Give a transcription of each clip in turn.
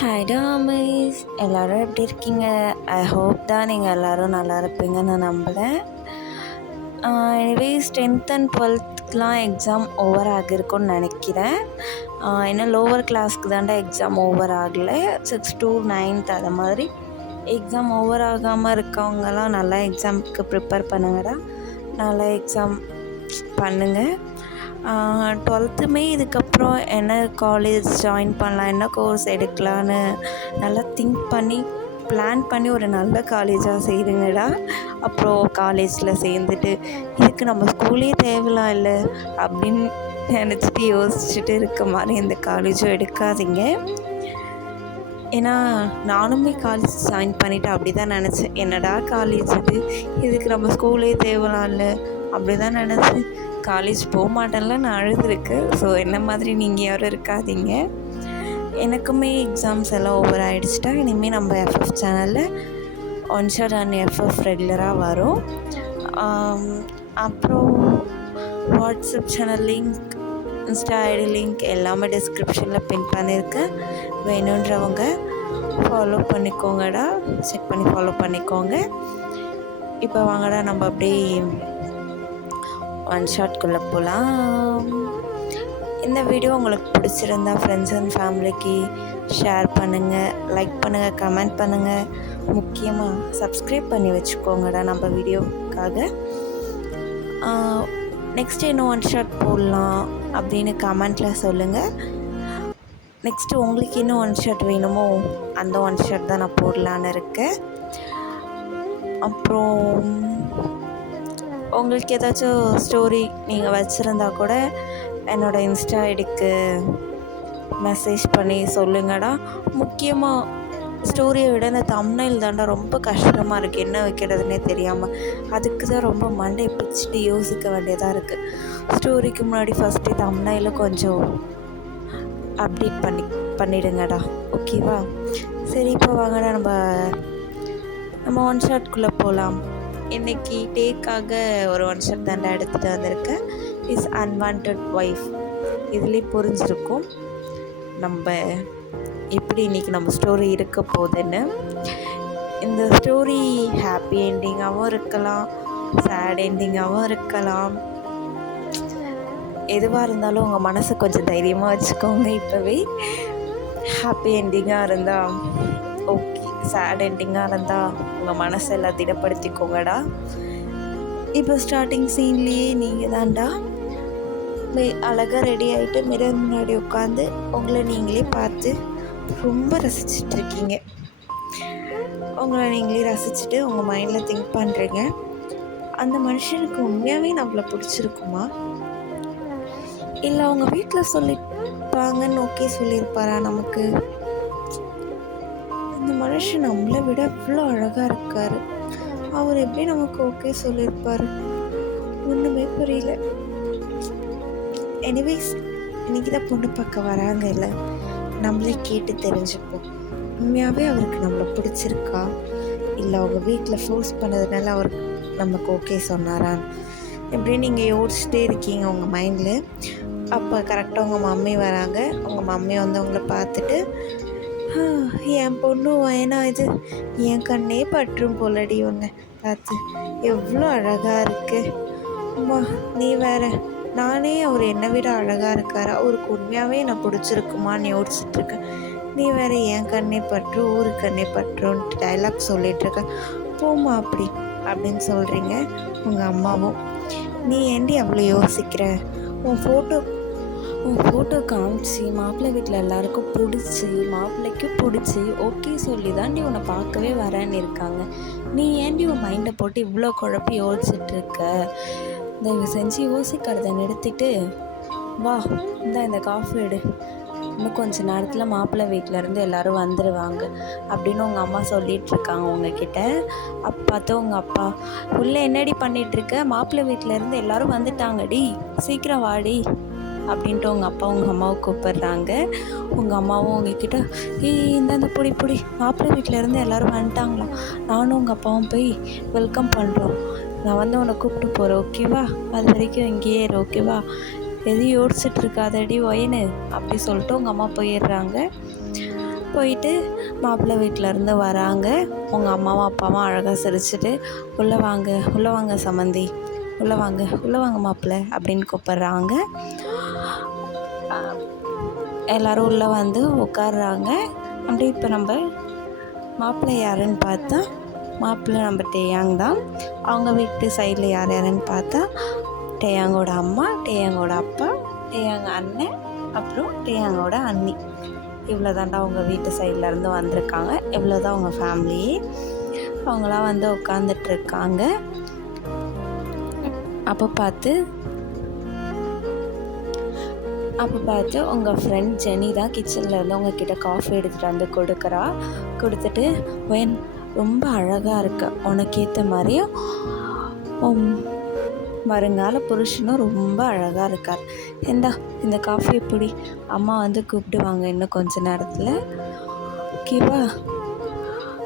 Hi Tommy's, எல்லோரும் எப்படி இருக்கீங்க? ஐ ஹோப் தான் நீங்கள் எல்லோரும் நல்லா இருப்பீங்கன்னு நான் நம்புகிறேன். Anyways 10th and 12th exam over ஆகிருக்குன்னு நினைக்கிறேன். இன்னும் லோவர் கிளாஸ்க்கு தாண்டா எக்ஸாம் ஓவர் ஆகலை. 6 to 9th அது மாதிரி எக்ஸாம் ஓவர் ஆகாமல் இருக்கவங்கலாம் நல்லா எக்ஸாமுக்கு ப்ரிப்பேர் பண்ணுங்கடா. நல்லா எக்ஸாம் பண்ணுங்கள். 12th இதுக்கப்புறம் என்ன காலேஜ் ஜாயின் பண்ணலாம், என்ன கோர்ஸ் எடுக்கலான்னு நல்லா திங்க் பண்ணி பிளான் பண்ணி ஒரு நல்ல காலேஜாக சேருங்கடா. அப்புறம் காலேஜில் சேர்ந்துட்டு இதுக்கு நம்ம ஸ்கூலே தேவலாம் இல்லை அப்படின்னு நினச்சிட்டு யோசிச்சுட்டு இருக்க மாதிரி இந்த காலேஜும் எடுக்காதீங்க. ஏன்னா நானுமே காலேஜ் ஜாயின் பண்ணிவிட்டு அப்படி தான் நினச்சேன். என்னடா காலேஜ் இதுக்கு நம்ம ஸ்கூலே தேவலாம் இல்லை அப்படி தான் நினச்சேன். காலேஜ் போக மாட்டேன்ல நான் அழுதுருக்கு. ஸோ என்ன மாதிரி நீங்கள் யாரும் இருக்காதீங்க. எனக்குமே எக்ஸாம்ஸ் எல்லாம் ஓவர் ஆகிடுச்சிட்டா இனிமேல் நம்ம எஃப்எஃப் சேனலில் ஒன் ஷாட் அண்ட் எஃப்எஃப் ரெகுலராக வரும். அப்புறம் WhatsApp channel link, insta ID link எல்லாமே டிஸ்கிரிப்ஷனில் பின் பண்ணியிருக்கேன். வேணுன்றவங்க ஃபாலோ பண்ணிக்கோங்கடா, செக் பண்ணி ஃபாலோ பண்ணிக்கோங்க. இப்போ வாங்கடா நம்ம அப்படியே ஒன் ஷாட்குள்ளே போகலாம். இந்த வீடியோ உங்களுக்கு பிடிச்சிருந்தா ஃப்ரெண்ட்ஸ் அண்ட் ஃபேமிலிக்கு ஷேர் பண்ணுங்கள், லைக் பண்ணுங்கள், கமெண்ட் பண்ணுங்கள். முக்கியமாக சப்ஸ்கிரைப் பண்ணி வச்சுக்கோங்கடா நம்ம வீடியோக்காக. நெக்ஸ்ட் இன்னும் ஒன் ஷாட் போடலாம் அப்படின்னு கமெண்ட்டில் சொல்லுங்கள். நெக்ஸ்ட்டு உங்களுக்கு இன்னும் ஒன் ஷாட் வேணுமோ அந்த ஒன் ஷாட் தான் நான் போடலான்னு இருக்கேன். அப்புறம் உங்களுக்கு ஏதாச்சும் ஸ்டோரி நீங்கள் வச்சுருந்தா கூட என்னோடய இன்ஸ்டா ஐடிக்கு மெசேஜ் பண்ணி சொல்லுங்கடா. முக்கியமாக ஸ்டோரியை விட இந்த தம்ப்நெயில் தாண்டா ரொம்ப கஷ்டமாக இருக்குது, என்ன வைக்கிறதுனே தெரியாமல். அதுக்கு தான் ரொம்ப மண்டையை பிடிச்சிட்டு யோசிக்க வேண்டியதாக இருக்குது. ஸ்டோரிக்கு முன்னாடி ஃபஸ்ட்டு தம்ப்நெயிலை கொஞ்சம் அப்டேட் பண்ணிவிடுங்கடா. ஓகேவா? சரி, இப்போ வாங்கடா நம்ம ஒன் ஷாட்குள்ளே போகலாம். இன்றைக்கி டேக்காக ஒரு ஒன் ஷாட் தாண்டா எடுத்துகிட்டு வந்திருக்கேன். Is unwanted wife. இதுலேயே புரிஞ்சிருக்கும் நம்ம எப்படி இன்றைக்கி நம்ம ஸ்டோரி இருக்க போகுதுன்னு. இந்த ஸ்டோரி ஹாப்பி என்டிங்காகவும் இருக்கலாம், சேட் என்டிங்காகவும் இருக்கலாம். எதுவாக இருந்தாலும் உங்கள் மனசை கொஞ்சம் தைரியமாக வச்சுக்கோங்க. இப்போவே ஹாப்பி என்டிங்காக இருந்தால் ஓகே, சேட் என்டிங்காக இருந்தால் உங்கள் மனசை எல்லாம் திடப்படுத்திக்கோங்கடா. இப்போ ஸ்டார்டிங் சீன்லேயே நீங்கள் தான்டா அழகாக ரெடி ஆகிட்டு மிரர் முன்னாடி உட்காந்து உங்களை நீங்களே பார்த்து ரொம்ப ரசிச்சிட்ருக்கீங்க. உங்களை நீங்களே ரசிச்சுட்டு உங்கள் மைண்டில் திங்க் பண்ணுறீங்க, அந்த மனுஷனுக்கு உண்மையாகவே நம்மளை பிடிச்சிருக்குமா, இல்லை அவங்க வீட்டில் சொல்லிப்பாங்கன்னு ஓகே சொல்லியிருப்பாரா நமக்கு, இந்த மனுஷன் நம்மளை விட இவ்வளோ அழகாக இருக்கார், அவர் எப்படி நமக்கு ஓகே சொல்லியிருப்பார், ஒன்றுமே புரியல. எனிவேஸ் இன்றைக்கி தான் பொண்ணு பார்க்க வராங்க, இல்லை நம்மளே கேட்டு தெரிஞ்சுப்போம் உண்மையாகவே அவருக்கு நம்மளை பிடிச்சிருக்கா, இல்லை அவங்க வீட்டில் ஃபோர்ஸ் பண்ணதுனால அவருக்கு நமக்கு ஓகே சொன்னாரான்னு எப்படி நீங்கள் யோசிச்சுட்டே இருக்கீங்க உங்கள் மைண்டில். அப்போ கரெக்டாக உங்கள் மம்மி வராங்க. உங்கள் மம்மி வந்து அவங்கள பார்த்துட்டு, என் பொண்ணு ஏன்னா இது என் கண்ணே பற்றும் போலடி, ஒன்று பார்த்து எவ்வளோ அழகாக இருக்கு அம்மா, நீ வேற, நானே அவர் என்னை விட அழகாக இருக்கார், அவருக்கு உண்மையாகவே நான் பிடிச்சிருக்குமான்னு யோசிச்சுட்ருக்கேன், நீ வேற என் கண்ணே பற்று ஊரு கண்ணே பற்றுன்ட்டு டைலாக் சொல்லிகிட்ருக்க, போமா அப்படின்னு சொல்கிறீங்க. உங்கள் அம்மாவும், நீ ஏண்டி அவ்வளோ யோசிக்கிற, உன் ஃபோட்டோ காமிச்சு மாப்பிள்ளை வீட்டில் எல்லாருக்கும் பிடிச்சி மாப்பிள்ளைக்கு பிடிச்சி ஓகே சொல்லி தாண்டி உன்னை பார்க்கவே வரேன்னு இருக்காங்க, நீ ஏண்டி உன் மைண்டை போட்டு இவ்வளோ குழப்பி யோசிச்சுட்ருக்க, தயவு செஞ்சு யோசிக்கிறத நிறுத்திட்டு வா இந்த காஃபி எடு, இன்னும் கொஞ்சம் நேரத்தில் மாப்பிள்ளை வீட்டிலேருந்து எல்லோரும் வந்துடுவாங்க அப்படின்னு உங்கள் அம்மா சொல்லிகிட்ருக்காங்க உங்ககிட்ட. அப்போ பார்த்து உங்கள் அப்பா, உள்ளே என்னடி பண்ணிகிட்ருக்க, மாப்பிள்ளை வீட்டிலேருந்து எல்லோரும் வந்துட்டாங்கடி, சீக்கிரம் வாடி அப்படின்ட்டு உங்கள் அப்பா உங்கள் அம்மாவை கூப்பிட்றாங்க. உங்கள் அம்மாவும் உங்ககிட்ட, இந்த பொடி மாப்பிள்ளை வீட்டிலேருந்து எல்லோரும் வந்துட்டாங்களாம், நானும் உங்கள் அப்பாவும் போய் வெல்கம் பண்ணுறோம், நான் வந்து உன்னை கூப்பிட்டு போகிறேன் ஓகேவா, அது வரைக்கும் இங்கேயே இரு ஓகேவா, எதையும் யோசிச்சுட்டு இருக்காதடி ஒயனு அப்படி சொல்லிட்டு உங்கள் அம்மா போயிடுறாங்க. போயிட்டு மாப்பிள்ளை வீட்டிலேருந்து வராங்க. உங்கள் அம்மாவும் அப்பாவும் அழகாக சிரிச்சுட்டு உள்ளே வாங்க உள்ளே வாங்க சம்மந்தி, உள்ளே வாங்க மாப்பிள்ளை அப்படின்னு கூப்பிட்றாங்க. எல்லோரும் உள்ளே வந்து உட்காடுறாங்க. அப்படி இப்போ நம்ம மாப்பிள்ளை யாருன்னு பார்த்தா மாப்பிள்ளை நம்ம டேயாங் தான். அவங்க வீட்டு சைடில் யார் யாருன்னு பார்த்தா டேயாங்கோட அம்மா, டேயாங்கோட அப்பா, டேயாங் அண்ணன், அப்புறம் டேயாங்கோட அண்ணி. இவ்வளோ தாண்டா அவங்க வீட்டு சைட்லேருந்து வந்திருக்காங்க. இவ்வளோ தான் அவங்க ஃபேமிலி. அவங்களாம் வந்து உட்காந்துட்ருக்காங்க. அப்போ பார்த்து உங்கள் ஃப்ரெண்ட் ஜெனி தான் கிச்சனில் இருந்து உங்ககிட்ட காஃபி எடுத்துகிட்டு வந்து கொடுத்துட்டு ஒயன் ரொம்ப அழகாக இருக்க, உனக்கேற்ற மாதிரியும் வருங்கால புருஷனும் ரொம்ப அழகாக இருக்கார். இந்த காஃபியை பிடி, அம்மா வந்து கூப்பிடுவாங்க இன்னும் கொஞ்ச நேரத்தில், ஓகேவா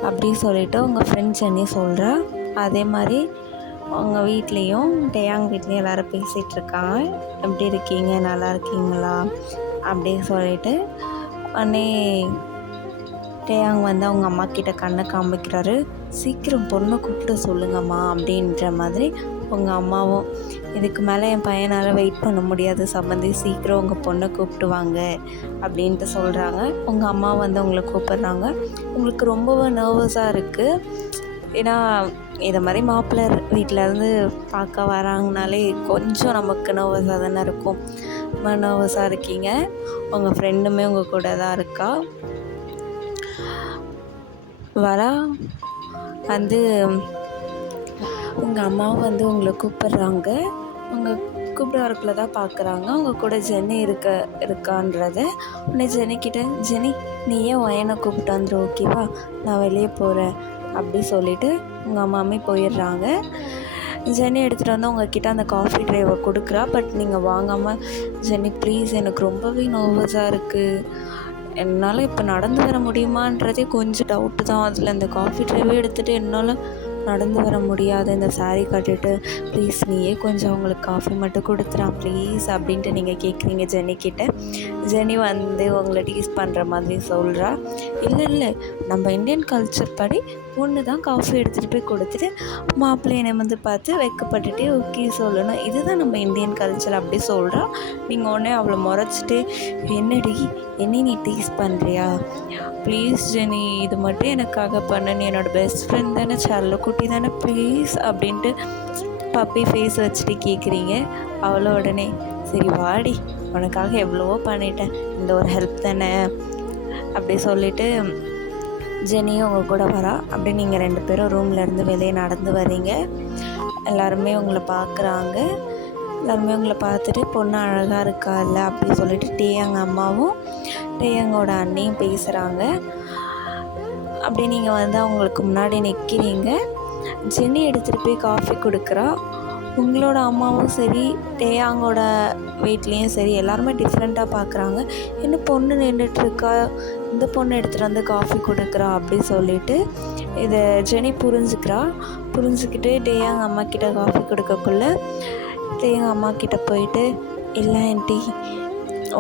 அப்படி சொல்லிவிட்டு உங்கள் ஃப்ரெண்ட் ஜெனி சொல்கிறா. அதே மாதிரி உங்கள் வீட்லேயும் டேயாங் வீட்லேயும் எல்லோரும் பேசிகிட்ருக்காங்க. எப்படி இருக்கீங்க, நல்லா இருக்கீங்களா அப்படின்னு சொல்லிட்டு. உடனே டேயாங் வந்து அவங்க அம்மா கிட்ட கண்ணை காமிக்கிறாரு. சீக்கிரம் பொண்ணை கூப்பிட்டு சொல்லுங்கம்மா அப்படின்ற மாதிரி. உங்கள் அம்மாவும் இதுக்கு மேலே என் பையனால் வெயிட் பண்ண முடியாது சம்மந்தி, சீக்கிரம் உங்கள் பொண்ணை கூப்பிட்டு வாங்க அப்படின்ட்டு சொல்கிறாங்க. உங்கள் அம்மா வந்து உங்களை கூப்பிட்றாங்க. உங்களுக்கு ரொம்பவே நர்வஸாக இருக்குது. ஏன்னா இதை மாதிரி மாப்பிள்ளை வீட்டிலேருந்து பார்க்க வராங்கனாலே கொஞ்சம் நமக்கு நர்வஸாக தானே இருக்கும். ரொம்ப நர்வஸாக இருக்கீங்க. உங்கள் ஃப்ரெண்டுமே உங்கள் கூட தான் இருக்கா. வந்து உங்கள் அம்மாவும் வந்து உங்களை கூப்பிட்றாங்க. உங்கள் கூப்பிட்றவர்களை தான் பார்க்குறாங்க. உங்கள் கூட ஜெனி இருக்கான்றத உடனே ஜெனிக்கிட்ட, ஜெனி நீ ஏன் ஒயனை கூப்பிட்டு வந்துடு, ஓகேவா, நான் வெளியே போகிறேன் அப்படி சொல்லிவிட்டு உங்கள் அம்மாமே போயிடுறாங்க. ஜெனி எடுத்துகிட்டு வந்து உங்ககிட்ட அந்த காஃபி ட்ரைவை கொடுக்குறா. பட் நீங்கள் வாங்காமல், ஜெனி ப்ளீஸ் எனக்கு ரொம்பவே நர்வஸாக இருக்குது, என்னால் இப்போ நடந்து வர முடியுமான்றதே கொஞ்சம் டவுட்டு தான். அதில் அந்த காஃபி ட்ரைவே எடுத்துகிட்டு என்னால் நடந்து வர முடியாது, இந்த சாரீ கட்டிட்டு, ப்ளீஸ் நீயே கொஞ்சம் அவங்களுக்கு காஃபி மட்டும் கொடுத்துறான் ப்ளீஸ் அப்படின்ட்டு நீங்கள் கேட்குறீங்க ஜெனிக்கிட்ட. ஜெனி வந்து உங்களை டீஸ் பண்ணுற மாதிரி சொல்கிறா. இல்லை நம்ம இந்தியன் கல்ச்சர் படி பொண்ணு தான் காஃபி எடுத்துகிட்டு போய் கொடுத்துட்டு மாப்பிள்ளையை வந்து பார்த்து வெக்கப்பட்டுட்டு ஓகே சொல்லணும், இதுதான் நம்ம இந்தியன் கல்ச்சர் அப்படி சொல்கிறா. நீங்கள் உடனே அவளை முறைச்சிட்டு, என்னடி என்ன நீ டீஸ் பண்ணுறியா, ப்ளீஸ் ஜெனி இது மட்டும் எனக்காக பண்ண, நீ என்னோடய பெஸ்ட் ஃப்ரெண்ட் தானே, செல்ல குட்டி தானே, ப்ளீஸ் அப்படின்ட்டு பப்பி ஃபேஸ் வச்சுட்டு கேட்குறீங்க. அவ்வளோ உடனே சரி வாடி, உனக்காக எவ்வளவோ பண்ணிட்டேன், இந்த ஒரு ஹெல்ப் தானே அப்படி சொல்லிவிட்டு ஜெனியும் உங்கள் கூட வரா. அப்படி நீங்கள் 2 பேரும் ரூம்லேருந்து வெளியே நடந்து வரீங்க. எல்லாருமே உங்களை பார்க்குறாங்க. எல்லாருமே உங்களை பார்த்துட்டு பொண்ணு அழகாக இருக்கால்ல அப்படி சொல்லிட்டு டேயாங் அம்மாவும் டேயாங்கோட அண்ணியும் பேசுகிறாங்க. அப்படி நீங்கள் வந்து அவங்களுக்கு முன்னாடி நிற்கிறீங்க. ஜெனி எடுத்துகிட்டு போய் காஃபி கொடுக்குறா. உங்களோட அம்மாவும் சரி டேயாங்கோட வீட்லேயும் சரி எல்லாருமே டிஃப்ரெண்ட்டாக பார்க்குறாங்க. என்ன பொண்ணு நின்றுட்டுருக்கா, இந்த பொண்ணு எடுத்துகிட்டு வந்து காஃபி கொடுக்குறா அப்படி சொல்லிவிட்டு இதை ஜெனி புரிஞ்சுக்கிட்டு டேயாங் அம்மா கிட்ட காஃபி கொடுக்கக்குள்ள டேயாங் அம்மா கிட்ட போயிட்டு, இல்லை ஆண்டி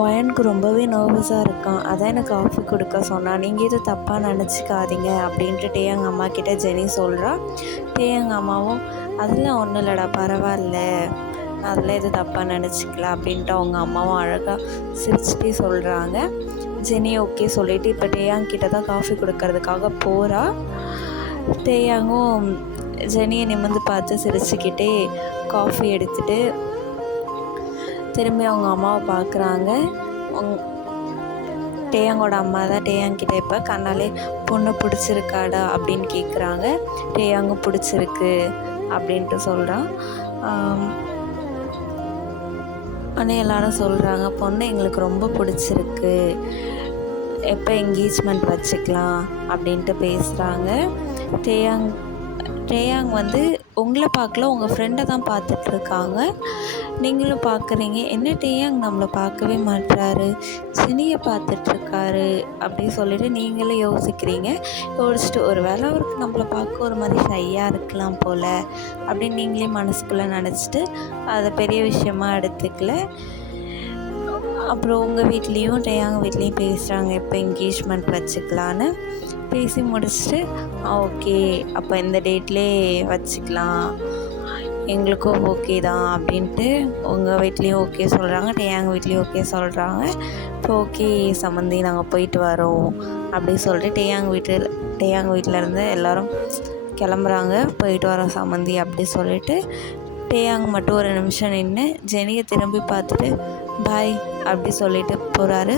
ஒயனுக்கு ரொம்பவே நர்வஸாக இருக்கான், அதான் எனக்கு காஃபி கொடுக்க சொன்னான், நீங்கள் எதுவும் தப்பாக நினச்சிக்காதீங்க அப்படின்ட்டு டேயாங் அம்மா கிட்ட ஜெனி சொல்கிறா. டேயாங் அம்மாவும் அதெல்லாம் ஒன்றும் இல்லைடா பரவாயில்ல, அதெல்லாம் எதுவும் தப்பாக நினச்சிக்கல அப்படின்ட்டு அவங்க அம்மாவும் அழகாக சிரிச்சுட்டே சொல்கிறாங்க. ஜெனி ஓகே சொல்லிவிட்டு இப்போ டேயாங் கிட்ட தான் காஃபி கொடுக்கறதுக்காக போகிறா. டேயாங்கும் ஜெனியை நிமிர்ந்து பார்த்து சிரிச்சுக்கிட்டே காஃபி எடுத்துகிட்டு திரும்பி அவங்க அம்மாவை பார்க்குறாங்க. டேயாங்கோட அம்மா தான் டேயாங்கிட்ட இப்போ கண்ணாலே பொண்ணு பிடிச்சிருக்காடா அப்படின்னு கேட்குறாங்க. டேயாங்கும் பிடிச்சிருக்கு அப்படின்ட்டு சொல்கிறான். ஆனால் எல்லோரும் சொல்கிறாங்க பொண்ணு எங்களுக்கு ரொம்ப பிடிச்சிருக்கு, எப்போ என்கேஜ்மெண்ட் வச்சுக்கலாம் அப்படின்ட்டு பேசுகிறாங்க. டேயாங் வந்து உங்களை பார்க்கல, உங்கள் ஃப்ரெண்டை தான் பார்த்துட்ருக்காங்க. நீங்களும் பார்க்குறீங்க, என்ன டேயாங் நம்மளை பார்க்கவே மாட்டுறாரு, ஜெனியை பார்த்துட்ருக்காரு அப்படி சொல்லிவிட்டு நீங்களே யோசிச்சுட்டு ஒரு வேளை அவருக்கு நம்மளை பார்க்க ஒரு மாதிரி ஷையாக இருக்கலாம் போல் அப்படின்னு நீங்களே மனசுக்குள்ளே நினச்சிட்டு அதை பெரிய விஷயமாக எடுத்துக்கல. அப்புறம் உங்கள் வீட்லேயும் டேயாங் வீட்லேயும் பேசுகிறாங்க எப்போ என்கேஜ்மெண்ட் வச்சுக்கலான்னு. பேசி முடிச்சுட்டு ஓகே அப்போ இந்த டேட்லேயே வச்சுக்கலாம், எங்களுக்கும் ஓகே தான் அப்படின்ட்டு உங்கள் வீட்லேயும் ஓகே சொல்கிறாங்க, டேயாங் வீட்லேயும் ஓகே சொல்கிறாங்க. இப்போ ஓகே சம்மந்தி நாங்கள் போயிட்டு வரோம் அப்படி சொல்லிட்டு டேயாங் வீட்டிலேருந்து எல்லோரும் கிளம்புறாங்க. போயிட்டு வரோம் சம்மந்தி அப்படி சொல்லிட்டு டேயாங் மட்டும் ஒரு நிமிஷம் நின்று ஜெனியை திரும்பி பார்த்துட்டு பாய் அப்படி சொல்லிட்டு போகிறாரு.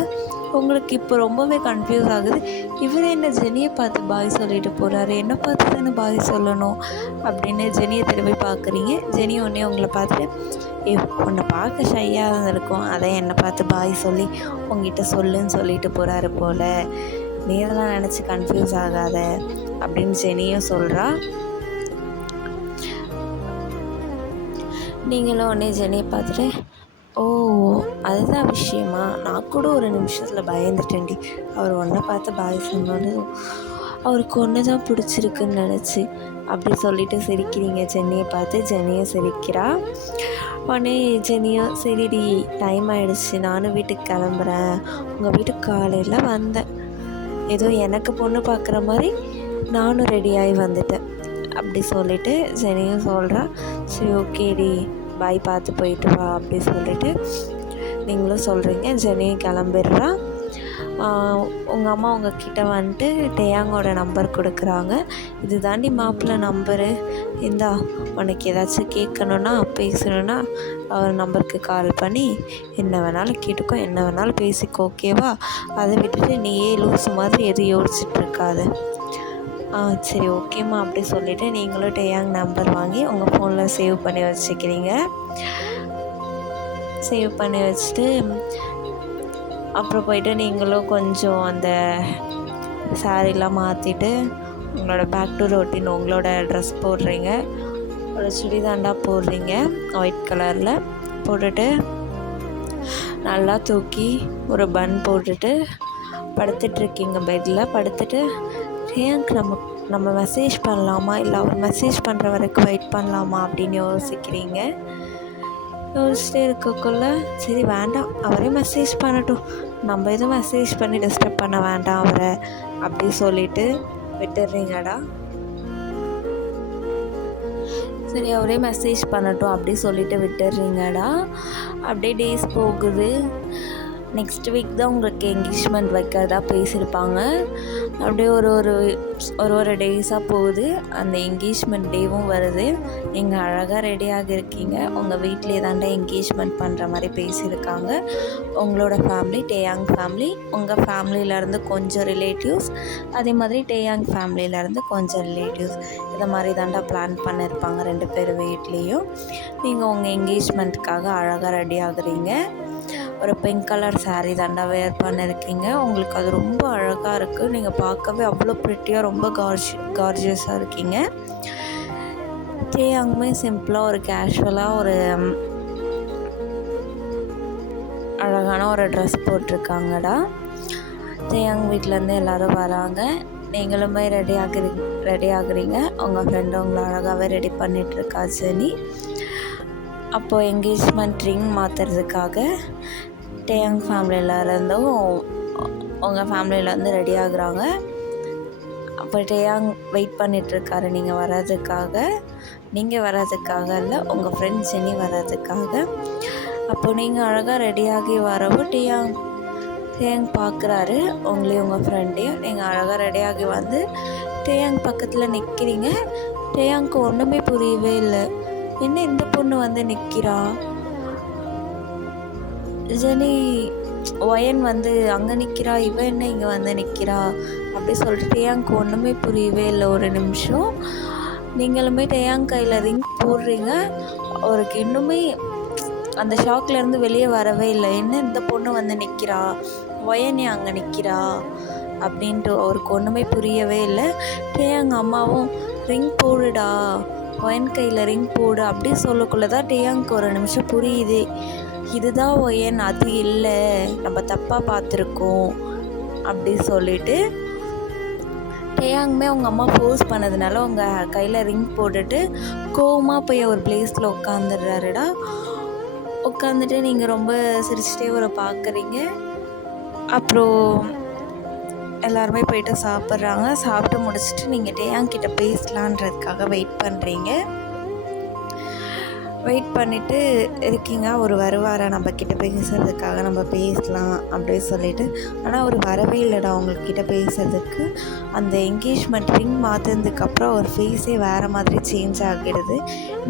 உங்களுக்கு இப்போ ரொம்பவே கன்ஃபியூஸ் ஆகுது, இவர் என்ன ஜெனியை பார்த்து பாய் சொல்லிட்டு போகிறாரு, என்னை பார்த்து தானே பாய் சொல்லணும் அப்படின்னு ஜெனியை திரும்பி பார்க்குறீங்க. ஜெனி உடனே உங்களை பார்த்துட்டு உன்னை பார்க்க ஷையாக இருந்திருக்கும், அதை என்னை பார்த்து பாய் சொல்லி உங்ககிட்ட சொல்லுன்னு சொல்லிட்டு போகிறாரு போல், நீ அதெல்லாம் நினச்சி கன்ஃபியூஸ் ஆகாத அப்படின்னு ஜெனியும் சொல்கிறா. நீங்களும் உடனே ஜெனியை பார்த்துட்டு ஓ அதுதான் விஷயமா, நான் கூட ஒரு நிமிஷத்தில் பயந்துட்டேன்டி, அவர் ஒன்றை பார்த்து பாய் சொன்னோன்னு அவருக்கு ஒன்று தான் பிடிச்சிருக்குன்னு நினச்சி அப்படி சொல்லிட்டு சிரிக்கிறீங்க. ஜெனியை பார்த்து ஜெனியும் சிரிக்கிறா. உடனே ஜெனியும் சரிடி டைம் ஆகிடுச்சு நானும் வீட்டுக்கு கிளம்புறேன், உங்கள் வீட்டுக்கு காலையில் வந்தேன், ஏதோ எனக்கு பொண்ணு பார்க்குற மாதிரி நானும் ரெடியாகி வந்துட்டேன் அப்படி சொல்லிவிட்டு ஜெனியும் சொல்கிறா. சரி ஓகேடி பாய் பார்த்து போயிட்டு வா அப்படி சொல்லிட்டு நீங்களும் சொல்கிறீங்க. ஜெனியும் கிளம்பிடுறா. உங்கள் அம்மா உங்ககிட்ட வந்துட்டு டேயாங்கோட நம்பர் கொடுக்குறாங்க. இது தாண்டி மாப்பிள்ளை நம்பரு, இந்தா உனக்கு ஏதாச்சும் கேட்கணுன்னா பேசணுன்னா அவர் நம்பருக்கு கால் பண்ணி என்ன வேணாலும் கேட்டுக்கோ, என்ன வேணாலும் பேசிக்கோ, ஓகேவா, அதை விட்டுட்டு நீயே லூஸ் மாதிரி எதுவும் யோசிச்சுட்ருக்காது. சரி ஓகேம்மா அப்படி சொல்லிவிட்டு நீங்களும் டேயாங் நம்பர் வாங்கி உங்கள் ஃபோனில் சேவ் பண்ணி வச்சுக்கிறீங்க. சேவ் பண்ணி வச்சுட்டு அப்புறம் போயிட்டு நீங்களும் கொஞ்சம் அந்த சாரீலாம் மாற்றிட்டு உங்களோட பேக் டு ரொட்டீன் உங்களோட ட்ரெஸ் போடுறீங்க, ஒரு சுடிதாண்டா போடுறீங்க ஒயிட் கலரில் போட்டுட்டு நல்லா தூக்கி ஒரு பன் போட்டுட்டு படுத்துட்ருக்கீங்க. பெட்டில் படுத்துட்டு டேயாங்க்கு நம்ம மெசேஜ் பண்ணலாமா இல்லை அவர் மெசேஜ் பண்ணுற வரைக்கும் வெயிட் பண்ணலாமா அப்படின்னு யோசிக்கிறீங்க. யோசிச்சுட்டே இருக்கக்குள்ள சரி வேண்டாம் அவரே மெசேஜ் பண்ணட்டும், நம்ம எதுவும் மெசேஜ் பண்ணி டிஸ்டர்ப் பண்ண வேண்டாம் அவரை அப்படி சொல்லிட்டு விட்டுடுறீங்கடா. சரி அவரே மெசேஜ் பண்ணட்டும் அப்படி சொல்லிட்டு விட்டுடுறீங்கடா. அப்படியே டேஸ் போகுது. நெக்ஸ்ட் வீக் தான் உங்களுக்கு என்கேஜ்மெண்ட் வைக்கிறதா பேசியிருப்பாங்க. அப்படியே ஒரு டேஸாக போகுது. அந்த என்கேஜ்மெண்ட் டேவும் வருது. நீங்கள் அழகாக ரெடியாக இருக்கீங்க. உங்கள் வீட்டிலே தாண்டா என்கேஜ்மெண்ட் பண்ணுற மாதிரி பேசியிருக்காங்க. உங்களோட ஃபேமிலி டேயாங் ஃபேமிலி, உங்கள் ஃபேமிலியிலேருந்து கொஞ்சம் ரிலேட்டிவ்ஸ், அதே மாதிரி டேயாங் ஃபேமிலியிலேருந்து கொஞ்சம் ரிலேட்டிவ்ஸ், இதை மாதிரி தாண்டா பிளான் பண்ணியிருப்பாங்க 2 பேர் வீட்லேயும். நீங்கள் உங்கள் என்கேஜ்மெண்ட்டுக்காக அழகாக ரெடி ஆகுறீங்க. ஒரு பிங்க் கலர் சாரீ தாண்டா வேர் பண்ணியிருக்கீங்க. உங்களுக்கு அது ரொம்ப அழகாக இருக்குது. நீங்கள் பார்க்கவே அவ்வளோ ப்ரிட்டியாக ரொம்ப கார்ஜியஸாக இருக்கீங்க. டேயாங்குமே சிம்பிளாக ஒரு கேஷுவலாக ஒரு அழகான ஒரு ட்ரெஸ் போட்டிருக்காங்கடா. டேயாங் வீட்டிலேருந்து எல்லோரும் வராங்க. நீங்களுமே ரெடி ஆகுறீங்க. உங்கள் ஃப்ரெண்டு உங்களை அழகாகவே ரெடி பண்ணிகிட்ருக்கா ஜெனி. அப்போது என்கேஜ்மெண்ட் ரிங் மாற்றுறதுக்காக டேயாங் ஃபேமிலியிலருந்தும் உங்கள் ஃபேமிலியிலேருந்து ரெடி ஆகுறாங்க. அப்போ டேயாங் வெயிட் பண்ணிகிட்ருக்காரு நீங்கள் வர்றதுக்காக இல்லை, உங்கள் ஃப்ரெண்ட் ஜெனி வர்றதுக்காக. அப்போது நீங்கள் அழகாக ரெடியாகி வரவும் டேயாங் பார்க்குறாரு உங்களையும் உங்கள் ஃப்ரெண்டையும். நீங்கள் அழகாக ரெடியாகி வந்து டேயாங் பக்கத்தில் நிற்கிறீங்க. டேயாங்க்கு ஒன்றுமே புரியவே இல்லை, என்ன இந்த பொண்ணு வந்து நிற்கிறா, ஜெனி ஒயன் வந்து அங்கே நிற்கிறா, இவன் என்ன இங்கே வந்து நிற்கிறா அப்படி சொல்லிட்டு டேயாங்க்கு ஒன்றுமே புரியவே இல்லை. ஒரு நிமிஷம் நீங்களுமே டேயாங் கையில் ரிங் போடுறீங்க. அவருக்கு இன்னுமே அந்த ஷாக்லேருந்து வெளியே வரவே இல்லை. என்ன இந்த பொண்ணு வந்து நிற்கிறா, ஒயன் அங்கே நிற்கிறா அப்படின்ட்டு அவருக்கு ஒன்றுமே புரியவே இல்லை. டேயாங் அம்மாவும் ரிங் போடுடா, ஒயன் கையில் ரிங் போடு அப்படி சொல்லக்குள்ளே தான் டேயாங்க்கு ஒரு நிமிஷம் புரியுது, இதுதான் ஒயன் அது இல்லை, நம்ம தப்பாக பார்த்துருக்கோம் அப்படி சொல்லிவிட்டு டேயாங்குமே அவங்க அம்மா ஃபோர்ஸ் பண்ணதுனால உங்கள் கையில் ரிங் போட்டுட்டு கோவமாக போய் ஒரு பிளேஸில் உட்காந்துடுறாருடா. உட்காந்துட்டு நீங்கள் ரொம்ப சிரிச்சிட்டே அவரை பார்க்குறீங்க. அப்புறம் எல்லாருமே போயிட்டு சாப்பிட்றாங்க. சாப்பிட்டு முடிச்சுட்டு நீங்கள் டேயாங் கிட்ட பேசலான்றதுக்காக வெயிட் பண்ணுறீங்க. வெயிட் பண்ணிவிட்டு இருக்கீங்க. அவர் வருவாரா நம்மக்கிட்ட பேசுகிறதுக்காக, நம்ம பேசலாம் அப்படின்னு சொல்லிட்டு. ஆனால் அவர் வரவே இல்லைடா அவங்கக்கிட்ட பேசுகிறதுக்கு. அந்த என்கேஜ்மெண்ட் ரிங் மாற்றினதுக்கப்புறம் அவர் ஃபேஸே வேறு மாதிரி சேஞ்ச் ஆகிடுது.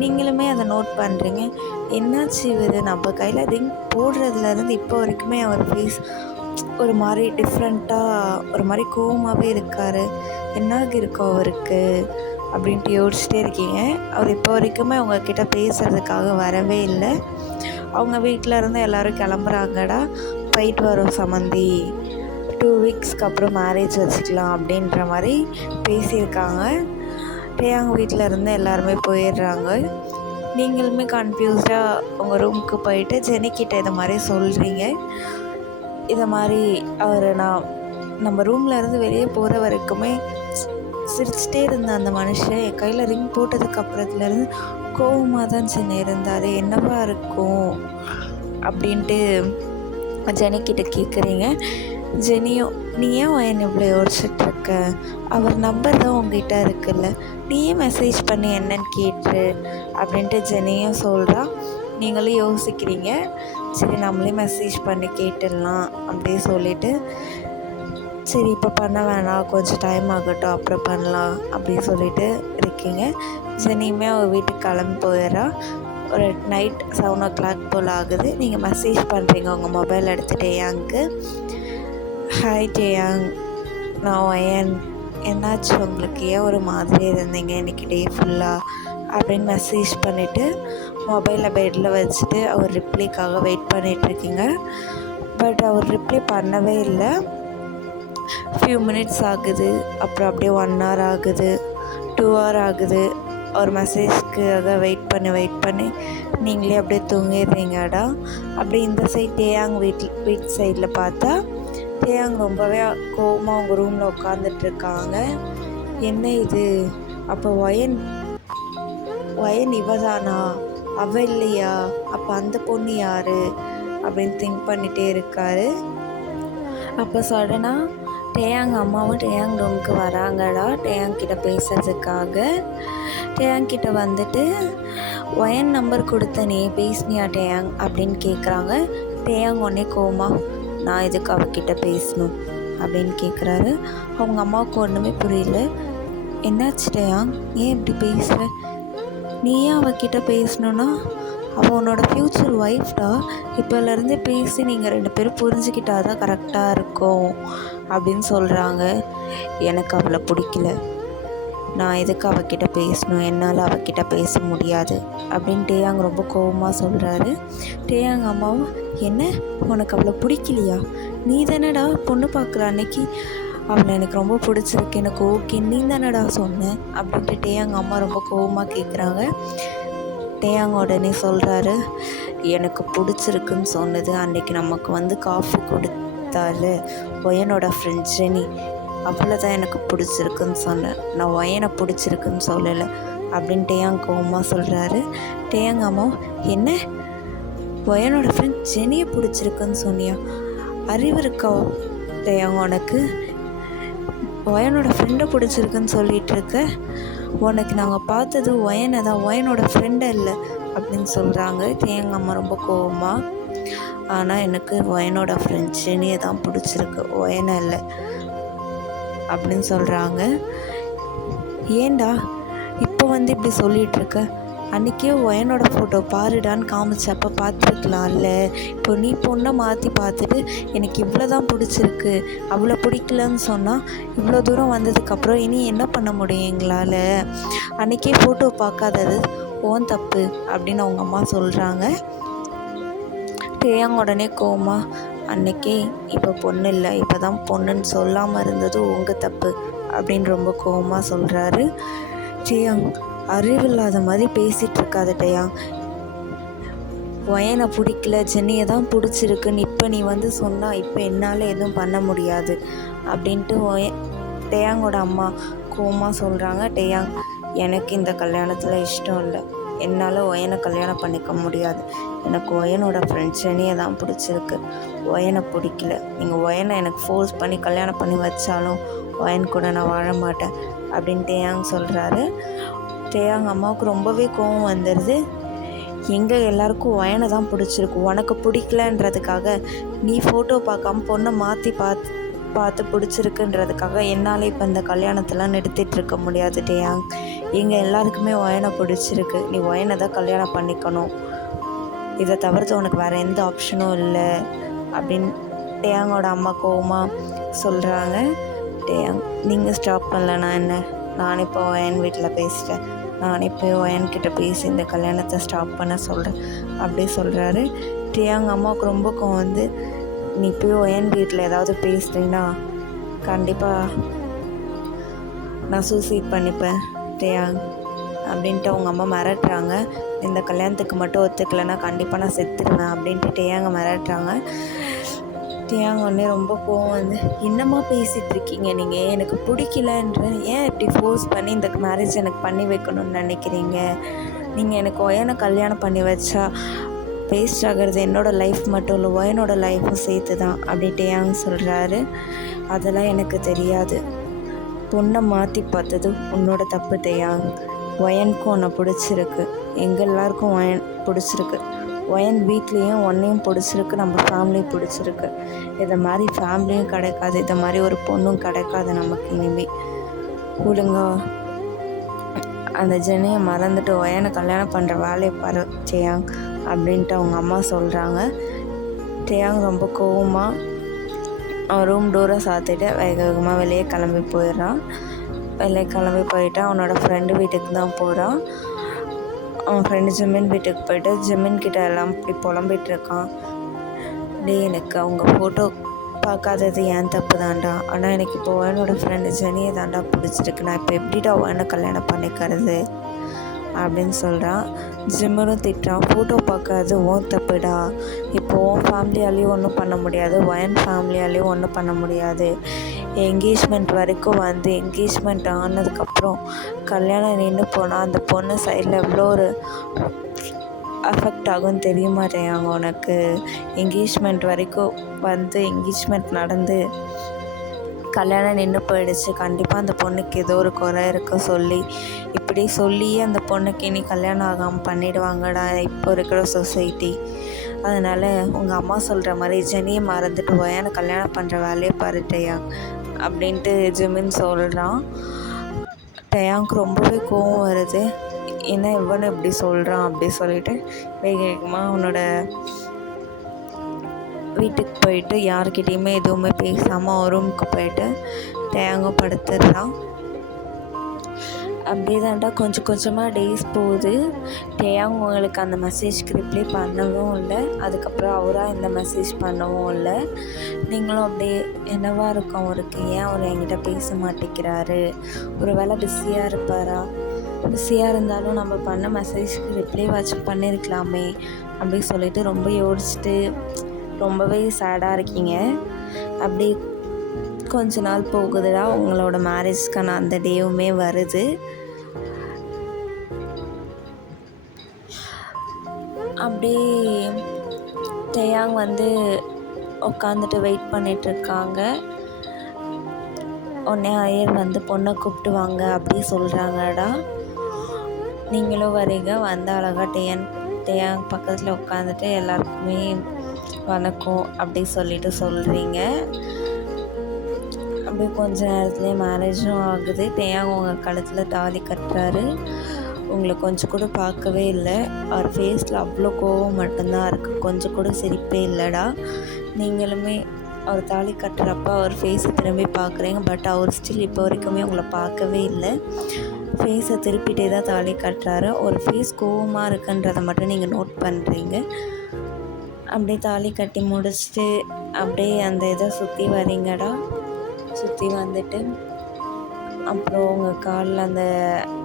நீங்களுமே அதை நோட் பண்ணுறீங்க. என்னாச்சு இவர் நம்ம கையில் ரிங் போடுறதுலேருந்து இப்போ வரைக்குமே அவர் ஃபேஸ் ஒரு மாதிரி டிஃப்ரெண்ட்டாக, ஒரு மாதிரி கோவமாகவே இருக்கார். என்னாகி இருக்கோம் அவருக்கு அப்படின்ட்டு யோசிச்சுட்டே இருக்கீங்க. அவர் இப்போ வரைக்குமே அவங்கக்கிட்ட பேசுகிறதுக்காக வரவே இல்லை. அவங்க வீட்டில் இருந்து எல்லோரும் கிளம்புறாங்கடா, போயிட்டு வரோம் சம்மந்தி, 2 வீக்ஸ்க்கு அப்புறம் மேரேஜ் வச்சுக்கலாம் அப்படின்ற மாதிரி பேசியிருக்காங்க. டேயாங் வீட்டில் இருந்து எல்லாருமே போயிடுறாங்க. நீங்களுமே கன்ஃபியூஸ்டாக உங்கள் ரூமுக்கு போயிட்டு ஜெனிக்கிட்ட இதை மாதிரி சொல்கிறீங்க. இதை மாதிரி நம்ம ரூமில் இருந்து வெளியே போகிற வரைக்குமே சிரிச்சிட்டே இருந்த அந்த மனுஷன் என் கையில் ரிங் போட்டதுக்கு அப்புறத்துலேருந்து கோவமாக தான் சின்ன இருந்தார், என்னவா இருக்கும் அப்படின்ட்டு ஜெனிக்கிட்ட கேட்குறீங்க. ஜெனியும், நீ ஏன் இவ்வளோ யோசிச்சுட்ருக்க, அவர் நம்பர் தான் உங்ககிட்ட இருக்குல்ல, நீயே மெசேஜ் பண்ணி என்னன்னு கேட்டு அப்படின்ட்டு ஜெனியும் சொல்கிறா. நீங்களும் யோசிக்கிறீங்க, சரி நம்மளே மெசேஜ் பண்ணி கேட்டுடலாம் அப்படியே சொல்லிவிட்டு, சரி இப்போ பண்ண வேணாம், கொஞ்சம் டைம் ஆகட்டும், அப்புறம் பண்ணலாம் அப்படின்னு சொல்லிட்டு இருக்கீங்க. ஜெனியுமே அவள் வீட்டுக்கு கிளம்பி போயிடுறா. ஒரு நைட் 7 o'clock போல் ஆகுது. நீங்கள் மெசேஜ் பண்ணுறீங்க உங்கள் மொபைல் எடுத்து டேயாங்க்கு. ஹாய் டேயாங், நான் ஒயன், என்னாச்சு உங்களுக்கு, ஏன் ஒரு மாதிரி இருந்தீங்க இன்றைக்கி டே ஃபுல்லாக அப்படின்னு மெசேஜ் பண்ணிவிட்டு மொபைலை பெட்டில் வச்சுட்டு அவர் ரிப்ளைக்காக வெயிட் பண்ணிகிட்ருக்கீங்க. பட் அவர் ரிப்ளை பண்ணவே இல்லை. ஃபியூ மினிட்ஸ் ஆகுது, அப்புறம் அப்படியே 1 hour ஆகுது, 2 hour ஆகுது. ஒரு மெசேஜ்க்காக வெயிட் பண்ணி நீங்களே அப்படியே தூங்கிடுறீங்கடா. அப்படி இந்த சைட் டேயாங் வீட்டு சைடில் பார்த்தா டேயாங் ரொம்பவே கோவமாக அவங்க ரூமில் உட்காந்துட்ருக்காங்க. என்ன இது, அப்போ ஒயன் இவதானா, அவ இல்லையா, அப்போ அந்த பொண்ணு யார் அப்படின்னு திங்க் பண்ணிகிட்டே இருக்காரு. அப்போ சடனாக டேயாங் அம்மாவும் டேயாங் ரூமுக்கு வராங்கடா டேயாங் கிட்ட பேசுறதுக்காக. டேயாங் கிட்ட வந்துட்டு, ஒயன் நம்பர் கொடுத்த நீ பேசினியா டேயாங் அப்படின்னு கேட்குறாங்க. டேயாங் உடனே கோமா, நான் எதுக்கு அவகிட்ட பேசணும் அப்படின்னு கேட்குறாரு. அவங்க அம்மாவுக்கு ஒன்றுமே புரியல. என்னாச்சு டேயாங், ஏன் இப்படி பேசுகிற, நீ ஏன் அவகிட்ட பேசணுன்னா, அவள் உன்னோட ஃப்யூச்சர் ஒய்ஃப்டா, இப்போலேருந்து பேசி நீங்கள் 2 பேரும் புரிஞ்சுக்கிட்டா தான் கரெக்டாக இருக்கும் அப்படின்னு சொல்கிறாங்க. எனக்கு அவளை பிடிக்கல, நான் எதுக்கு அவகிட்ட பேசணும், என்னால் அவகிட்ட பேச முடியாது அப்படின்னு டேயாங் ரொம்ப கோவமாக சொல்கிறாரு. டேயாங் அம்மாவும், என்ன உனக்கு அவளை பிடிக்கலையா, நீ தானடா பொண்ணு பார்க்குற அன்னைக்கு அவளை எனக்கு ரொம்ப பிடிச்சிருக்கு, எனக்கு ஓகே, நீ தானடா சொன்னேன் அப்படின்ட்டு டேயாங் அம்மா ரொம்ப கோவமாக கேட்குறாங்க. டேயாங் உடனே சொல்கிறாரு, எனக்கு பிடிச்சிருக்குன்னு சொன்னது அன்றைக்கி நமக்கு வந்து காஃபி கொடுத்தாள் ஒயனோட ஃப்ரெண்ட் ஜெனி, அவளை தான் எனக்கு பிடிச்சிருக்குன்னு சொன்னேன், நான் ஒயனை பிடிச்சிருக்குன்னு சொல்லலை அப்படின்னு டேயாங் கோவமாக சொல்கிறாரு. டேயாங் அம்மா, என்ன ஒயனோட ஃப்ரெண்ட் ஜெனியை பிடிச்சிருக்குன்னு சொன்னியா, அறிவு இருக்கா டேயாங் உனக்கு, ஒயனோட ஃப்ரெண்டை பிடிச்சிருக்குன்னு சொல்லிகிட்டு இருக்க, உனக்கு நாங்கள் பார்த்தது ஒயனை தான், ஒயனோட ஃப்ரெண்டை இல்லை அப்படின்னு சொல்கிறாங்க டேயாங் அம்மா ரொம்ப கோவமாக. ஆனால் எனக்கு ஒயனோட ஃப்ரெண்ட் ஜெனியை தான் பிடிச்சிருக்கு, ஒயனை இல்லை அப்படின்னு சொல்கிறாங்க. ஏண்டா இப்போ வந்து இப்படி சொல்லிகிட்ருக்க, அன்றைக்கே ஒயனோட ஃபோட்டோ பாருடான்னு காமிச்சப்போ பார்த்துருக்கலாம்ல, இப்போ நீ பொண்ணை மாற்றி பார்த்துட்டு எனக்கு இவ்வளோ தான் பிடிச்சிருக்கு, அவ்வளோ பிடிக்கலன்னு சொன்னால் இவ்வளோ தூரம் வந்ததுக்கப்புறம் இனி என்ன பண்ண முடியும் எங்களால், அன்றைக்கே ஃபோட்டோ பார்க்காதது ஓன் தப்பு அப்படின்னு அவங்க அம்மா சொல்கிறாங்க. டேயாங் உடனே கோமா, அன்றைக்கே இப்போ பொண்ணு இல்லை, இப்போ தான் பொண்ணுன்னு சொல்லாமல் இருந்தது உங்கள் தப்பு அப்படின்னு ரொம்ப கோவமாக சொல்கிறாரு. டேயாங், அறிவில்லாத மாதிரி பேசிகிட்டு இருக்காத டேயாங், ஒயனை பிடிக்கல ஜென்னியை தான் பிடிச்சிருக்குன்னு இப்போ நீ வந்து சொன்னால் இப்போ என்னால் எதுவும் பண்ண முடியாது அப்படின்ட்டு டேயாங்கோட அம்மா கோவமாக சொல்கிறாங்க. டேயாங், எனக்கு இந்த கல்யாணத்தில் இஷ்டம் இல்லை, என்னால் ஒயனை கல்யாணம் பண்ணிக்க முடியாது. எனக்கு ஒயனோட ஃப்ரெண்ட் ஜெனியை தான் பிடிச்சிருக்கு, ஒயனை பிடிக்கல. நீங்கள் ஒயனை எனக்கு ஃபோர்ஸ் பண்ணி கல்யாணம் பண்ணி வச்சாலும் ஒயன் கூட நான் வாழ மாட்டேன் அப்படின்னு டேயாங் சொல்கிறாரு. டேயாங் அம்மாவுக்கு ரொம்பவே கோவம் வந்துடுது. எங்கே எல்லாருக்கும் ஒயனை தான் பிடிச்சிருக்கு, உனக்கு பிடிக்கலன்றதுக்காக நீ ஃபோட்டோ பார்க்காம பொண்ணை மாற்றி பார்த்து பிடிச்சிருக்குன்றதுக்காக என்னால் இப்போ இந்த கல்யாணத்தெல்லாம் நிறுத்திட்டு இருக்க முடியாது டேயாங். எங்கள் எல்லாருக்குமே ஒயனை பிடிச்சிருக்கு, நீ ஒயனை தான் கல்யாணம் பண்ணிக்கணும், இதை தவிர்த்து உனக்கு வேறு எந்த ஆப்ஷனும் இல்லை அப்படின்னு டேயாங்கோட அம்மா கோவமாக சொல்கிறாங்க. டேயாங், நீங்கள் ஸ்டாப் பண்ணலன்னா என்ன, நான் இப்போ ஒயன் வீட்டில் பேசிட்டேன், நானே போய் ஒயன்கிட்ட பேசி இந்த கல்யாணத்தை ஸ்டாப் பண்ண சொல்கிறேன் அப்படி சொல்கிறாரு. டேயாங் அம்மாவுக்கு ரொம்ப கோவம் வந்து, நீ போய் ஒயன் வீட்டில் ஏதாவது பேசுறீங்கன்னா கண்டிப்பாக நான் சூசைட் பண்ணிப்பேன் டேயாங் அப்படின்ட்டு அவங்க அம்மா மிரட்டுறாங்க. இந்த கல்யாணத்துக்கு மட்டும் ஒத்துக்கலைன்னா கண்டிப்பாக நான் செத்துருவேன் அப்படின்ட்டு டேயாங்க மிரட்டுறாங்க. டேயாங் உடனே ரொம்ப கோவம் வந்து, என்னம்மா பேசிகிட்டு இருக்கீங்க நீங்கள், எனக்கு பிடிக்கலன்ற ஏன் இப்படி ஃபோர்ஸ் பண்ணி இந்த மேரேஜ் எனக்கு பண்ணி வைக்கணும்னு நினைக்கிறீங்க, நீங்கள் எனக்கு ஒயனை கல்யாணம் பண்ணி வச்சா வேஸ்ட் ஆகிறது என்னோடய லைஃப் மட்டும் இல்லை, ஒயனோட லைஃப்பும் சேர்த்து தான் அப்படி டேயாங் சொல்கிறாரு. அதெல்லாம் எனக்கு தெரியாது, பொண்ணை மாற்றி பார்த்தது உன்னோட தப்பு டேயாங், ஒயனுக்கும் உன்னை பிடிச்சிருக்கு, எங்கள் எல்லாருக்கும் ஒயன் பிடிச்சிருக்கு, ஒயன் வீட்லேயும் ஒன்றையும் பிடிச்சிருக்கு, நம்ம ஃபேமிலியும் பிடிச்சிருக்கு, இதை மாதிரி ஃபேமிலியும் கிடைக்காது, இதை மாதிரி ஒரு பொண்ணும் கிடைக்காது நமக்கு இனிமேல், ஒழுங்கா அந்த ஜெனியை மறந்துட்டு ஒயனை கல்யாணம் பண்ணுற வேலையை பாரு டேயாங் அப்படின்ட்டு அவங்க அம்மா சொல்கிறாங்க. டேயாங் ரொம்ப கோவமாக அவன் ரூம் டோரை சாத்திட்டு வேக வேகமாக வெளியே கிளம்பி போயிடுறான். வெளியே கிளம்பி போயிட்டு அவனோட ஃப்ரெண்டு வீட்டுக்கு தான் போகிறான். அவன் ஃப்ரெண்டு ஜிமின் வீட்டுக்கு போயிட்டு ஜிமின்கிட்ட எல்லாம் இப்படி புலம்பிகிட்டு இருக்கான். டே, எனக்கு அவங்க ஃபோட்டோ பார்க்காதது ஏன் தப்பு தான்டா, ஆனால் எனக்கு இப்போ என்னோடய ஃப்ரெண்டு ஜெனியை தாண்டா பிடிச்சிருக்கு, நான் இப்போ எப்படிடா ஒயனை கல்யாணம் பண்ணிக்கிறது அப்படின்னு சொல்கிறான். ஜிம்மரும் திட்டுறான், ஃபோட்டோ பார்க்காது ஓன் தப்புடா, இப்போ உன் ஃபேமிலியாலேயும் ஒன்றும் பண்ண முடியாது, ஒயன் ஃபேமிலியாலேயும் ஒன்றும் பண்ண முடியாது, என்கேஜ்மெண்ட் வரைக்கும் வந்து என்கேஜ்மெண்ட் ஆனதுக்கப்புறம் கல்யாணம் நின்று போனால் அந்த பொண்ணு சைடில் எவ்வளோ ஒரு அஃபெக்ட் ஆகும் தெரியுமா டேயாங் உனக்கு, என்கேஜ்மெண்ட் வரைக்கும் வந்து என்கேஜ்மெண்ட் நடந்து கல்யாணம் நின்று போயிடுச்சு, கண்டிப்பாக அந்த பொண்ணுக்கு ஏதோ ஒரு குறை இருக்க சொல்லி இப்படி சொல்லியே அந்த பொண்ணுக்கு இனி கல்யாணம் ஆகாமல் பண்ணிவிடுவாங்கடா இப்போ இருக்கிற சொசைட்டி. அதனால் உங்கள் அம்மா சொல்கிற மாதிரி ஜெனியை மறந்துட்டு ஒயனை கல்யாணம் பண்ணுற வேலையை பாரு டேயாங் அப்படின்ட்டு ஜிமின் சொல்கிறான். டேயாங்க்கு ரொம்பவே கோவம் வருது, என்ன இவனு இப்படி சொல்கிறான் அப்படி சொல்லிட்டு வேக வேகமாக அவனோட வீட்டுக்கு போயிட்டு யார்கிட்டையுமே எதுவுமே பேசாமல் அவன் ரூமுக்கு போயிட்டு டேயாங்கும் படுத்துடுறான். அப்படியே தாண்டா கொஞ்சம் கொஞ்சமாக டேஸ் போகுது. டேயாங் உங்களுக்கு அந்த மெசேஜ்க்கு ரிப்ளை பண்ணவும் இல்லை, அதுக்கப்புறம் அவராக இந்த மெசேஜ் பண்ணவும் இல்லை. நீங்களும் அப்படியே என்னவா இருக்கும் அவருக்கு, ஏன் அவர் என்கிட்ட பேச மாட்டேங்கிறாரு, ஒரு வேளை பிஸியாக இருப்பாரா, பிஸியாக இருந்தாலும் நம்ம பண்ண மெசேஜ்க்கு ரிப்ளை வாட்ச் பண்ணியிருக்கலாமே அப்படி சொல்லிட்டு ரொம்ப யோசிச்சுட்டு ரொம்பவே சேடாக இருக்கீங்க. அப்படி கொஞ்ச நாள் போகுதுடா, உங்களோட மேரேஜ்க்கான அந்த டேவுமே வருது. அப்படியே டேயாங் வந்து உட்காந்துட்டு வெயிட் பண்ணிகிட்ருக்காங்க. உடனே ஐயர் வந்து பொண்ணை கூப்பிட்டு வாங்க அப்படி சொல்கிறாங்கடா. நீங்களும் வரீங்க, வந்து அழகாக டேயாங் பக்கத்தில் உட்காந்துட்டு எல்லாருக்குமே வணக்கம் அப்படி சொல்லிட்டு சொல்கிறீங்க. அப்படியே கொஞ்ச நேரத்துலேயே மேரேஜும் ஆகுது. டேயாங் உங்கள் கழுத்தில் தாலி கட்டுறாரு. உங்களை கொஞ்சம் கூட பார்க்கவே இல்லை, அவர் ஃபேஸில் அவ்வளோ கோவம் மட்டும்தான் இருக்குது, கொஞ்சம் கூட சிரிப்பே இல்லைடா. நீங்களுமே அவர் தாலி கட்டுறப்ப அவர் ஃபேஸை திரும்பி பார்க்குறீங்க, பட் அவர் ஸ்டில் இப்போ வரைக்குமே உங்களை பார்க்கவே இல்லை, ஃபேஸை திருப்பிட்டே தான் தாலி கட்டுறாரு. ஒரு ஃபேஸ் கோவமாக இருக்குன்றதை மட்டும் நீங்கள் நோட் பண்ணுறீங்க. அப்படியே தாலி கட்டி முடிச்சுட்டு அப்படியே அந்த இதை சுற்றி வரீங்கடா. சுற்றி வந்துட்டு அப்புறம் உங்கள் காலில் அந்த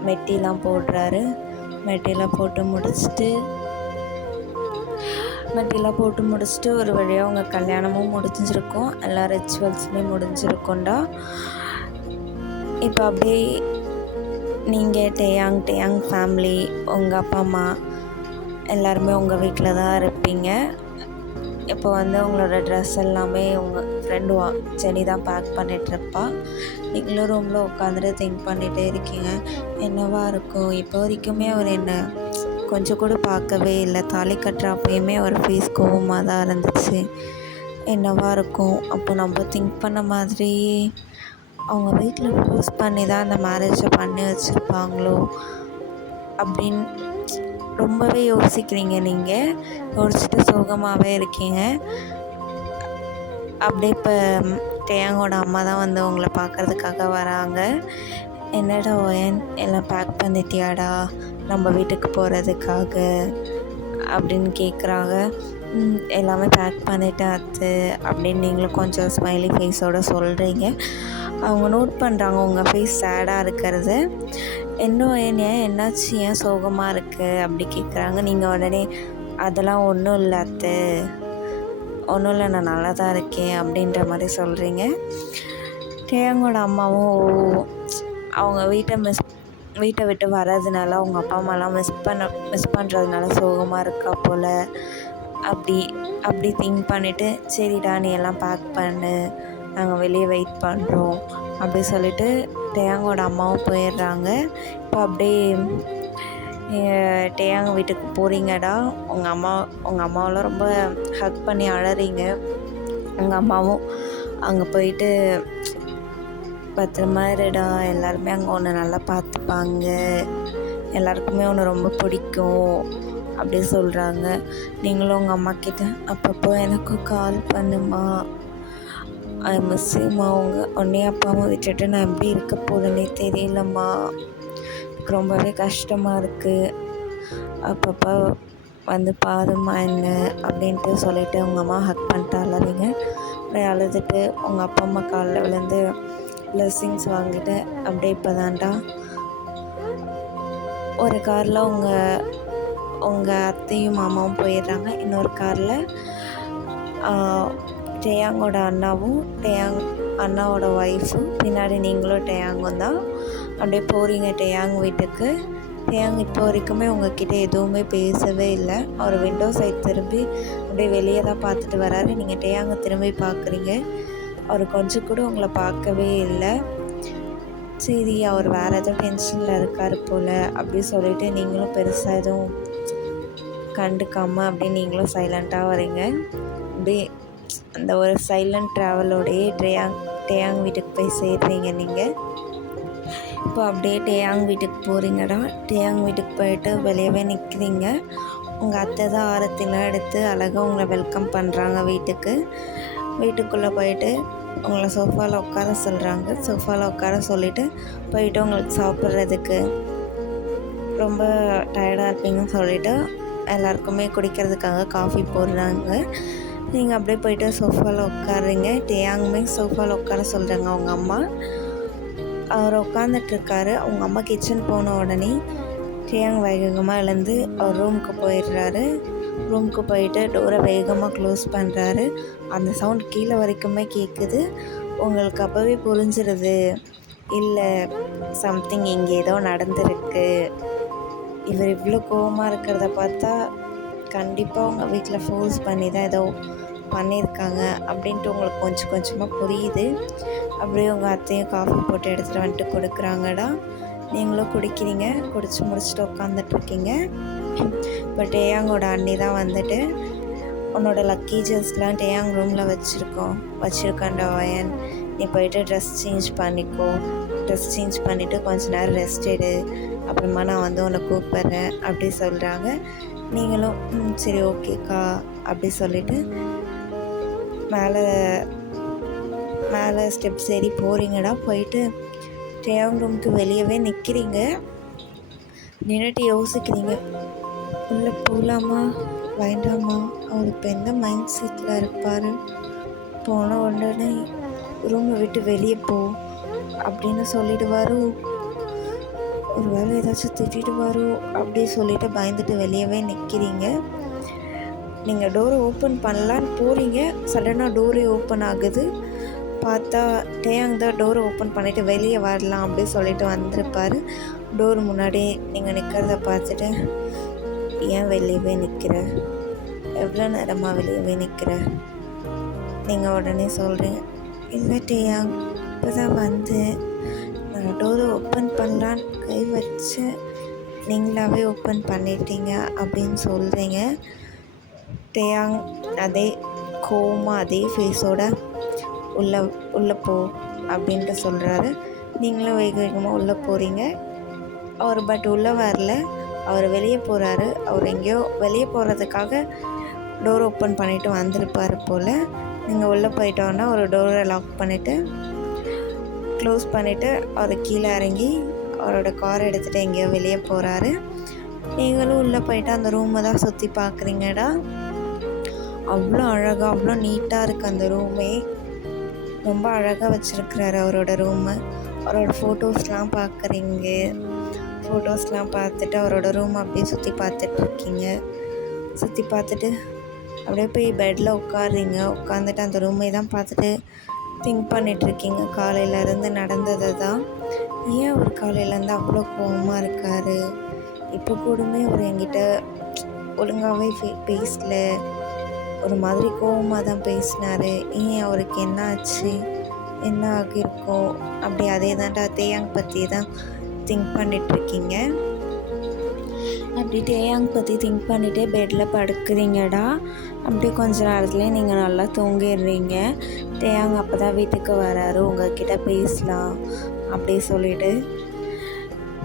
மெட்டிலாம் போடுறாரு. மெட்டிலாம் போட்டு முடிச்சுட்டு ஒரு வழியாக உங்கள் கல்யாணமும் முடிஞ்சிருக்கும், எல்லா ரிச்சுவல்ஸுமே முடிஞ்சிருக்கும்டா. இப்போ அப்படியே நீங்கள் டேயாங் ஃபேமிலி, உங்கள் அப்பா அம்மா எல்லாருமே உங்கள் வீட்டில் தான் இருப்பீங்க. இப்போ வந்து உங்களோட ட்ரெஸ் எல்லாமே உங்கள் ஃப்ரெண்டு ஜெனி தான் பேக் பண்ணிகிட்ருப்பா. நீங்களும் ரூமில் உட்காந்துட்டு திங்க் பண்ணிகிட்டே இருக்கீங்க, என்னவா இருக்கும். இப்போ வரைக்குமே அவர் என்னை கொஞ்சம் கூட பார்க்கவே இல்லை. தாலி கட்டுற அப்பயுமே அவர் ஃபேஸ் கோவமாக தான் இருந்துச்சு. என்னவா இருக்கும். அப்போ நம்ம திங்க் பண்ண மாதிரி அவங்க வீட்டில் ஃபோர்ஸ் பண்ணி தான் அந்த மேரேஜை பண்ணி வச்சுருப்பாங்களோ அப்படின்னு ரொம்பவே யோசிக்கிறீங்க. நீங்கள் யோசிச்சுட்டு சோகமாகவே இருக்கீங்க. அப்படியே இப்போ டேயாங்கோட அம்மா தான் வந்து உங்களை பார்க்குறதுக்காக வராங்க. என்னடா ஒயன் எல்லாம் பேக் பண்ணிட்டியாடா நம்ம வீட்டுக்கு போகிறதுக்காக அப்படின்னு கேட்குறாங்க. எல்லாமே பேக் பண்ணிட்டேன் அத்தை அப்படின்னு நீங்களும் கொஞ்சம் ஸ்மைலி ஃபேஸோடு சொல்கிறீங்க. அவங்க நோட் பண்ணுறாங்க உங்கள் ஃபேஸ் சேடாக இருக்கிறது. இன்னும் என்னாச்சு, ஏன் சோகமாக இருக்குது அப்படி கேட்குறாங்க. நீங்கள் உடனே அதெல்லாம் ஒன்றும் இல்லை அத்தை, ஒன்றும் இல்லை, நான் நல்லா தான் இருக்கேன் அப்படின்ற மாதிரி சொல்கிறீங்க. டேயாங்கோட அம்மாவும் அவங்க வீட்டை விட்டு வர்றதுனால அவங்க அப்பா அம்மாலாம் மிஸ் பண்ணுறதுனால சோகமாக இருக்கா போல் அப்படி திங்க் பண்ணிவிட்டு, சரிடா நீ எல்லாம் பேக் பண்ணு, நாங்கள் வெளியே வெயிட் பண்ணுறோம் அப்படி சொல்லிவிட்டு டேயாங்கோட அம்மாவும் போயிடுறாங்க. இப்போ அப்படியே டேயாங் வீட்டுக்கு போகிறீங்கடா. உங்கள் அம்மாவெல்லாம் ரொம்ப ஹக் பண்ணி அழறீங்க. உங்கள் அம்மாவும் அங்கே போயிட்டு பத்திரமா இருடா, எல்லாருமே அங்கே ஒன்று நல்லா பார்த்துப்பாங்க, எல்லாருக்குமே ஒன்று ரொம்ப பிடிக்கும் அப்படி சொல்கிறாங்க. நீங்களும் உங்கள் அம்மா கிட்ட அப்பப்போ எனக்கும் கால் பண்ணுமா, ஐ மிஸ்ஸுமா, உன்னையும் அப்பாவும் விட்டுட்டு நான் எப்படி இருக்க போகிறேன்னே தெரியலம்மா, எனக்கு ரொம்பவே கஷ்டமாக இருக்குது, அப்பப்போ வந்து பாருமா என்ன அப்படின்ட்டு சொல்லிவிட்டு உங்கள் அம்மா ஹக் பண்ணிட்டு அழறீங்க. அப்படியே அழுதுட்டு உங்கள் அப்பா அம்மா காலில் விழுந்து பிளெஸ்ஸிங்ஸ் வாங்கிட்டு அப்படியே இப்போ தான்டா ஒரு காரில் உங்கள் அத்தையும் மாமாவும் போயிடுறாங்க. இன்னொரு காரில் டேயாங்கோட அண்ணாவும் அண்ணாவோட ஒய்ஃபும் பின்னாடி நீங்களும் டேயாங்கும் தான் அப்படியே போகிறீங்க டேயாங் வீட்டுக்கு. டேயாங் இப்போ வரைக்குமே உங்ககிட்ட எதுவுமே பேசவே இல்லை. அவர் விண்டோ சைட் திரும்பி அப்படியே வெளியே தான் பார்த்துட்டு வராரு. நீங்கள் டேயாங்கை திரும்பி பார்க்குறீங்க. அவர் கொஞ்சம் கூட உங்களை பார்க்கவே இல்லை. சரி அவர் வேறு எதுவும் டென்ஷனில் இருக்கார் போல் அப்படி சொல்லிவிட்டு நீங்களும் பெருசாக எதுவும் கண்டுக்காமல் அப்படியே நீங்களும் சைலண்ட்டாக வரீங்க. அப்படியே அந்த ஒரு சைலண்ட் ட்ராவலோடையே டேயாங் வீட்டுக்கு போய் சேர்றீங்க. நீங்கள் இப்போ அப்படியே டேயாங் வீட்டுக்கு போகிறீங்கடா. டேயாங் வீட்டுக்கு போயிட்டு வெளியவே நிற்கிறீங்க. உங்கள் அத்தை தான் ஆரத்திலாம் எடுத்து அழகாக உங்களை வெல்கம் பண்ணுறாங்க வீட்டுக்குள்ளே போயிட்டு உங்களை சோஃபாவில் உட்கார சொல்கிறாங்க. சோஃபாவில் உட்கார சொல்லிவிட்டு போயிட்டு உங்களுக்கு சாப்பிட்றதுக்கு ரொம்ப டயர்டாக இருப்பீங்கன்னு சொல்லிவிட்டு எல்லாருக்குமே குடிக்கிறதுக்காக காஃபி போடுறாங்க. நீங்கள் அப்படியே போயிட்டு சோஃபாவில் உட்காருங்க. டேயாங்குமே சோஃபாவில் உட்கார சொல்கிறாங்க அவங்க அம்மா. அவர் உட்காந்துட்ருக்காரு. அவங்க அம்மா கிச்சன் போன உடனே டேயாங் வேகமாக எழுந்து அவர் ரூமுக்கு போயிடுறாரு. ரூமுக்கு போயிட்டு டோரை வேகமாக க்ளோஸ் பண்ணுறாரு. அந்த சவுண்ட் கீழே வரைக்குமே கேட்குது. உங்களுக்கு அப்போவே புரிஞ்சிடுது, இல்லை சம்திங் இங்கே ஏதோ நடந்திருக்கு, இவர் இவ்வளோ கோவமாக இருக்கிறத பார்த்தா கண்டிப்பாக உங்கள் வீட்டில் ஃபோர்ஸ் பண்ணி தான் ஏதோ பண்ணியிருக்காங்க அப்படின்ட்டு உங்களுக்கு கொஞ்சம் கொஞ்சமாக புரியுது. அப்படியே உங்கள் அத்தையும் காஃபி போட்டு எடுத்துகிட்டு வந்துட்டு கொடுக்குறாங்கடா. நீங்களும் குடிக்கிறீங்க. குடிச்சு முடிச்சுட்டு உட்காந்துட்ருக்கீங்க. இப்போ டேயாங்கோட அண்ணி தான் வந்துட்டு உன்னோட லக்கேஜஸ்லாம் டேயாங் ரூமில் வச்சுருக்கேன்டா வயன், நீ போயிட்டு ட்ரெஸ் சேஞ்ச் பண்ணிவிட்டு கொஞ்ச நேரம் ரெஸ்ட் எடு, அப்புறமா நான் வந்து உன்னை கூப்பிட்றேன் அப்படி சொல்கிறாங்க. நீங்களும் சரி ஓகேக்கா அப்படி சொல்லிவிட்டு மேலே ஸ்டெப்ஸ் ஏறி போகிறீங்கடா. போயிட்டு டேயாங் ரூமுக்கு வெளியவே நிற்கிறீங்க. நின்றுட்டு யோசிக்கிறீங்க, உள்ளே போகலாமா வேண்டாமா, அவர் இப்போ எந்த மைண்ட் செட்டில் இருப்பார், போன உடனே ரூமை விட்டு வெளியே போ அப்படின்னு சொல்லிடுவாரோ, ஒரு வேளை ஏதாச்சும் திட்டிடுவாரோ அப்படி சொல்லிவிட்டு பயந்துட்டு வெளியவே நிற்கிறீங்க. நீங்கள் டோரை ஓப்பன் பண்ணலான்னு போகிறீங்க. சடனாக டோரே ஓப்பன் ஆகுது. பார்த்தா டேயாங் தான் டோரை ஓப்பன் பண்ணிவிட்டு வெளியே வரலாம் அப்படின்னு சொல்லிட்டு வந்திருப்பார். டோர் முன்னாடி நீங்கள் நிற்கிறத பார்த்துட்டு, ஏன் வெளியவே நிற்கிற, எவ்வளோ நேரமாக வெளியவே நிற்கிற, நீங்கள் உடனே சொல்கிறீங்க, இல்லை டேயாங் இப்போ தான் வந்து நான் டோரை ஓப்பன் பண்ணலான்னு கை வச்சு நீங்களாகவே ஓப்பன் பண்ணிட்டீங்க அப்படின்னு சொல்கிறீங்க. டேயாங் அதே கோவமாக அதே ஃபேஸோட உள்ளே போ அப்படின்ட்டு சொல்கிறாரு. நீங்களும் வேக வேகமாக உள்ளே போகிறீங்க. அவர் பட் உள்ளே வரல, அவர் வெளியே போகிறாரு. அவர் எங்கேயோ வெளியே போகிறதுக்காக டோர் ஓப்பன் பண்ணிவிட்டு வந்திருப்பார் போல். நீங்கள் உள்ளே போயிட்டோன்னா ஒரு டோரை லாக் பண்ணிவிட்டு க்ளோஸ் பண்ணிவிட்டு அவர் கீழே இறங்கி அவரோட காரை எடுத்துகிட்டு எங்கேயோ வெளியே போகிறாரு. நீங்களும் உள்ளே போயிட்டு அந்த ரூமை தான் சுற்றி பார்க்குறீங்கடா. அவ்வளோ அழகாக அவ்வளோ நீட்டாக இருக்குது அந்த ரூமே. ரொம்ப அழகாக வச்சுருக்கிறாரு அவரோட ரூமு. அவரோட ஃபோட்டோஸ்லாம் பார்க்குறீங்க. ஃபோட்டோஸ்லாம் பார்த்துட்டு அவரோட ரூம் அப்படியே சுற்றி பார்த்துட்ருக்கீங்க. சுற்றி பார்த்துட்டு அப்படியே போய் பெட்டில் உட்காடுறீங்க. உட்காந்துட்டு அந்த ரூமை தான் பார்த்துட்டு திங்க் பண்ணிகிட்ருக்கீங்க. காலையிலேருந்து நடந்ததை தான். ஏன் அவர் காலையிலேருந்து அவ்வளோ கோவமாக இருக்கார்? இப்போ கூடமே அவர் என்கிட்ட ஒழுங்காகவே பேசல, ஒரு மாதிரி கோவமாக தான் பேசினார். ஏன் அவருக்கு என்ன ஆச்சு, என்ன ஆகியிருக்கோ அப்படி அதே தான்டா டேயாங் பற்றி தான் திங்க் பண்ணிகிட்ருக்கீங்க. அப்படி டேயாங் பற்றி திங்க் பண்ணிகிட்டே பெட்டில் படுக்கிறீங்கடா. அப்படியே கொஞ்ச நேரத்துலேயே நீங்கள் நல்லா தூங்கிடுறீங்க. டேயாங் அப்போ தான் வீட்டுக்கு வராரு. உங்கள்கிட்ட பேசலாம் அப்படி சொல்லிவிட்டு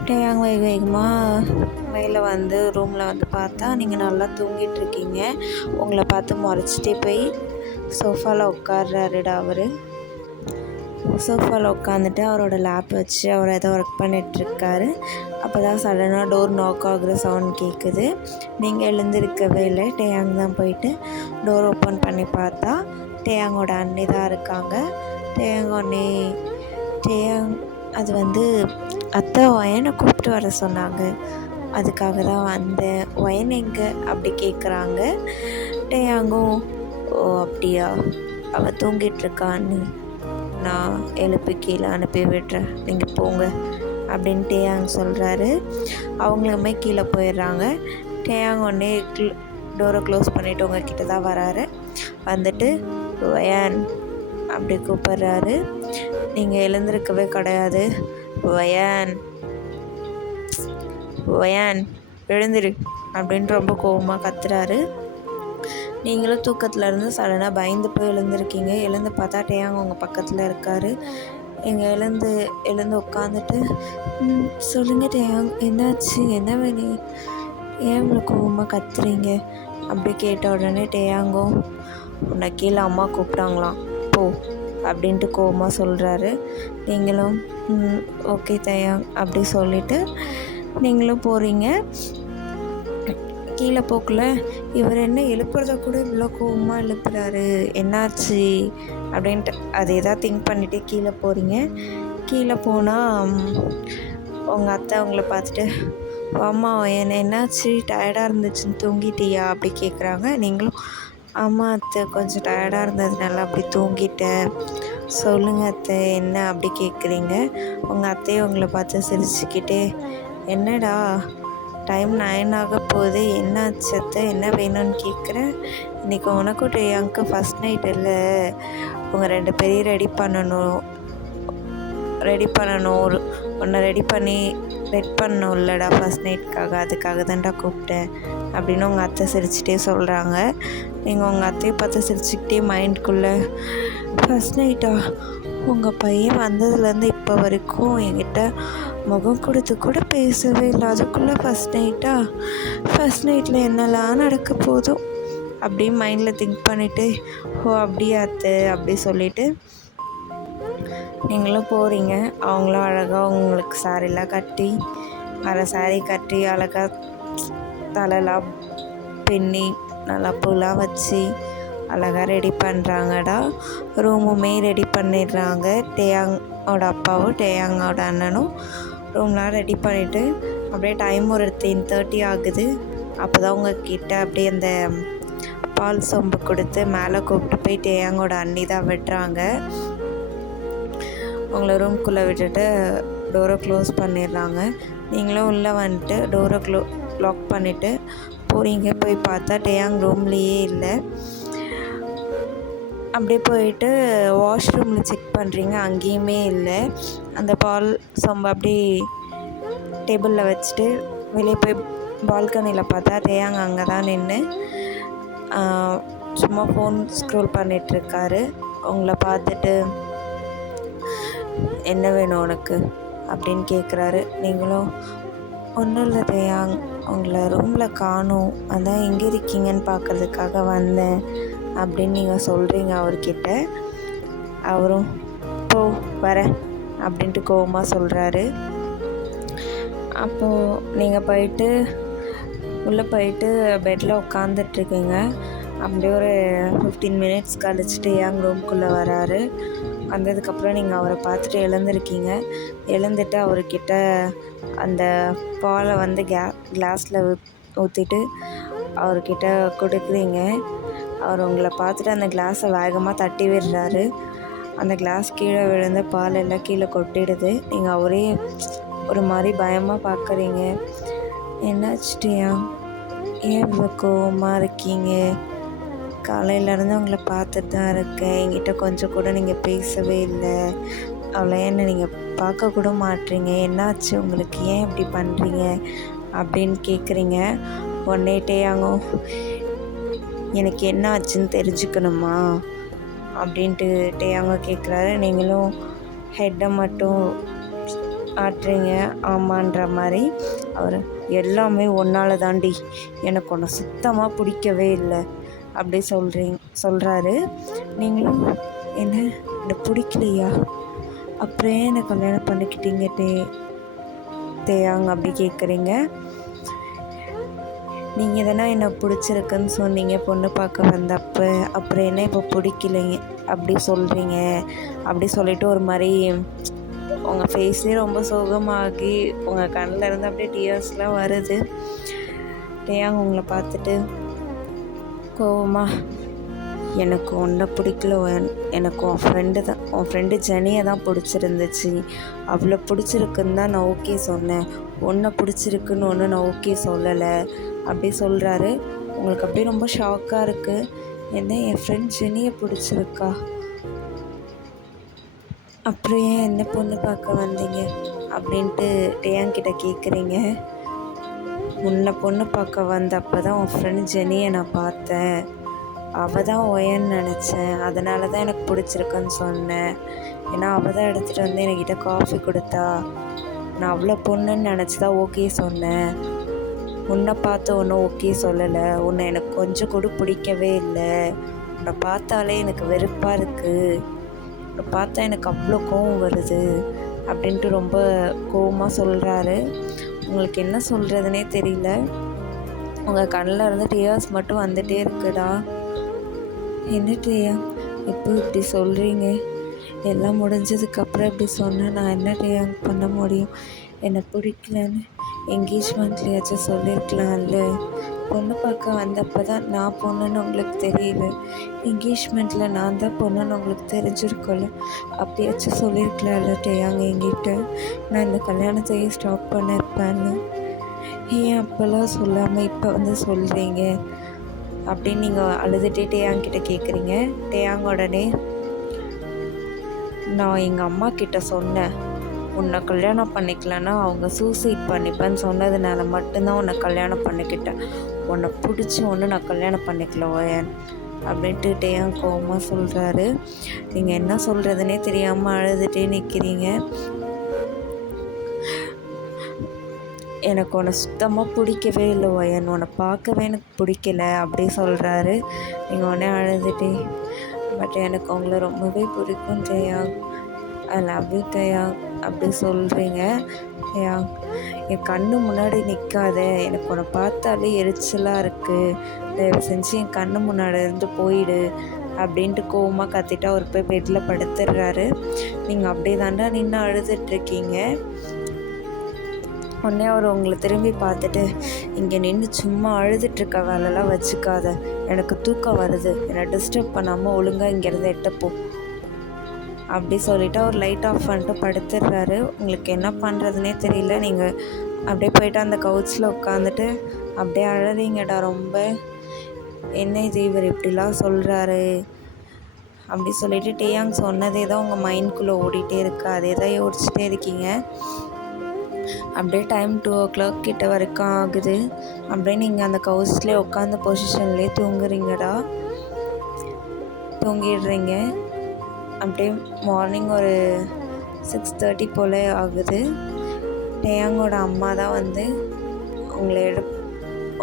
டேயாங் வேக வேகமாக மேலே வந்து ரூமில் வந்து பார்த்தா நீங்கள் நல்லா தூங்கிட்டுருக்கீங்க. உங்களை பார்த்து முறைச்சிட்டே போய் சோஃபாவில் உட்கார்றாருடா அவர். சோஃபாவில் உட்காந்துட்டு அவரோட லேப் வச்சு அவர் ஏதோ ஒர்க் பண்ணிகிட்ருக்காரு. அப்போ தான் சடனாக டோர் நாக் ஆகுற சவுண்ட் கேட்குது. நீங்கள் எழுந்திருக்கவே இல்லை. டேயாங் தான் போயிட்டு டோர் ஓப்பன் பண்ணி பார்த்தா டேயாங்கோட அண்ணி தான் இருக்காங்க. டேயாங் அது வந்து அத்தை ஒயனை கூப்பிட்டு வர சொன்னாங்க, அதுக்காக தான் வந்தேன், ஒயன் எங்கே அப்படி கேட்குறாங்க. டேயாங்கும் ஓ அப்படியா, அவள் தூங்கிட்டுருக்கான்னு நான் எழுப்பி கீழே அனுப்பி விடுறேன், நீங்கள் போங்க அப்படின்னு டேயாங் சொல்கிறாரு. அவங்களுமே கீழே போயிடுறாங்க. டேயாங் உடனே டோரை க்ளோஸ் பண்ணிவிட்டு உங்ககிட்ட தான் வராரு. வந்துட்டு வயான் அப்படி கூப்பிட்றாரு. நீங்கள் எழுந்திருக்கவே கிடையாது. வயான் வயான் எழுந்திரு அப்படின்னு ரொம்ப கோபமாக கத்துறாரு. நீங்களும் தூக்கத்துலேருந்து சடனாக பயந்து போய் எழுந்திருக்கீங்க. எழுந்து பார்த்தா டேயாங் உங்கள் பக்கத்தில் இருக்கார். எங்கள் எழுந்து உட்காந்துட்டு சொல்லுங்கள் டேயாங், என்னாச்சு, என்ன வேணும், ஏன் இவ்வளோ கோபமாக கத்துறீங்க அப்படி கேட்ட உடனே டேயாங்கும் உன்னை கீழே அம்மா கூப்பிட்டாங்களாம் போ அப்படின்ட்டு கோபமாக சொல்கிறாரு. நீங்களும் ஓகே டேயாங் அப்படி சொல்லிவிட்டு நீங்களும் போகிறீங்க. கீழே போக்கல இவர் என்ன எழுப்புறத கூட இவ்வளோ கோவமாக எழுப்புறாரு, என்னாச்சு அப்படின்ட்டு அதே தான் திங்க் பண்ணிவிட்டு கீழே போகிறீங்க. கீழே போனால் உங்கள் அத்தை அவங்கள பார்த்துட்டு அம்மா என்னாச்சு, டயர்டாக இருந்துச்சுன்னு தூங்கிட்டியா அப்படி கேட்குறாங்க. நீங்களும் ஆமாம் அத்தை, கொஞ்சம் டயர்டாக இருந்ததுனால அப்படி தூங்கிட்டேன், சொல்லுங்கள் அத்தை என்ன அப்படி கேட்குறீங்க. உங்கள் அத்தையை உங்களை பார்த்து சிரிச்சுக்கிட்டே என்னடா டைம் 9 ஆக போகுது, என்ன அச்சத்தை, என்ன வேணும்னு கேட்குறேன், இன்றைக்கி உனக்கும் டேயாங்க்கு ஃபஸ்ட் நைட் இல்லை, உங்கள் 2 பேரையும் ரெடி பண்ணணும் உன்னை ரெடி பண்ணணும் இல்லைடா ஃபஸ்ட் நைட்டுக்காக, அதுக்காக தான்டா கூப்பிட்டேன் அப்படின்னு உங்கள் அத்தை சிரிச்சிட்டே சொல்கிறாங்க. நீங்கள் உங்கள் அத்தையை பார்த்து சிரிச்சுக்கிட்டே மைண்டுக்குள்ளே ஃபஸ்ட் நைட்டா, உங்கள் பையன் வந்ததுலேருந்து இப்போ வரைக்கும் என்கிட்ட முகம் கொடுத்து கூட பேசவே இல்லை, அதுக்குள்ளே ஃபஸ்ட் நைட்டா, ஃபஸ்ட் நைட்டில் என்னெல்லாம் நடக்க போதும் அப்படி மைண்டில் திங்க் பண்ணிவிட்டு ஓ அப்படியா அத்தை அப்படி சொல்லிவிட்டு நீங்களும் போகிறீங்க. அவங்களும் அழகாக உங்களுக்கு சாரீலாம் கட்டி சாரீ கட்டி அழகாக தலைலாம் பின்னி நல்லா பூலாம் வச்சு அழகாக ரெடி பண்ணுறாங்கடா. ரூமுமே ரெடி பண்ணிடுறாங்க. டேயாங்கோட அப்பாவும் டேயாங்கோட அண்ணனும் ரூம்லாம் ரெடி பண்ணிவிட்டு அப்படியே டைம் ஒரு 10:30 ஆகுது. அப்போ தான் உங்ககிட்ட அப்படியே அந்த பால் சொம்பு கொடுத்து மேலே கூப்பிட்டு போய் டேயாங்கோட அண்ணி தான் விடுறாங்க. அவங்கள ரூம்குள்ளே விட்டுட்டு டோரை க்ளோஸ் பண்ணிடுறாங்க. நீங்களும் உள்ளே வந்துட்டு டோரை லாக் பண்ணிவிட்டு போகிறீங்க. போய் பார்த்தா டேயாங் ரூம்லேயே இல்லை. அப்படியே போயிட்டு வாஷ்ரூமில் செக் பண்ணுறீங்க, அங்கேயுமே இல்லை. அந்த பால் சொம்ப அப்படி டேபிளில் வச்சுட்டு வெளியே போய் பால்கனியில் பார்த்தா டேயாங் அங்கே தான் நின்று சும்மா ஃபோன் ஸ்க்ரோல் பண்ணிகிட்ருக்காரு. உங்களை பார்த்துட்டு என்ன வேணும் உனக்கு அப்படின்னு கேட்குறாரு. நீங்களும் ஒன்றும் இல்லை டேயாங், உங்களை ரூமில் காணும், அதான் எங்கே இருக்கீங்கன்னு பார்க்குறதுக்காக வந்தேன் அப்படின்னு நீங்கள் சொல்கிறீங்க அவர்கிட்ட. அவரும் போ வரேன் அப்படின்ட்டு கோவமாக சொல்கிறாரு. அப்போது நீங்கள் போயிட்டு உள்ளே போயிட்டு பெட்டில் உட்காந்துட்ருக்கீங்க. அப்படியே ஒரு 15 மினிட்ஸ் கழிச்சிட்டு ஏன் ரூம்குள்ளே வராரு. வந்ததுக்கப்புறம் நீங்கள் அவரை பார்த்துட்டு எழுந்துட்டு அவர்கிட்ட அந்த பாலை வந்து கிளாஸில் ஊற்றிட்டு அவர்கிட்ட கொடுக்குறீங்க. அவர் உங்களை பார்த்துட்டு அந்த கிளாஸை வேகமாக தட்டி விடுறாரு. அந்த கிளாஸ் கீழே விழுந்து பால் எல்லாம் கீழே கொட்டிடுது. நீங்கள் அவரே ஒரு மாதிரி பயமாக பார்க்குறீங்க. என்னாச்சுட்டியா, ஏன் இவ்வளோ கோவமாக இருக்கீங்க? காலையிலேருந்து உங்களை பார்த்துட்டு தான் இருக்கேன், என்கிட்ட கொஞ்சம் கூட நீங்கள் பேசவே இல்லை, அவளை என்ன நீங்கள் பார்க்க கூட மாட்றீங்க, என்னாச்சு உங்களுக்கு, ஏன் இப்படி பண்ணுறீங்க அப்படின்னு கேட்குறீங்க. உடனே டேயாங்கோ எனக்கு என்ன ஆச்சுன்னு தெரிஞ்சுக்கணுமா அப்படின்ட்டு டேயாங்கோ கேட்குறாரு. நீங்களும் ஹெட்டை மட்டும் ஆட்டுறீங்க, ஆமான்ற மாதிரி. அவர் எல்லாமே ஒன்றால் தாண்டி, எனக்கு ஒன்று சுத்தமாக பிடிக்கவே இல்லை அப்படி சொல்கிறாரு. நீங்களும் என்ன எனக்கு பிடிக்கலையா, அப்புறம் என்னை கல்யாணம் பண்ணிக்கிட்டீங்க டேயாங் அப்படி கேட்குறீங்க. நீங்கள் தானே என்னை பிடிச்சிருக்குன்னு சொன்னீங்க பொண்ணு பார்க்க வந்தப்போ, அப்புறம் என்ன இப்போ பிடிக்கலைங்க அப்படி சொல்கிறீங்க அப்படி சொல்லிவிட்டு ஒரு மாதிரி உங்கள் ஃபேஸே ரொம்ப சோகமாகி உங்கள் கண்ணில் இருந்து அப்படியே டியர்ஸ்லாம் வருது. டேயாங் உங்களை பார்த்துட்டு கோவமா, எனக்கு ஒன்றை பிடிக்கல, எனக்கு உன் ஃப்ரெண்டு ஜெனியை தான் பிடிச்சிருந்துச்சு, அவ்வளோ பிடிச்சிருக்குன்னு தான் நான் ஓகே சொன்னேன், ஒன்றை பிடிச்சிருக்குன்னு ஒன்று நான் ஓகே சொல்லலை அப்படி சொல்கிறாரு. உங்களுக்கு அப்படியே ரொம்ப ஷாக்காக இருக்குது. என்ன என் ஃப்ரெண்ட் ஜெனியை பிடிச்சிருக்கா, அப்புறம் ஏன் என்ன பொண்ணு பார்க்க வந்தீங்க அப்படின்ட்டு டேயாங்கிட்ட கேட்குறீங்க. உன்னை பொண்ணு பார்க்க வந்தப்போ தான் உன் ஃப்ரெண்ட் ஜெனியை நான் பார்த்தேன், அவள் தான் ஒயன்னு நினச்சேன், அதனால தான் எனக்கு பிடிச்சிருக்குன்னு சொன்னேன். ஏன்னா அவள் தான் எடுத்துகிட்டு வந்து என்கிட்ட காஃபி கொடுத்தா, நான் அவ்வளோ பொண்ணுன்னு நினச்சி தான் ஓகே சொன்னேன், உன்னை பார்த்து ஒன்றும் ஓகே சொல்லலை, உன்னை எனக்கு கொஞ்சம் கூட பிடிக்கவே இல்லை, உன்னை பார்த்தாலே எனக்கு வெறுப்பாக இருக்குது, உன்னை பார்த்தா எனக்கு அவ்வளோ கோவம் வருது அப்படின்ட்டு ரொம்ப கோவமாக சொல்கிறாரு. உங்களுக்கு என்ன சொல்கிறதுனே தெரியல. உங்கள் கண்ணில் இருந்து டியர்ஸ் மட்டும் வந்துகிட்டே இருக்குடா. என்ன டேயா இப்போ இப்படி சொல்கிறீங்க, எல்லாம் முடிஞ்சதுக்கப்புறம் இப்படி சொன்னால் நான் என்ன டேயா பண்ண முடியும்? என்னை பிடிக்கலன்னு என்கேஜ்மெண்ட்லேயாச்சும் சொல்லியிருக்கலாம்ல, பொண்ணு பார்க்க வந்தப்போ தான் நான் பொண்ணுன்னு உங்களுக்கு தெரியல, என்கேஜ்மெண்ட்டில் நான் தான் பொண்ணுன்னு உங்களுக்கு தெரிஞ்சிருக்கோம்ல, அப்படியாச்சும் சொல்லியிருக்கலாம்ல டேயாங்க என்கிட்ட, நான் இந்த கல்யாணத்தையே ஸ்டாப் பண்ணியிருப்பேன்னு, ஏன் அப்போல்லாம் சொல்லாமல் இப்போ வந்து சொல்கிறீங்க அப்படின்னு நீங்கள் அழுதுகிட்டே டேயாங்கிட்ட கேட்குறீங்க. டேயாங்க உடனே, நான் எங்கள் அம்மா கிட்ட சொன்னேன், உன்னை கல்யாணம் பண்ணிக்கலன்னா அவங்க சூசைட் பண்ணிப்பேன்னு சொன்னதுனால மட்டும்தான் உன்னை கல்யாணம் பண்ணிக்கிட்டேன், உன்னை பிடிச்சி ஒன்று நான் கல்யாணம் பண்ணிக்கல ஓயன் அப்படின்ட்டு டேயாங் கோவமாக சொல்கிறாரு. நீங்கள் என்ன சொல்கிறதுனே தெரியாமல் அழுதுகிட்டே நிற்கிறீங்க. எனக்கு உன்னை சுத்தமாக பிடிக்கவே இல்லை ஒயன், உன்னை பார்க்கவே எனக்கு பிடிக்கல அப்படி சொல்கிறாரு. நீங்கள் உடனே அழுதுகிட்டே, பட் எனக்கு உங்களை ரொம்பவே பிடிக்கும் டேயாங், ஐ லவ் யூ டேயாங் அப்படி சொல்கிறீங்க. டேயாங் என் கண்ணு முன்னாடி நிற்காத, எனக்கு உன்னை பார்த்தாலே எரிச்சலாக இருக்குது, தயவு செஞ்சு என் கண்ணு முன்னாடி இருந்து போயிடு அப்படின்ட்டு கோவமாக கத்திட்டு அவர் போய் பெட்டில் படுத்துடுறாரு. நீங்கள் அப்படியே தாண்டா நின்று அழுதுட்ருக்கீங்க. உடனே அவர் உங்களை திரும்பி பார்த்துட்டு, இங்கே நின்று சும்மா அழுதுட்ருக்க வேலைலாம் வச்சுக்காத, எனக்கு தூக்கம் வருது, என்னை டிஸ்டர்ப் பண்ணாமல் ஒழுங்காக இங்கேருந்து எட்டப்போ அப்படி சொல்லிவிட்டு அவர் லைட் ஆஃப் பண்ணிட்டு படுத்துடுறாரு. உங்களுக்கு என்ன பண்ணுறதுனே தெரியல. நீங்கள் அப்படியே போயிட்டு அந்த கவுச்சில் உட்காந்துட்டு அப்படியே அழறீங்கடா ரொம்ப. என்ன இது இவர் இப்படிலாம் சொல்கிறாரு அப்படி சொல்லிவிட்டு டேயாங் சொன்னதே தான் உங்கள் மைண்ட்குள்ளே ஓடிட்டே இருக்கு. அதே தான் யோசிச்சுட்டே இருக்கீங்க. அப்படியே டைம் 2 o'clock கிட்ட வரைக்கும் ஆகுது. அப்படியே நீங்கள் அந்த கவுஸ்லேயே உட்காந்த பொசிஷன்லேயே தூங்கிடுறீங்க. அப்படியே மார்னிங் ஒரு 6:30 போல் ஆகுது. டேயாங்கோட அம்மா தான் வந்து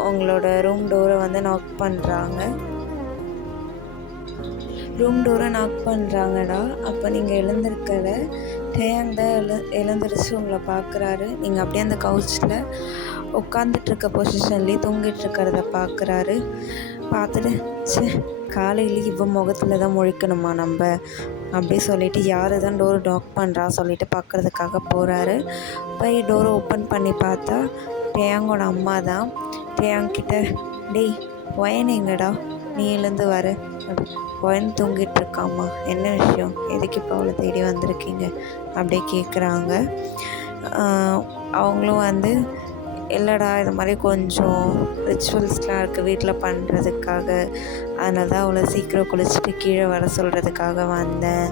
உங்களோட ரூம் டோரை வந்து நாக் பண்ணுறாங்கடா. அப்போ நீங்கள் எழுந்திருக்கல. டேயாங் தான் எழுந்திரிச்சு உங்களை பார்க்குறாரு. நீங்கள் அப்படியே அந்த கவுச்சில் உட்காந்துட்ருக்க பொசிஷன்லேயே தூங்கிட்டுருக்கிறத பார்க்குறாரு. பார்த்துட்டு காலையில் இவன் முகத்தில் தான் முழிக்கணுமா நம்ம அப்படி சொல்லிவிட்டு யார் தான் டோர் நாக் பண்ணுறா சொல்லிவிட்டு பார்க்குறதுக்காக போகிறாரு. போய் டோரை ஓப்பன் பண்ணி பார்த்தா டேயாங்கோட அம்மா தான். டேயாங்கிட்ட டேய் ஒயன் எங்கடா, நீ எழுந்து வர. ஒயன் தூங்கிட்டு இருக்காம்மா, என்ன விஷயம், எதுக்கு இப்போ அவளை தேடி வந்திருக்கீங்க அப்படியே கேட்குறாங்க. அவங்களும் வந்து இல்லைடா இது மாதிரி கொஞ்சம் ரிச்சுவல்ஸ்லாம் இருக்குது வீட்டில் பண்ணுறதுக்காக, அதனால தான் அவளை சீக்கிரம் குளிச்சுட்டு கீழே வர சொல்கிறதுக்காக வந்தேன்.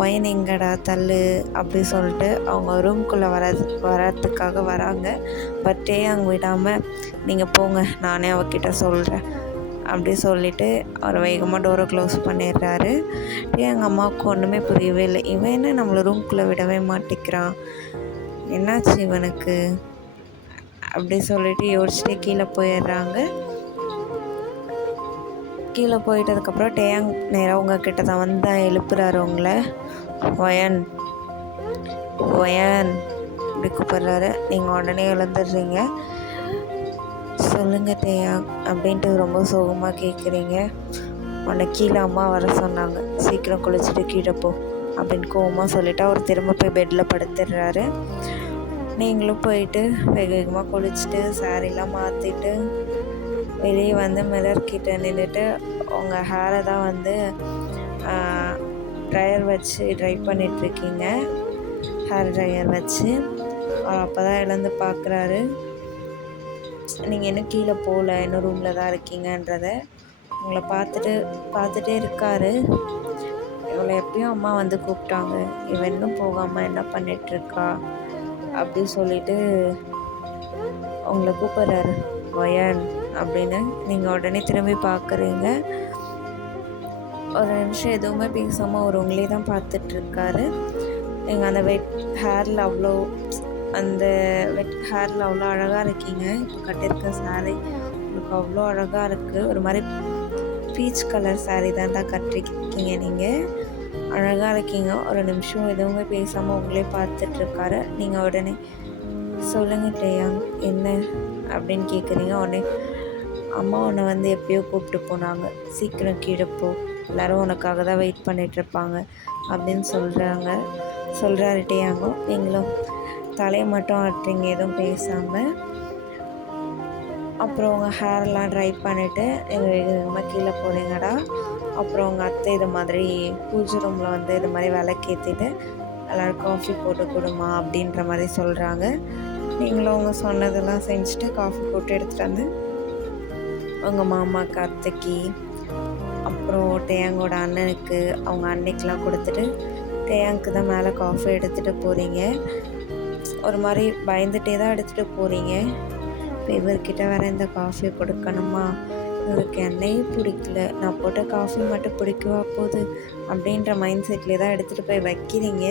ஒயன் எங்கடா தள்ளு அப்படி சொல்லிட்டு அவங்க ரூம்குள்ளே வரத்துக்காக வராங்க. பட் டேயாங் விடாமல் நீங்கள் போங்க நானே அவகிட்ட சொல்கிறேன் அப்படி சொல்லிவிட்டு அவர் வேகமாக டோரை க்ளோஸ் பண்ணிடுறாரு. எங்கள் அம்மாவுக்கு ஒன்றுமே புரியவே இல்லை. இவன் என்ன நம்மளை ரூம்குள்ளே விடவே மாட்டேங்கிறான், என்னாச்சு இவனுக்கு அப்படி சொல்லிட்டு யோசிச்சுட்டே கீழே போயிடுறாங்க. கீழே போயிட்டதுக்கப்புறம் டேயாங் நேராக உங்ககிட்ட தான் வந்து எழுப்புறாரு உங்களை. ஒயன் அப்படி கூப்பிட்றாரு. நீங்கள் உடனே எழுந்துடுறீங்க. சொல்லுங்கள் டேயாங் அப்படின்ட்டு ரொம்ப சோகமாக கேட்குறீங்க. உன்னை கீழே அம்மா வர சொன்னாங்க, சீக்கிரம் குளிச்சுட்டு கீழே போ அப்படின்னு கோவமாக சொல்லிவிட்டு அவர் திரும்ப போய் பெட்டில் படுத்துடுறாரு. நீங்களும் போயிட்டு வேகமாக குளிச்சுட்டு சாரீலாம் மாற்றிட்டு வெளியே வந்து மிரர்கிட்ட நின்றுட்டு உங்கள் ஹேரை தான் வந்து ட்ரையர் வச்சு ட்ரை பண்ணிகிட்ருக்கீங்க. ஹேர் ட்ரையர் வச்சு அப்போ தான் எழுந்து பார்க்குறாரு. நீங்கள் இன்னும் கீழே போகல, இன்னும் ரூமில் தான் இருக்கீங்கன்றத உங்களை பார்த்துட்டே இருக்காரு. இவளை எப்பயும் அம்மா வந்து கூப்பிட்டாங்க, இவன் இன்னும் போகாமல் என்ன பண்ணிகிட்ருக்கா அப்படி சொல்லிட்டு உங்களை கூப்பிட்றாரு ஒயன் அப்படின்னு. நீங்கள் உடனே திரும்பி பார்க்குறீங்க. ஒரு நிமிஷம் எதுவுமே பேசாமல் ஒரு உங்களே தான் பார்த்துட்ருக்காரு. நீங்கள் அந்த வெட் ஹேரில் அவ்வளோ அழகாக இருக்கீங்க. இப்போ கட்டியிருக்க சாரீ உங்களுக்கு அவ்வளோ அழகாக இருக்குது. ஒரு மாதிரி பீச் கலர் சாரீ தான் கட்டிருக்கீங்க. நீங்கள் அழகாக இருக்கீங்க. ஒரு நிமிஷம் எதுவுமே பேசாமல் உங்களே பார்த்துட்ருக்காரு. நீங்கள் உடனே சொல்லுங்கள் டேயாங் என்ன அப்படின்னு கேட்குறீங்க. உடனே அம்மா உன்னை வந்து எப்பயோ கூப்பிட்டு போனாங்க, சீக்கிரம் கீழே போ, எல்லோரும் உனக்காக தான் வெயிட் பண்ணிகிட்ருப்பாங்க அப்படின்னு சொல்கிறாரு டேயாங்கோ. நீங்களும் தலையை மட்டும் ஆட்டுறீங்க எதுவும் பேசாமல். அப்புறம் உங்கள் ஹேர்லாம் ட்ரை பண்ணிவிட்டு வேகமாக கீழே போகிறீங்கடா. அப்புறம் உங்கள் அத்தை இது மாதிரி பூஜை ரூமில் வந்து இது மாதிரி விளக்கேற்றிட்டு எல்லோரும் காஃபி போட்டு கொடுமா அப்படின்ற மாதிரி சொல்கிறாங்க. நீங்களும் அவங்க சொன்னதெல்லாம் செஞ்சுட்டு காஃபி போட்டு எடுத்துகிட்டு வந்து உங்கள் மாமாவுக்கு, அத்தைக்கு, அப்புறம் டேயாங்கோட அண்ணனுக்கு, அவங்க அன்னைக்கெலாம் கொடுத்துட்டு டேயாங்க்கு தான் மேலே காஃபி எடுத்துகிட்டு போகிறீங்க. ஒரு மாதிரி பயந்துகிட்டே தான் எடுத்துகிட்டு போகிறீங்க. இப்போ இவர்கிட்ட வேறு இந்த காஃபியை கொடுக்கணுமா, இவருக்கு என்னையே பிடிக்கல, நான் போட்ட காஃபி மட்டும் பிடிக்கவா போகுது அப்படின்ற மைண்ட் செட்லேயே தான் எடுத்துகிட்டு போய் வைக்கிறீங்க.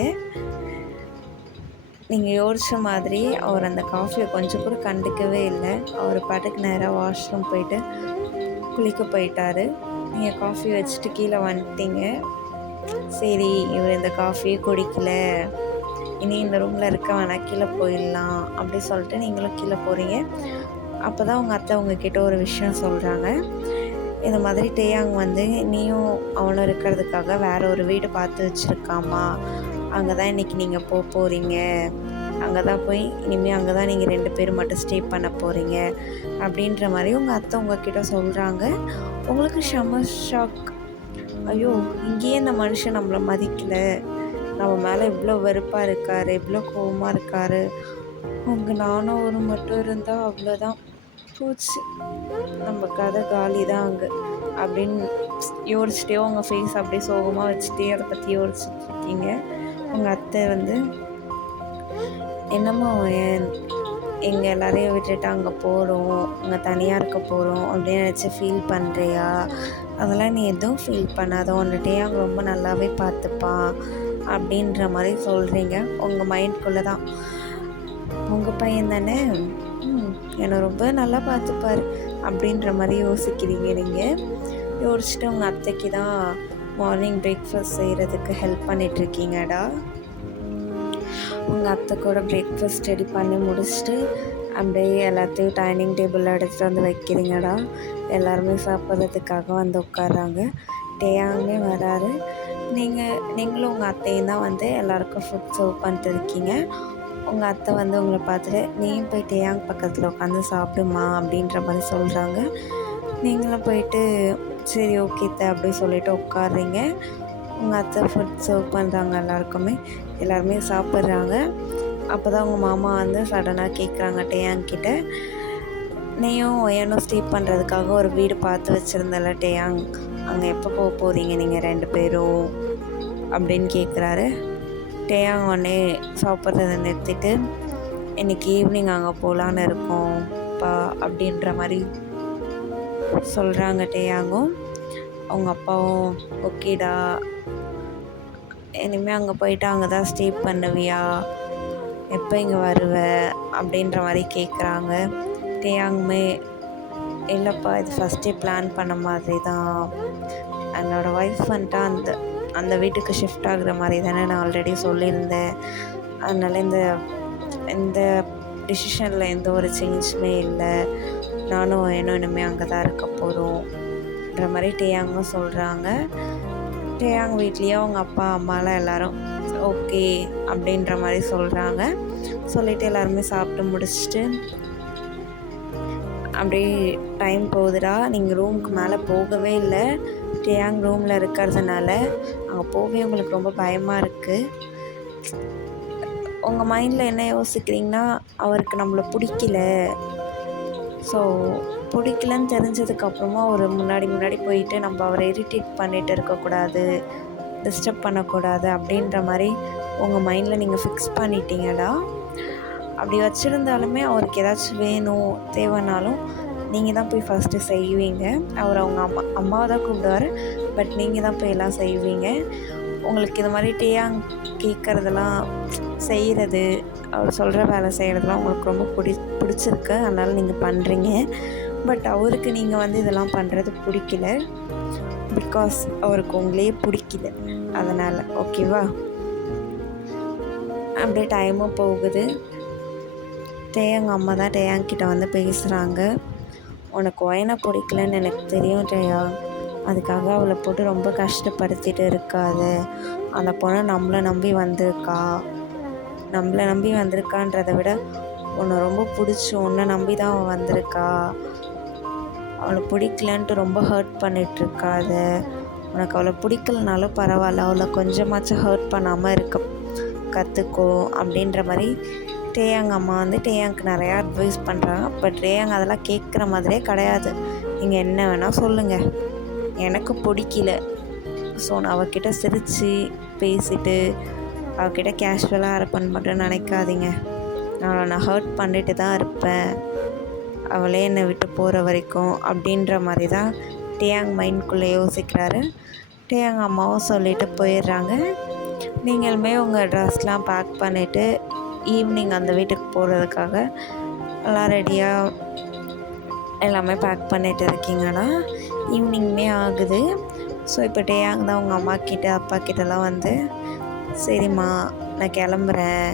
நீங்கள் யோசித்த மாதிரி அவர் அந்த காஃபியை கொஞ்சம் கூட கண்டுக்கவே இல்லை. அவர் பாட்டுக்கு நேராக வாஷ்ரூம் போயிட்டு குளிக்க போயிட்டார். நீங்கள் காஃபி வச்சுட்டு கீழே வந்துட்டீங்க. சரி இவர் இந்த காஃபியே குடிக்கல, இனி இந்த ரூமில் இருக்க வேணாம், கீழே போயிடலாம் அப்படி சொல்லிட்டு நீங்களும் கீழே போகிறீங்க. அப்போ தான் உங்கள் அத்தை உங்ககிட்ட ஒரு விஷயம் சொல்கிறாங்க. இந்த மாதிரி டேயாங் வந்து நீயும் அவளும் இருக்கிறதுக்காக வேறு ஒரு வீடு பார்த்து வச்சுருக்காமா, அங்கே தான் இன்றைக்கி நீங்கள் போகிறீங்க, அங்கே தான் போய் இனிமேல் அங்கே தான் நீங்கள் 2 பேர் மட்டும் ஸ்டே பண்ண போகிறீங்க அப்படின்ற மாதிரி உங்கள் அத்தை உங்ககிட்ட சொல்கிறாங்க. உங்களுக்கு செம ஷாக். ஐயோ இங்கேயே இந்த மனுஷன் நம்மளை மதிக்கலை, நம்ம மேலே இவ்வளோ வெறுப்பாக இருக்கார், இவ்வளோ கோவமாக இருக்கார், அவங்க நானும் ஒரு மட்டும் இருந்தால் அவ்வளோதான், போச்சு, நம்ம கதை காலி தான் அங்கே அப்படின்னு யோசிச்சுட்டே உங்கள் ஃபேஸ் அப்படியே சோகமாக வச்சுட்டே அதை பற்றி யோசிச்சுட்ருக்கீங்க. உங்கள் அத்தை வந்து என்னமோ எங்கள் எல்லாரையும் விட்டுட்டு அங்கே போகிறோம், அங்கே தனியாக இருக்க போகிறோம் அப்படின்னு நினச்சி ஃபீல் பண்ணுறியா? அதெல்லாம் நீ எதுவும் ஃபீல் பண்ணாத, உன்னிட்டே அங்கே ரொம்ப நல்லாவே பார்த்துப்பான் அப்படின்ற மாதிரி சொல்கிறீங்க. உங்கள் மைண்ட்குள்ளே தான் உங்கள் பையன் தானே, என்னை ரொம்ப நல்லா பார்த்துப்பார் அப்படின்ற மாதிரி யோசிக்கிறீங்க. நீங்கள் யோசிச்சுட்டு உங்கள் அத்தைக்கு தான் மார்னிங் பிரேக்ஃபாஸ்ட் செய்கிறதுக்கு ஹெல்ப் பண்ணிகிட்ருக்கீங்கடா. உங்கள் அத்தை கூட பிரேக்ஃபாஸ்ட் ரெடி பண்ணி முடிச்சுட்டு அப்படியே எல்லாத்தையும் டைனிங் டேபிளில் எடுத்துகிட்டு வந்து வைக்கிறீங்கடா. எல்லாருமே சாப்பிட்றதுக்காக வந்து உட்காடுறாங்க. டேயாங்குமே வராரு. நீங்களும் உங்கள் அத்தையும் தான் வந்து எல்லாேருக்கும் ஃபுட் சர்வ் பண்ணிட்டு இருக்கீங்க. உங்கள் அத்தை வந்து உங்களை பார்த்துட்டு நீயும் போய் டேயாங் பக்கத்தில் உட்காந்து சாப்பிடுமா அப்படின்ற மாதிரி சொல்கிறாங்க. நீங்களும் போயிட்டு சரி ஓகே அப்படி சொல்லிவிட்டு உட்காடுறீங்க. உங்கள் அத்தை ஃபுட் சர்வ் பண்ணுறாங்க எல்லாருமே சாப்பிட்றாங்க. அப்போ தான் உங்கள் மாமா வந்து சடனாக கேட்குறாங்க டேயாங்கிட்ட, நீயும் ஒயனும் ஸ்டே பண்ணுறதுக்காக ஒரு வீடு பார்த்து வச்சுருந்தல டேயாங், அங்கே எப்போ போக போகிறீங்க நீங்கள் 2 பேரும் அப்படின்னு கேட்குறாரு. டேயாங் உடனே சாப்பிட்றத நிறுத்திட்டு இன்றைக்கி ஈவினிங் அங்கே போகலான்னு இருக்கோம்ப்பா அப்படின்ற மாதிரி சொல்கிறாங்க டேயாங்கும். அவங்க அப்பாவும் ஓகேடா, இனிமேல் அங்கே போயிட்டு அங்கே தான் ஸ்டே பண்ணுவியா, எப்போ இங்கே வருவ அப்படின்ற மாதிரி கேட்குறாங்க. டேயாங்குமே இல்லைப்பா இது ஃபஸ்ட்டே பிளான் பண்ண மாதிரி தான், என்னோடய ஒய்ஃப் வந்துட்டு அந்த வீட்டுக்கு ஷிஃப்ட் ஆகுற மாதிரி தானே நான் ஆல்ரெடி சொல்லியிருந்தேன். அதனால் இந்த டிசிஷனில் எந்த ஒரு சேஞ்சுமே இல்லை, நானும் இனிமேல் அங்கே தான் இருக்க போகிறோம்ன்ற மாதிரி டேயாங்கும் சொல்கிறாங்க. டேயாங் வீட்லேயே அவங்க அப்பா அம்மாலாம் எல்லோரும் ஓகே அப்படின்ற மாதிரி சொல்கிறாங்க. சொல்லிவிட்டு எல்லாருமே சாப்பிட்டு முடிச்சுட்டு அப்படியே டைம் போகுதுடா, நீங்கள் ரூமுக்கு மேலே போகவே இல்லை, டேயாங் ரூமில் இருக்கிறதுனால அங்கே போகவே உங்களுக்கு ரொம்ப பயமாக இருக்குது. உங்கள் மைண்டில் என்ன யோசிக்கிறீங்கன்னா அவருக்கு நம்மளை பிடிக்கல, ஸோ பிடிக்கலன்னு தெரிஞ்சதுக்கப்புறமா ஒரு முன்னாடி போயிட்டு நம்ம அவரை இரிட்டேட் பண்ணிகிட்டு இருக்கக்கூடாது, டிஸ்டர்ப் பண்ணக்கூடாது அப்படின்ற மாதிரி உங்கள் மைண்டில் நீங்கள் ஃபிக்ஸ் பண்ணிட்டீங்கடா. அப்படி வச்சுருந்தாலுமே அவருக்கு ஏதாச்சும் வேணும் தேவைனாலும் நீங்கள் தான் போய் ஃபஸ்ட்டு செய்வீங்க. அவர் அவங்க அம்மாவை தான் கூப்பிடுவார், பட் நீங்கள் தான் போய் எல்லாம் செய்வீங்க. உங்களுக்கு இது மாதிரி டேயாங் கேட்குறதெல்லாம் செய்கிறது, அவர் சொல்கிற வேலை செய்கிறதுலாம் உங்களுக்கு ரொம்ப பிடிச்சிருக்கு, அதனால் நீங்கள் பண்ணுறீங்க. பட் அவருக்கு நீங்கள் வந்து இதெல்லாம் பண்ணுறது பிடிக்கல, பிகாஸ் அவருக்கு உங்களையே பிடிக்கல, அதனால் ஓகேவா. அப்படியே டைமும் போகுது. டேயாங் அம்மா தான் டேயாங்கிட்ட வந்து பேசுகிறாங்க. உனக்கு ஒயனை பிடிக்கலன்னு எனக்கு தெரியும் டேயா, அதுக்காக அவளை போட்டு ரொம்ப கஷ்டப்படுத்திட்டு இருக்காத, அந்த பொண்ணை நம்மளை நம்பி வந்திருக்கான்றதை விட உன்னை ரொம்ப பிடிச்சி உன்னை நம்பி தான் அவள் வந்திருக்கா, அவளை பிடிக்கலன்ட்டு ரொம்ப ஹர்ட் பண்ணிகிட்ருக்காத, உனக்கு அவளை பிடிக்கலனாலும் பரவாயில்ல, அவளை கொஞ்சமாச்சும் ஹர்ட் பண்ணாமல் இருக்க கற்றுக்கோ அப்படின்ற மாதிரி டேயாங் அம்மா வந்து டேயாங்க்கு நிறையா அட்வைஸ் பண்ணுறாங்க. பட் டேயாங் அதெல்லாம் கேட்குற மாதிரியே கிடையாது. நீங்கள் என்ன வேணால் சொல்லுங்கள், எனக்கு பிடிக்கல, ஸோ நான் அவகிட்ட சிரித்து பேசிட்டு அவகிட்ட கேஷுவலாக இருப்பேன்னு மட்டும் நினைக்காதீங்க, நான் ஹர்ட் பண்ணிட்டு தான் இருப்பேன், அவளே என்னை விட்டு போகிற வரைக்கும் அப்படின்ற மாதிரி தான் டேயாங் மைண்ட்குள்ளே யோசிக்கிறாரு. டேயாங் அம்மாவும் சொல்லிவிட்டு போயிடுறாங்க. நீங்களுமே உங்கள் ட்ரெஸ்லாம் பேக் பண்ணிவிட்டு ஈவினிங் அந்த வீட்டுக்கு போகிறதுக்காக எல்லாம் ரெடியாக எல்லாமே பேக் பண்ணிகிட்டு இருக்கீங்கன்னா ஈவினிங்குமே ஆகுது. ஸோ இப்போ டேயாங் தான் உங்கள் அம்மா கிட்ட அப்பா கிட்டலாம் வந்து சரிம்மா நான் கிளம்புறேன்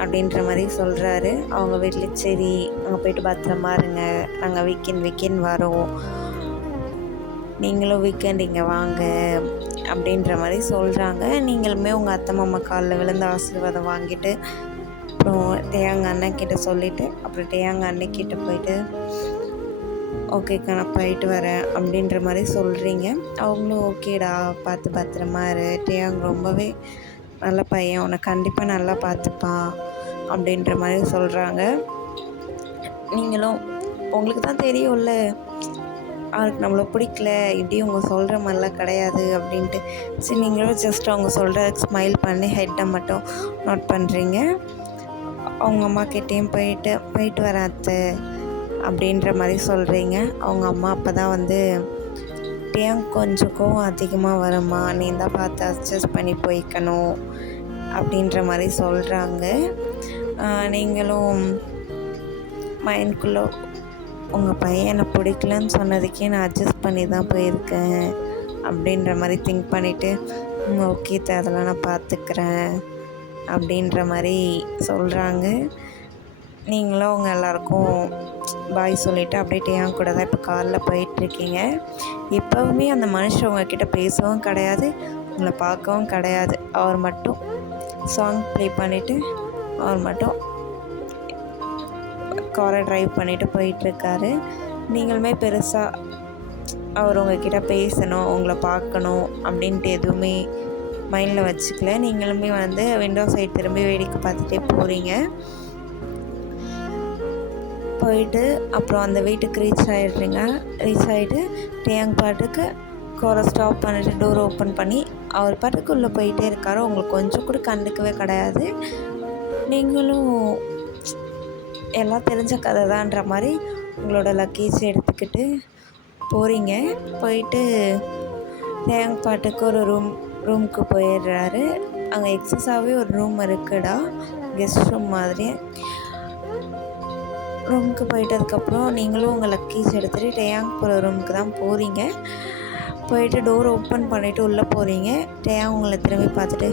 அப்படின்ற மாதிரி சொல்கிறாரு. அவங்க வீட்டில் சரி அங்கே போய்ட்டு பத்திரமா இருங்க, நாங்கள் வீக்கெண்ட் வரோம், நீங்களும் வீக்கெண்ட் இங்கே வாங்க அப்படின்ற மாதிரி சொல்கிறாங்க. நீங்களுமே உங்கள் அத்தை மாமா காலில் விழுந்து ஆசீர்வாதம் வாங்கிட்டு அப்புறம் டேயாங் அண்ணன்கிட்ட சொல்லிவிட்டு அப்புறம் டேயாங் அண்ணன்கிட்ட போயிட்டு ஓகேக்கா நான் போயிட்டு வரேன் அப்படின்ற மாதிரி சொல்கிறீங்க. அவங்களும் ஓகேடா பார்த்து பத்திரமா இரு, டேயாங் ரொம்பவே நல்ல பையன், உன்னை கண்டிப்பாக நல்லா பார்த்துப்பான் அப்படின்ற மாதிரி சொல்கிறாங்க. நீங்களும் உங்களுக்கு தான் தெரியும்ல அவருக்கு நம்மளை பிடிக்கல, இப்படி அவங்க சொல்கிற மாதிரிலாம் கிடையாது அப்படின்ட்டு. சரி நீங்களும் ஜஸ்ட் அவங்க சொல்கிறதுக்கு ஸ்மைல் பண்ணி ஹெட்டை மட்டும் நோட் பண்ணுறீங்க. அவங்க அம்மா கிட்டேயும் போயிட்டு வரேன் அத்தை அப்படின்ற மாதிரி சொல்கிறீங்க. அவங்க அம்மா அப்போ தான் வந்து ஏன் கொஞ்சம் கோவம் அதிகமாக வருமா, நீ தான் பார்த்து அட்ஜஸ்ட் பண்ணி போய்க்கணும் அப்படின்ற மாதிரி சொல்கிறாங்க. நீங்களும் மைண்ட்குள்ளே உங்கள் பையன் என்னை பிடிக்கலன்னு சொன்னதுக்கே நான் அட்ஜஸ்ட் பண்ணி தான் போயிருக்கேன் அப்படின்ற மாதிரி திங்க் பண்ணிவிட்டு ஓகே அதெல்லாம் நான் பார்த்துக்கிறேன் அப்படின்ற மாதிரி சொல்கிறாங்க. நீங்களும் அவங்க எல்லாருக்கும் பாய் சொல்லிவிட்டு அப்படியே டேயாங் கூட தான் இப்போ காரில் போயிட்டுருக்கீங்க. எப்போவுமே அந்த மனுஷன் உங்ககிட்ட பேசவும் கிடையாது, உங்களை பார்க்கவும் கிடையாது. அவர் மட்டும் சாங் ப்ளே பண்ணிவிட்டு அவர் மட்டும் காரை ட்ரைவ் பண்ணிவிட்டு போயிட்டுருக்காரு. நீங்களுமே பெருசாக அவர் உங்ககிட்ட பேசணும், உங்களை பார்க்கணும் அப்படின்ட்டு எதுவுமே மைண்டில் வச்சுக்கல. நீங்களுமே வந்து விண்டோ சைடு திரும்பி வேடிக்கை பார்த்துட்டே போகிறீங்க. போயிட்டு அப்புறம் அந்த வீட்டுக்கு ரீச் ஆகிட்டு டேயாங் பாட்டுக்கு காரை ஸ்டாப் பண்ணிவிட்டு டோர் ஓப்பன் பண்ணி அவர் பாட்டுக்கு உள்ளே போயிட்டே இருக்காரு. உங்களுக்கு கொஞ்சம் கூட கண்டுக்கவே கிடையாது. நீங்களும் எல்லாம் தெரிஞ்ச கதை தான்ற மாதிரி உங்களோட லக்கேஜ் எடுத்துக்கிட்டு போகிறீங்க. போயிட்டு டேயாங் பாட்டுக்கு ஒரு ரூமுக்கு போயிடுறாரு. அங்கே எக்ஸஸாகவே ஒரு ரூம் இருக்குடா, கெஸ்ட் ரூம் மாதிரி. ரூமுக்கு போயிட்டதுக்கப்புறம் நீங்களும் உங்கள் லக்கேஜ் எடுத்துகிட்டு டேயாங் போகிற ரூமுக்கு தான் போகிறீங்க. போயிட்டு டோர் ஓப்பன் பண்ணிவிட்டு உள்ளே போகிறீங்க. டேயாங் உங்களை திரும்பி பார்த்துட்டு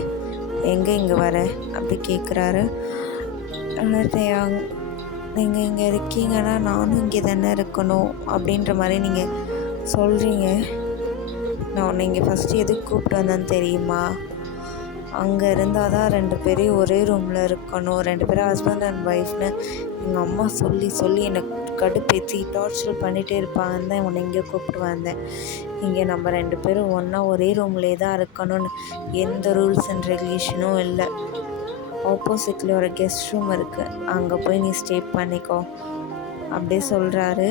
எங்கே இங்கே வர அப்படி கேட்குறாரு. டேயாங் நீங்கள் இங்கே இருக்கீங்கன்னா நானும் இங்கே தானே இருக்கணும் அப்படின்ற மாதிரி நீங்கள் சொல்கிறீங்க. நான் உன்னை இங்கே ஃபஸ்ட்டு எதுக்கு கூப்பிட்டு வந்தேன்னு தெரியுமா? அங்கே இருந்தால் தான் 2 பேரையும் ஒரே ரூமில் இருக்கணும், 2 பேரும் ஹஸ்பண்ட் அண்ட் ஒய்ஃப்னு எங்கள் அம்மா சொல்லி என்னை கடுப்பேற்றி டார்ச்சர் பண்ணிகிட்டே இருப்பாங்கன்னு தான் உன்னை இங்கே கூப்பிட்டு வந்தேன். இங்கே நம்ம 2 பேரும் ஒன்றா ஒரே ரூம்லே தான் இருக்கணும்னு எந்த ரூல்ஸ் அண்ட் ரெகுலேஷனும் இல்லை. ஆப்போசிட்டில் ஒரு கெஸ்ட் ரூம் இருக்குது, அங்கே போய் நீ ஸ்டே பண்ணிக்கோ அப்படியே சொல்கிறாரு.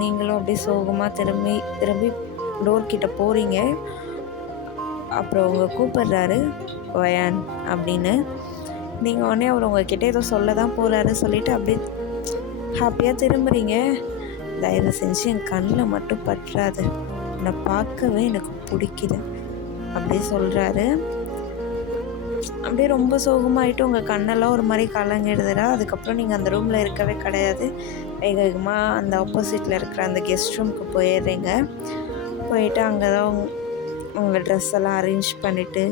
நீங்களும் அப்படியே சோகமாக திரும்பி டோர்கிட்ட போகிறீங்க. அப்புறம் அவங்க கூப்பிடுறாரு வயான் அப்படின்னு. நீங்கள் உடனே அவர் உங்ககிட்ட ஏதோ சொல்ல தான் போகிறாரு சொல்லிவிட்டு அப்படியே ஹாப்பியாக திரும்புகிறீங்க. தயவு செஞ்சு என் கண்ணில் மட்டும் பற்றாது, என்னை பார்க்கவே எனக்கு பிடிக்குது அப்படியே சொல்கிறாரு. அப்படியே ரொம்ப சோகமாகிட்டு உங்கள் கண்ணெல்லாம் ஒரு மாதிரி கலங்கிடுதுடா. அதுக்கப்புறம் நீங்கள் அந்த ரூமில் இருக்கவே கிடையாது. வேகமாக அந்த ஆப்போசிட்டில் இருக்கிற அந்த கெஸ்ட் ரூமுக்கு போயிடுறீங்க. போயிட்டு அங்கே தான் உங்கள் ட்ரெஸ் எல்லாம் அரேஞ்ச் பண்ணிவிட்டு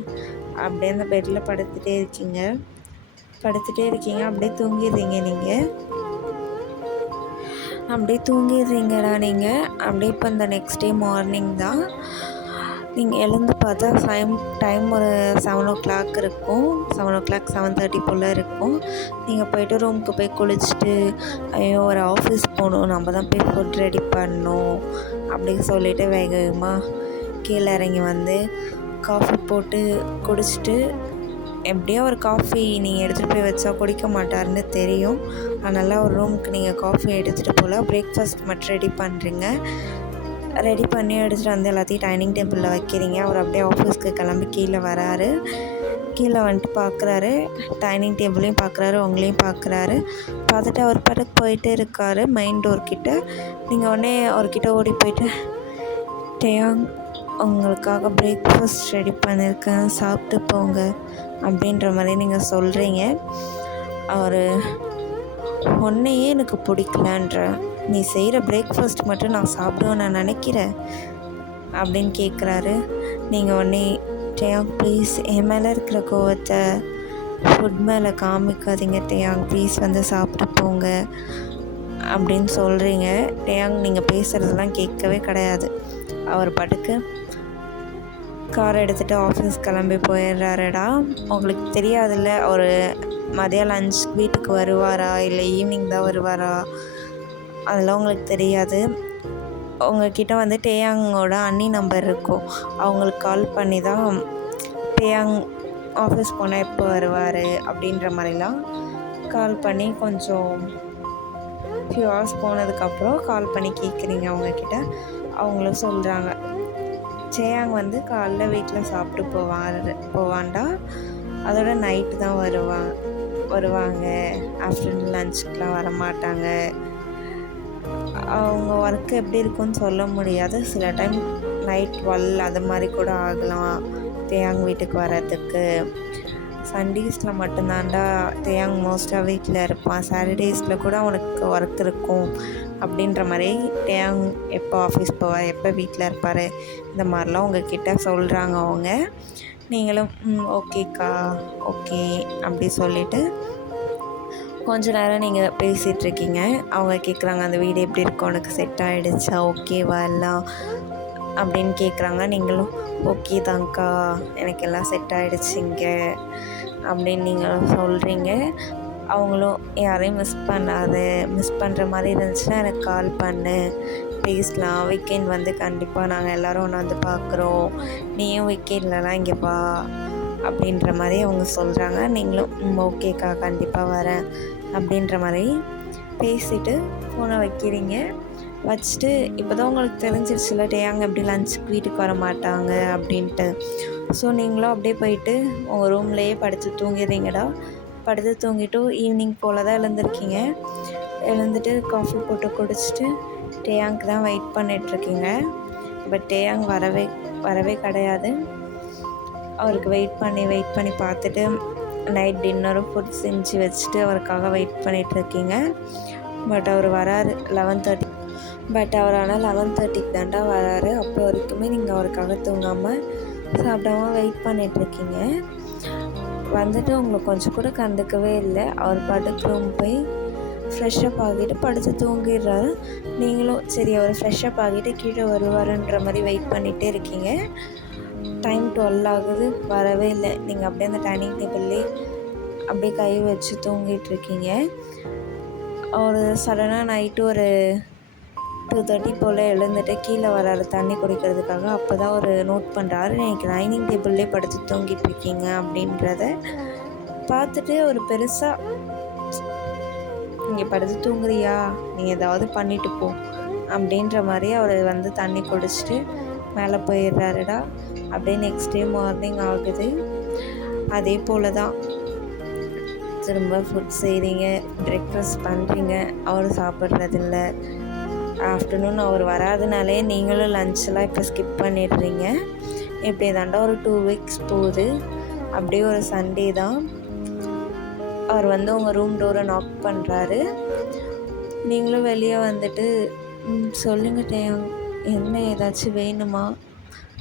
அப்படியே அந்த பெட்டில் படுத்துகிட்டே இருக்கீங்க. அப்படியே தூங்கிடுறீங்க. நீங்கள் அப்படியே இப்போ இந்த நெக்ஸ்ட் டே மார்னிங் தான் நீங்கள் எழுந்து பார்த்தா டைம் ஒரு 7 o'clock இருக்கும். 7 o'clock 7:30 போல் இருக்கும். நீங்கள் போய்ட்டு ரூமுக்கு போய் குளிச்சுட்டு ஐயோ ஒரு ஆஃபீஸ் போகணும், நம்ம தான் போய் ஃபுட் ரெடி பண்ணணும் அப்படின்னு சொல்லிவிட்டு வேகமாக கீழே இறங்கி வந்து காஃபி போட்டு குடிச்சிட்டு, எப்படியோ ஒரு காஃபி நீங்கள் எடுத்துகிட்டு போய் வச்சா குடிக்க மாட்டாருன்னு தெரியும், அதனால் ஒரு ரூமுக்கு நீங்கள் காஃபி எடுத்துகிட்டு போல் பிரேக்ஃபாஸ்ட் மட்டும் ரெடி பண்ணி எடுத்துகிட்டு வந்து எல்லாத்தையும் டைனிங் டேபிளில் வைக்கிறீங்க. அவர் அப்படியே ஆஃபீஸ்க்கு கிளம்பி கீழே வராரு. கீழே வந்துட்டு பார்க்குறாரு, டைனிங் டேபிளையும் பார்க்குறாரு, உங்களையும் பார்த்துட்டு அவர் பாட்டுக்கு போயிட்டே இருக்கார் மெயின் டோர்கிட்ட. நீங்கள் உடனே அவர்கிட்ட ஓடி போயிட்டு டேயாங் உங்களுக்காக பிரேக்ஃபாஸ்ட் ரெடி பண்ணியிருக்கேன், சாப்பிட்டு போங்க அப்படின்ற மாதிரி நீங்கள் சொல்கிறீங்க. அவர் உன்னையே எனக்கு பிடிக்கலன்ற, நீ செய்கிற பிரேக்ஃபாஸ்ட் மட்டும் நான் சாப்பிடுவேன் நான் நினைக்கிறேன் அப்படின்னு கேட்குறாரு. நீங்கள் உடனே டேயாங் ப்ளீஸ் என் மேலே இருக்கிற கோவத்தை ஃபுட் மேலே காமிக்காதீங்க டேயாங், ப்ளீஸ் வந்து சாப்பிட்டு போங்க அப்படின்னு சொல்கிறீங்க. டேயாங் நீங்கள் பேசுகிறதெல்லாம் கேட்கவே கிடையாது. அவர் பாட்டுக்கு கார் எடுத்துகிட்டு ஆஃபீஸ் கிளம்பி போயிடுறாருடா. உங்களுக்கு தெரியாதுல்ல அவர் மதியம் லஞ்ச் வீட்டுக்கு வருவாரா இல்லை ஈவினிங் தான் வருவாரா, அதெல்லாம் உங்களுக்கு தெரியாது. உங்கள்கிட்ட வந்து டேயாங்கோட அண்ணி நம்பர் இருக்கும், அவங்களுக்கு கால் பண்ணி தான் டேயாங் ஆஃபீஸ் போனால் எப்போ வருவார் அப்படின்ற மாதிரிலாம் கால் பண்ணி கொஞ்சம் ஃபியூ ஹவர்ஸ் போனதுக்கப்புறம் கால் பண்ணி கேட்குறீங்க அவங்கக்கிட்ட. அவங்களும் சொல்கிறாங்க, ஜெயாங் வந்து காலைல வீட்டில் சாப்பிட்டு போவான்டா, அதோட நைட்டு தான் வருவாங்க. ஆஃப்டர்நூன் லஞ்சுக்கெலாம் வரமாட்டாங்க. அவங்க ஒர்க்கு எப்படி இருக்குன்னு சொல்ல முடியாது. சில டைம் நைட் 12 அது மாதிரி கூட ஆகலாம் தேயாங் வீட்டுக்கு வர்றதுக்கு. சண்டேஸில் மட்டும்தான்டா தேயாங் மோஸ்ட்டாக வீட்டில் இருப்பான். சாட்டர்டேஸில் கூட அவனுக்கு ஒர்க் இருக்கும் அப்படின்ற மாதிரி தேயாங் எப்போ ஆஃபீஸ் போவார், எப்போ வீட்டில் இருப்பார், இந்த மாதிரிலாம் உங்ககிட்ட சொல்கிறாங்க அவங்க. நீங்களும் ஓகேக்கா ஓகே அப்படி சொல்லிவிட்டு கொஞ்ச நேரம் நீங்கள் பேசிகிட்ருக்கீங்க. அவங்க கேட்குறாங்க, அந்த வீடு எப்படி இருக்கும், உனக்கு செட் ஆகிடுச்சா, ஓகேவா எல்லாம் அப்படின்னு கேட்குறாங்க. நீங்களும் ஓகே தாங்க்கா, எனக்கு எல்லாம் செட் ஆகிடுச்சிங்க அப்படின்னு நீங்களும் சொல்கிறீங்க. அவங்களும் யாரையும் மிஸ் பண்ணுற மாதிரி இருந்துச்சுன்னா எனக்கு கால் பண்ணு, பேசலாம். வீக்கெண்ட் வந்து கண்டிப்பாக நாங்கள் எல்லோரும் ஒன்று வந்து பார்க்குறோம், நீயும் வீக்கெண்ட்லலாம் இங்கே வா அப்படின்ற மாதிரி அவங்க சொல்கிறாங்க. நீங்களும் ஓகேக்கா கண்டிப்பாக வரேன் அப்படின்ற மாதிரி பேசிவிட்டு ஃபோனை வைக்கிறீங்க. வச்சுட்டு இப்போ தான் உங்களுக்கு தெரிஞ்சிருச்சுல டேயாங் எப்படி லஞ்சுக்கு வீட்டுக்கு வர மாட்டாங்க அப்படின்ட்டு. ஸோ நீங்களும் அப்படியே போயிட்டு உங்கள் ரூம்லேயே படுத்து தூங்கிடுறீங்கடா. படுத்து தூங்கிட்டு ஈவினிங் போல் தான் எழுந்திருக்கீங்க. எழுந்துட்டு காஃபி போட்டு குடிச்சிட்டு டேயாங்க்கு தான் வெயிட் பண்ணிகிட்ருக்கீங்க. பட் டேயாங் வரவே கிடையாது. அவருக்கு வெயிட் பண்ணி பார்த்துட்டு நைட் டின்னரும் ஃபுட் செஞ்சு வச்சுட்டு அவருக்காக வெயிட் பண்ணிகிட்ருக்கீங்க. பட் அவர் வராரு 11:30. பட் அவர் ஆனால் 11:30க்கு தாண்டா வராரு. அப்போ வரைக்குமே நீங்கள் அவருக்காக தூங்காமல் சாப்பிடாம வெயிட் பண்ணிகிட்ருக்கீங்க. வந்துட்டு உங்களை கொஞ்சம் கூட கண்டுக்கவே இல்லை. அவர் பாட்டுக்கு ரூம் போய் ஃப்ரெஷ்ஷப் ஆகிட்டு படுத்து தூங்கிடுறாரு. நீங்களும் சரி அவர் ஃப்ரெஷ்ஷப் ஆகிட்டு கீழே வருவாருன்ற மாதிரி வெயிட் பண்ணிகிட்டே இருக்கீங்க. டைம் 12 ஆகுது, வரவே இல்லை. நீங்கள் அப்படியே அந்த டைனிங் டேபிள்லே அப்படியே கை வச்சு தூங்கிட்டுருக்கீங்க. அவர் சடனாக நைட்டு ஒரு 2:30 போல் எழுந்துட்டு கீழே வராரு தண்ணி குடிக்கிறதுக்காக. அப்போ தான் ஒரு நோட் பண்ணுறாரு, எனக்கு டைனிங் டேபிள்லேயே படுத்து தூங்கிட்டுருக்கீங்க அப்படின்றத பார்த்துட்டு ஒரு பெருசாக, நீங்கள் படுத்து தூங்குறியா, நீ ஏதாவது பண்ணிட்டு போ அப்படின்ற மாதிரி அவர் வந்து தண்ணி குடிச்சிட்டு மேலே போயிடுறாருடா. அப்படியே நெக்ஸ்ட் டே மார்னிங் ஆகுது. அதே போல் தான் திரும்ப ஃபுட் செய்கிறீங்க, பிரேக்ஃபாஸ்ட் பண்ணுறீங்க. அவர் சாப்பிட்றதில்ல. ஆஃப்டர்நூன் அவர் வராதனாலே நீங்களும் லஞ்செலாம் இப்போ ஸ்கிப் பண்ணிடுறீங்க. இப்படி தாண்டா ஒரு 2 வீக்ஸ் போகுது. அப்படியே ஒரு சண்டே தான் அவர் வந்து உங்கள் ரூம் டோரை நாக் பண்ணுறாரு. நீங்களும் வெளியே வந்துட்டு சொல்லுங்கள் டேயாங், என்ன ஏதாச்சும் வேணுமா,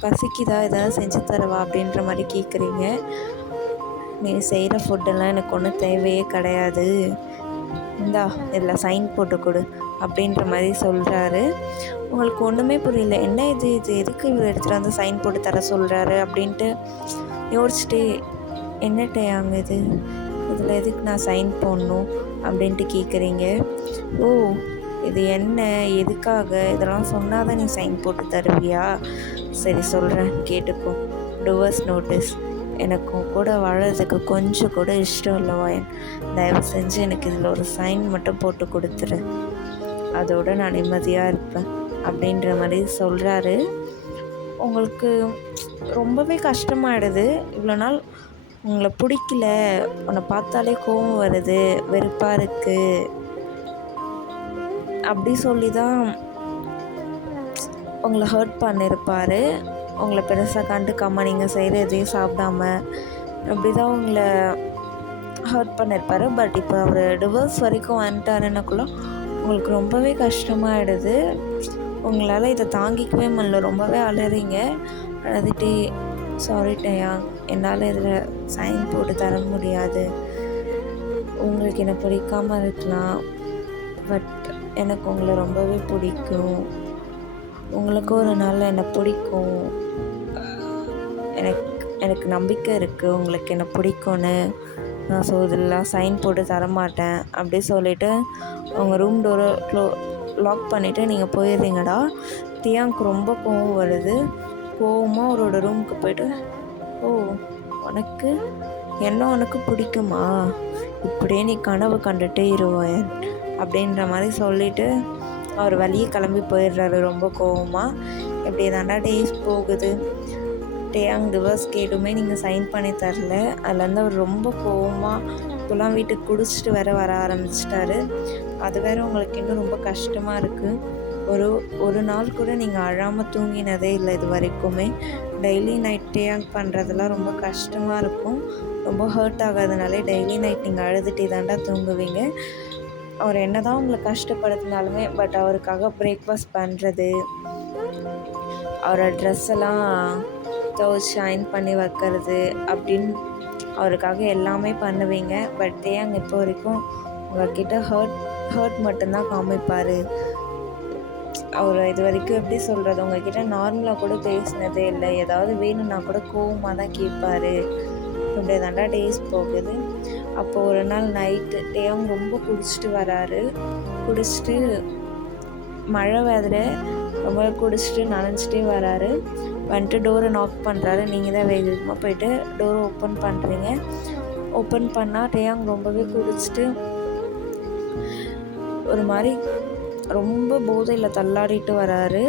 பசிக்குதா, ஏதாவது செஞ்சு தரவா அப்படின்ற மாதிரி கேட்குறீங்க. நீ செய்கிற ஃபுட்டெல்லாம் எனக்கு ஒன்றும் தேவையே கிடையாது, இந்தா இதில் சைன் போட்டு கொடு அப்படின்ற மாதிரி சொல்கிறாரு. உங்களுக்கு ஒன்றுமே புரியல, என்ன இது எதுக்கு இவர் எடுத்துகிட்டு வந்து சைன் போட்டு தர சொல்கிறாரு அப்படின்ட்டு யோசிச்சுட்டு, என்ன டேயாங் இதில் எதுக்கு நான் சைன் போடணும் அப்படின்ட்டு கேட்குறீங்க. ஓ இது என்ன, எதுக்காக, இதெல்லாம் சொன்னால் தான் நீ சைன் போட்டு தருவியா, சரி சொல்கிறேன் கேட்டுக்கோ. டிவோர்ஸ் நோட்டீஸ், எனக்கும் கூட வாழறதுக்கு கொஞ்சம் கூட இஷ்டம் இல்லை வாயன், தயவு செஞ்சு எனக்கு இதில் ஒரு சைன் மட்டும் போட்டு கொடுத்துரு, அதோடு நான் நிம்மதியாக இருப்பேன் அப்படின்ற மாதிரி சொல்கிறாரு. உங்களுக்கு ரொம்பவே கஷ்டமாயிடுது. இவ்வளோ நாள் உங்களை பிடிக்கல, உன்னை பார்த்தாலே கோவம் வருது, வெறுப்பாக இருக்குது அப்படி சொல்லி தான் உங்களை ஹர்ட் பண்ணியிருப்பார். உங்களை பெருசாக கண்டுக்காமல் நீங்கள் செய்கிற எதையும் சாப்பிடாம அப்படி தான் உங்களை ஹர்ட் பண்ணியிருப்பார். பட் இப்போ அவர் டிவோர்ஸ் வரைக்கும் வந்துட்டாருன்னக்குள்ள உங்களுக்கு ரொம்பவே கஷ்டமாகிடுது. உங்களால் இதை தாங்கிக்கவே முடியல, ரொம்பவே அழுறீங்க. அழுதுகிட்டே சாரி டேயாங், என்னால் இதில் சைன் போட்டு தர முடியாது, உங்களுக்கு என்னை பிடிக்காமல் இருக்கலாம், பட் எனக்கு உங்களை ரொம்பவே பிடிக்கும், உங்களுக்கு ஒரு நாள் என்னை பிடிக்கும், எனக்கு நம்பிக்கை இருக்குது உங்களுக்கு என்னை பிடிக்கும்னு, நான் இதெல்லாம் சைன் போட்டு தரமாட்டேன் அப்படி சொல்லிவிட்டு அவங்க ரூம் டோரை லாக் பண்ணிவிட்டு நீங்கள் போயிடுறீங்கடா. தியாங்க்கு ரொம்ப கோவம் வருது. கோவமாக அவரோட ரூமுக்கு போய்ட்டு, ஓ உனக்கு உனக்கு பிடிக்குமா, இப்படியே நீ கனவு கண்டுட்டே இருவாயன் அப்படின்ற மாதிரி சொல்லிவிட்டு அவர் வழியே கிளம்பி போயிடுறாரு ரொம்ப கோவமாக. இப்படி தாண்டா டேஸ் போகுது. டேயாங் டிவர்ஸ்க்கு எதுவுமே நீங்கள் சைன் பண்ணி தரல. அதுலேருந்து அவர் ரொம்ப கோவமாக இப்போலாம் வீட்டுக்கு குடிச்சிட்டு வர ஆரம்பிச்சிட்டாரு. அது வேறு உங்களுக்கு இன்னும் ரொம்ப கஷ்டமாக இருக்குது. ஒரு நாள் கூட நீங்கள் அழாமல் தூங்கினதே இல்லை இது வரைக்குமே. டெய்லி நைட் டேயாங் பண்ணுறதெல்லாம் ரொம்ப கஷ்டமாக இருக்கும். ரொம்ப ஹர்ட் ஆகாதனாலே டெய்லி நைட் நீங்கள் அழுதுகிட்டே தாண்டா தூங்குவீங்க. அவர் என்ன தான் உங்களை கஷ்டப்படுத்தினாலுமே பட் அவருக்காக பிரேக்ஃபாஸ்ட் பண்ணுறது, அவரோட ட்ரெஸ் எல்லாம் துவைச்சி அயன் பண்ணி வைக்கிறது அப்படின்னு அவருக்காக எல்லாமே பண்ணுவீங்க. பட் டேயாங் இப்போ வரைக்கும் உங்கள்கிட்ட ஹர்ட் மட்டும்தான் காமிப்பார். அவர் இது வரைக்கும் எப்படி சொல்கிறது, உங்கள்கிட்ட நார்மலாக கூட பேசினதே இல்லை. ஏதாவது வேணும்னா கூட கோவமாக தான் கேட்பார். இப்படி தாண்டா டேஸ் போகுது. அப்போது ஒரு நாள் நைட்டு டேயாங் ரொம்ப குடிச்சிட்டு வராரு. குடிச்சிட்டு மழை வேறு ரொம்ப குடிச்சிட்டு நனைஞ்சிட்டே வராரு. வந்துட்டு டோரை நாக் பண்ணுறாரு. நீங்கள் தான் வேகமாக போயிட்டு டோரை ஓப்பன் பண்ணுறீங்க. ஓப்பன் பண்ணால் டேயாங் ரொம்பவே குடிச்சிட்டு ஒரு மாதிரி ரொம்ப போதையில் தள்ளாடிட்டு வராரு.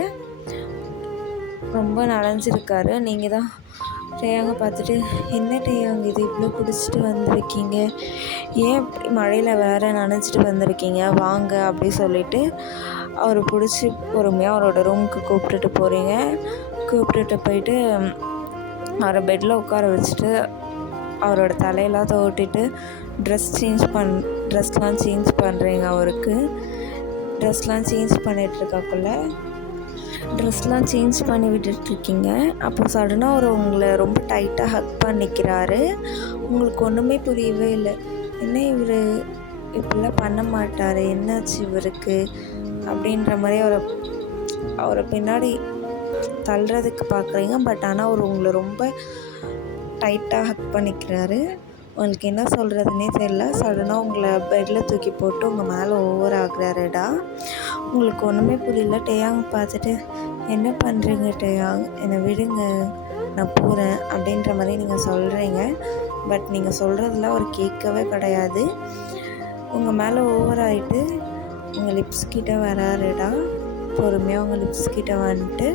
ரொம்ப நனைஞ்சிருக்காரு. நீங்கள் தான் டேயாங்க பார்த்துட்டு, என்ன டேயாங் இது இவ்வளோ குடிச்சிட்டு வந்திருக்கீங்க, ஏன் மழையில் வேறு நனைஞ்சிட்டு வந்திருக்கீங்க, வாங்க அப்படி சொல்லிவிட்டு அவர் பிடிச்சி பொறுமையாக அவரோட ரூமுக்கு கூப்பிட்டுட்டு போகிறீங்க. கூப்பிட்டுட்டு போயிட்டு அவரை பெட்டில் உட்கார வச்சுட்டு அவரோட தலையெல்லாம் தோட்டிட்டு ட்ரெஸ்லாம் சேஞ்ச் பண்ணுறீங்க. அவருக்கு ட்ரெஸ்லாம் சேஞ்ச் பண்ணிகிட்ருக்காக்குள்ள ட்ரெஸ்லாம் சேஞ்ச் பண்ணி விட்டுட்ருக்கீங்க. அப்போ சடனாக அவர் உங்களை ரொம்ப டைட்டாக ஹக் பண்ணிக்கிறாரு. உங்களுக்கு ஒன்றுமே புரியவே இல்லை. என்ன இவர் இப்படிலாம் பண்ண மாட்டார், என்னாச்சு இவருக்கு அப்படின்ற மாதிரி அவரை பின்னாடி தள்ளுறதுக்கு பார்க்குறீங்க. பட் ஆனால் அவர் உங்களை ரொம்ப டைட்டாக ஹக் பண்ணிக்கிறாரு. உங்களுக்கு என்ன சொல்கிறதுனே தெரியல. சடனாக உங்களை பெட்டில் தூக்கி போட்டு உங்கள் மேலே ஓவர் ஆகுறாருடா. உங்களுக்கு ஒன்றுமே புரியல. டேயாங் பார்த்துட்டு, என்ன பண்ணுறீங்க டேயாங், என்னை விடுங்க, நான் போகிறேன் அப்படின்ற மாதிரி நீங்கள் சொல்கிறீங்க. பட் நீங்கள் சொல்கிறதுல அவர் கேட்கவே கிடையாது. உங்கள் மேலே ஓவர் ஆகிட்டு உங்கள் லிப்ஸ் கிட்டே வராருடா. பொறுமையாக உங்கள் லிப்ஸ் கிட்டே வந்துட்டு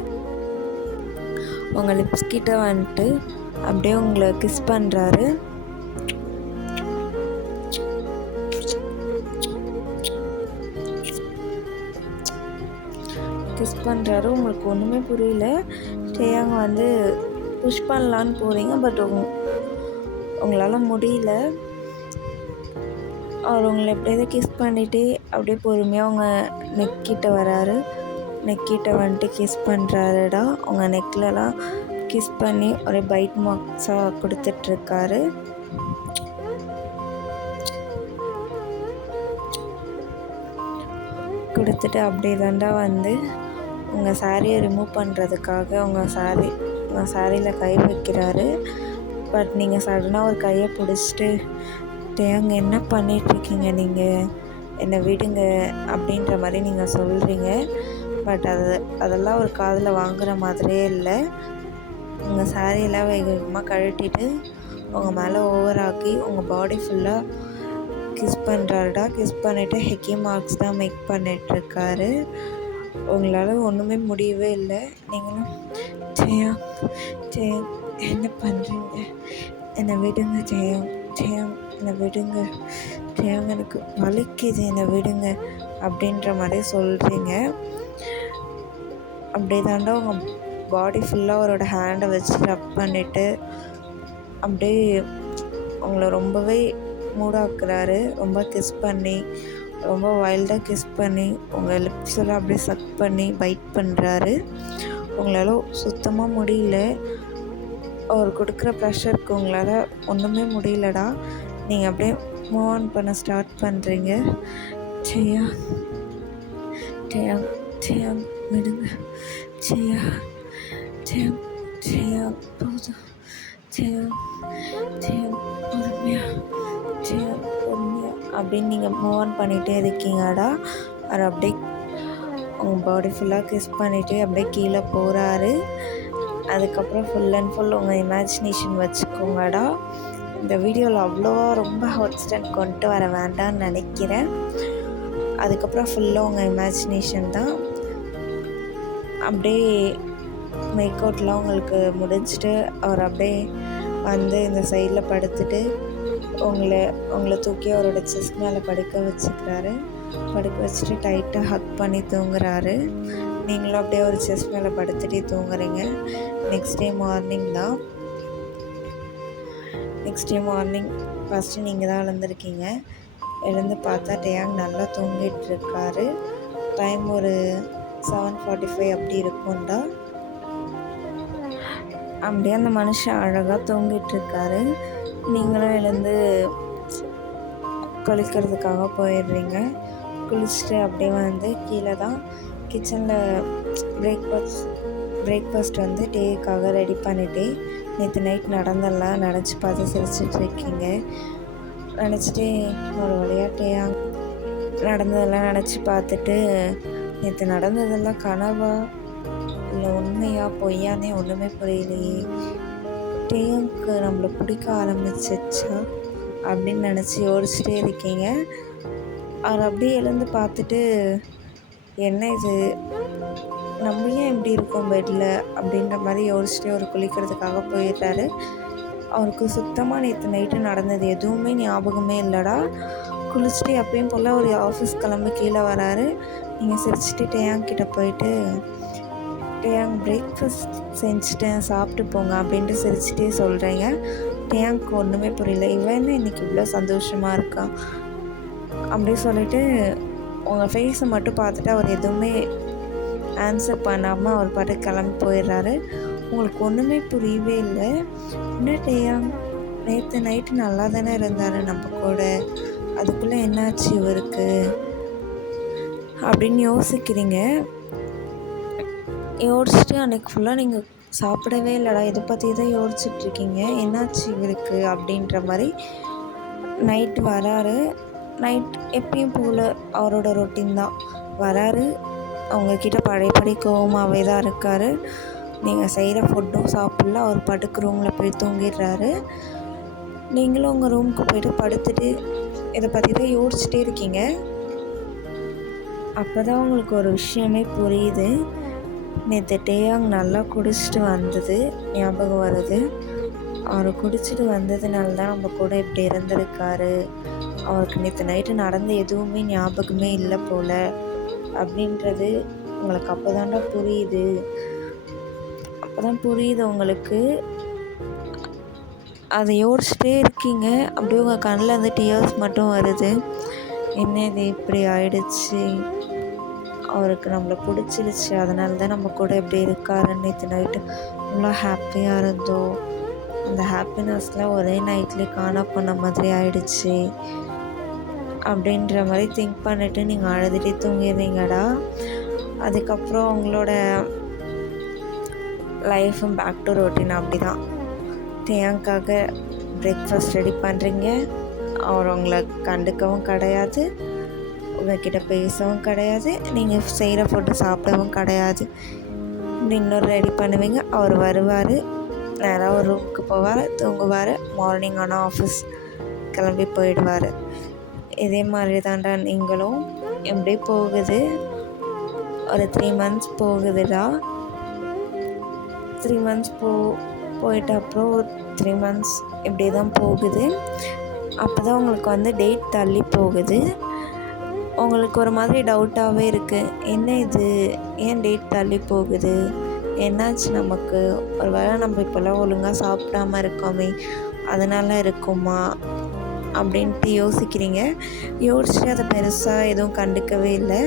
அப்படியே உங்களை கிஸ் பண்ணுறாரு. உங்களுக்கு ஒன்றுமே புரியல. டேயாங் வந்து புஷ் பண்ணலான்னு போகிறீங்க. பட் உங்களால் முடியல. அவர் உங்களை எப்படியாவது கிஸ் பண்ணிவிட்டு அப்படியே பொறுமையாக உங்கள் நெக்கிட்ட வராரு. நெக்கிட்ட வந்துட்டு கிஸ் பண்ணுறாருடா. உங்கள் நெக்லலாம் கிஸ் பண்ணி ஒரே பைட் மார்க்ஸாக கொடுத்துட்ருக்காரு. கொடுத்துட்டு அப்படியே தாண்டா வந்து உங்கள் சாரியை ரிமூவ் பண்ணுறதுக்காக உங்கள் சாரியில் கை வைக்கிறாரு. பட் நீங்கள் சடனாக ஒரு கையை பிடிச்சிட்டு, டேயாங் என்ன பண்ணிகிட்ருக்கீங்க நீங்கள், என்னை விடுங்க அப்படின்ற மாதிரி நீங்கள் சொல்கிறீங்க. பட் அதெல்லாம் ஒரு காதில் வாங்குகிற மாதிரியே இல்லை. உங்கள் சாரியெல்லாம் வேகமாக கழட்டிட்டு உங்கள் மேலே ஓவராக்கி உங்கள் பாடி ஃபுல்லாக கிஸ் பண்ணுறாருடா. கிஸ் பண்ணிவிட்டு ஹெக்கி மார்க்ஸ் தான் மேக் பண்ணிகிட்ருக்காரு. உங்களால் ஒன்றுமே முடியவே இல்லை. நீங்களும் ஜெயாங் என்ன பண்ணுறீங்க, என்னை விடுங்க ஜெயாங் என்னை விடுங்க ஜெயாங், எனக்கு வலிக்குது, என்னை விடுங்க அப்படின்ற மாதிரி சொல்கிறீங்க. அப்படியே தாண்டா உங்கள் பாடி ஃபுல்லாக அவரோட ஹேண்டை வச்சு ரப் பண்ணிவிட்டு அப்படியே உங்களை ரொம்பவே மூடாக்குறாரு. ரொம்ப கிஸ் பண்ணி, ரொம்ப வைல்டாக கிஸ் பண்ணி உங்கள் லிப்ஸ் எல்லாம் அப்படியே சக் பண்ணி பைட் பண்ணுறாரு. உங்களால் சுத்தமாக முடியல. அவர் கொடுக்குற ப்ரெஷருக்கு உங்களால் ஒன்றுமே முடியலடா. நீங்கள் அப்படியே மூவ் ஆன் பண்ண ஸ்டார்ட் பண்ணுறீங்க. ஜெயாங் விடுங்க, ஜெயாங் போதும், ஜெயாங் பொறுமையா அப்படின்னு நீங்கள் மூவ் ஆன் பண்ணிகிட்டே இருக்கீங்கடா. அவர் அப்படியே உங்கள் பாடி ஃபுல்லாக கிஸ் பண்ணிவிட்டு அப்படியே கீழே போகிறாரு. அதுக்கப்புறம் ஃபுல் அண்ட் ஃபுல் உங்கள் இமேஜினேஷன் வச்சுக்கோங்கடா. இந்த வீடியோவில் அவ்வளோவா ரொம்ப ஹாட்ஸ்டன் கொண்டு வர வேண்டாம்னு நினைக்கிறேன். அதுக்கப்புறம் ஃபுல்லாக உங்கள் இமேஜினேஷன் தான். அப்படியே மேக் அவுட்லாம் உங்களுக்கு முடிஞ்சிட்டு அவர் அப்படியே வந்து இந்த சைடில் படுத்துட்டு உங்களை தூக்கி அவரோட செஸ்ட் மேலே படுக்க வச்சுக்கிறாரு. படுக்க வச்சுட்டு டைட்டாக ஹக் பண்ணி தூங்குறாரு. நீங்களும் அப்படியே ஒரு செஸ்ட் மேலே படுத்துகிட்டே தூங்குறீங்க. நெக்ஸ்ட் டே மார்னிங் ஃபஸ்ட்டு நீங்கள் தான் எழுந்திருக்கீங்க. எழுந்து பார்த்தா டேயாங் நல்லா தூங்கிட்டு இருக்காரு. டைம் ஒரு 7:45 அப்படி இருக்கும்டா. அப்படியே அந்த மனுஷன் அழகாக தூங்கிட்டு இருக்காரு. நீங்களும் எழுந்து குளிக்கிறதுக்காக போயிடுறீங்க. குளிச்சுட்டு அப்படியே வந்து கீழே தான் கிச்சனில் பிரேக்ஃபாஸ்ட் வந்து டேக்காக ரெடி பண்ணிவிட்டு நேற்று நைட் நடந்தெல்லாம் நினச்சி பார்த்து சிரிச்சிட்ருக்கீங்க. நினச்சிட்டு ஒரு வழியாக டேயாங் நடந்ததெல்லாம் நினச்சி பார்த்துட்டு நேற்று நடந்ததெல்லாம் கனவா இல்லை உண்மையா பொய்யானே ஒன்றுமே புரியலையே, டேயாங்க்கு நம்மளை பிடிக்க ஆரம்பிச்சிச்சா அப்படின்னு நினச்சி யோசிச்சுட்டே இருக்கீங்க. அவர் அப்படியே எழுந்து பார்த்துட்டு என்ன இது நம்ம ஏன் இப்படி இருக்கோம் பெட்டில் அப்படின்ற மாதிரி யோசிச்சுட்டு அவர் குளிக்கிறதுக்காக போயிடுறாரு. அவருக்கு சுத்தமாக நேற்று நைட்டு நடந்தது எதுவுமே ஞாபகமே இல்லைடா. குளிச்சுட்டு எப்பயும் போல் ஒரு ஆஃபீஸ் கிளம்பி கீழே வராரு. நீங்கள் சிரிச்சுட்டு டேயாங் கிட்டே போயிட்டு டேயாங் பிரேக்ஃபாஸ்ட் செஞ்சுட்டேன் சாப்பிட்டு போங்க அப்படின்ட்டு சிரிச்சுட்டே சொல்கிறீங்க. டேயாங்க்கு ஒன்றுமே புரியல, இவன் இன்றைக்கி இவ்வளோ சந்தோஷமாக இருக்கான் அப்படி சொல்லிவிட்டு உங்கள் ஃபேஸை மட்டும் பார்த்துட்டு அவர் எதுவுமே ஆன்சர் பண்ணாமல் அவர் பாட்டு கிளம்பி போயிடுறாரு. உங்களுக்கு ஒன்றுமே புரியவே இல்லை. என்ன டேயாங் நேற்று நைட்டு நல்லா தானே இருந்தார் நம்ம கூட, அதுக்குள்ளே என்னாச்சு இவருக்கு அப்படின்னு யோசிக்கிறீங்க. யோசிச்சுட்டு அன்றைக்கி ஃபுல்லாக நீங்கள் சாப்பிடவே இல்லைடா, இதை பற்றி தான் யோசிச்சுட்ருக்கீங்க, என்னாச்சு இவருக்கு அப்படின்ற மாதிரி. நைட்டு வராரு. நைட் எப்பயும் போல் அவரோட ரொட்டீன் தான். வராரு, அவங்கக்கிட்ட பழையபடி கோவமாகவே தான் இருக்கார். நீங்கள் செய்கிற ஃபுட்டும் சாப்பிடல, அவர் படுக்க ரூமில் போய் தூங்கிடுறாரு. நீங்களும் உங்கள் ரூமுக்கு போய்ட்டு படுத்துட்டு இதை பற்றி தான் யோசிச்சுட்டே இருக்கீங்க. அப்போ தான் உங்களுக்கு ஒரு விஷயமே புரியுது. நேற்று டேயாங் நல்லா குடிச்சிட்டு வந்தது ஞாபகம் வருது. அவர் குடிச்சிட்டு வந்ததுனால தான் நம்ம கூட இப்படி இருந்திருக்காரு. அவருக்கு நேற்று நைட்டு நடந்த எதுவுமே ஞாபகமே இல்லை போல் அப்படின்றது உங்களுக்கு அப்போ தான்டா புரியுது. அப்போ தான் புரியுது உங்களுக்கு. அதை யோசிச்சுட்டே இருக்கீங்க. அப்படியே உங்கள் கண்ணில் வந்து டியர்ஸ் மட்டும் வருது. என்ன இது இப்படி ஆயிடுச்சு, அவருக்கு நம்மளை பிடிச்சிருச்சு, அதனால தான் நம்ம கூட இப்படி இருக்காருன்னு நேற்று நைட்டு நல்லா ஹாப்பியாக இருந்தோம், அந்த ஹாப்பினஸ்லாம் ஒரே நைட்லேயே காணா போன மாதிரி ஆயிடுச்சு அப்படின்ற மாதிரி திங்க் பண்ணிவிட்டு நீங்கள் அழுதுகிட்டே தூங்கிடுறீங்கடா. அதுக்கப்புறம் உங்களோட லைஃப்பும் பேக் டு ரொட்டீன். அப்படி தான் டேயாங்காக பிரேக்ஃபாஸ்ட் ரெடி பண்ணுறீங்க. அவர் உங்களை கண்டுக்கவும் கிடையாது, உங்கள்கிட்ட பேசவும் கிடையாது, நீங்கள் செய்கிற ஃபுட்டு சாப்பிடவும் கிடையாது. இன்னொரு ரெடி பண்ணுவீங்க. அவர் வருவார், நேராக ஒரு ரூமுக்கு போவார், தூங்குவார். மார்னிங் ஆனால் ஆஃபீஸ் கிளம்பி போயிடுவார். இதே மாதிரி தான்டா நீங்களும். எப்படி போகுது, ஒரு 3 months போகுதுடா. 3 months போயிட்ட அப்புறம் 3 months இப்படி தான் போகுது. அப்போ தான் உங்களுக்கு வந்து டேட் தள்ளி போகுது. உங்களுக்கு ஒரு மாதிரி டவுட்டாகவே இருக்குது, என்ன இது ஏன் டேட் தள்ளி போகுது, என்னாச்சு நமக்கு, ஒரு வேளை நம்ம இப்போல்லாம் ஒழுங்காக சாப்பிடாமல் இருக்கோமே அதனால் இருக்குமா அப்படின்ட்டு யோசிக்கிறீங்க. யோசிச்சுட்டு அதை பெருசாக எதுவும் கண்டுக்கவே இல்லை.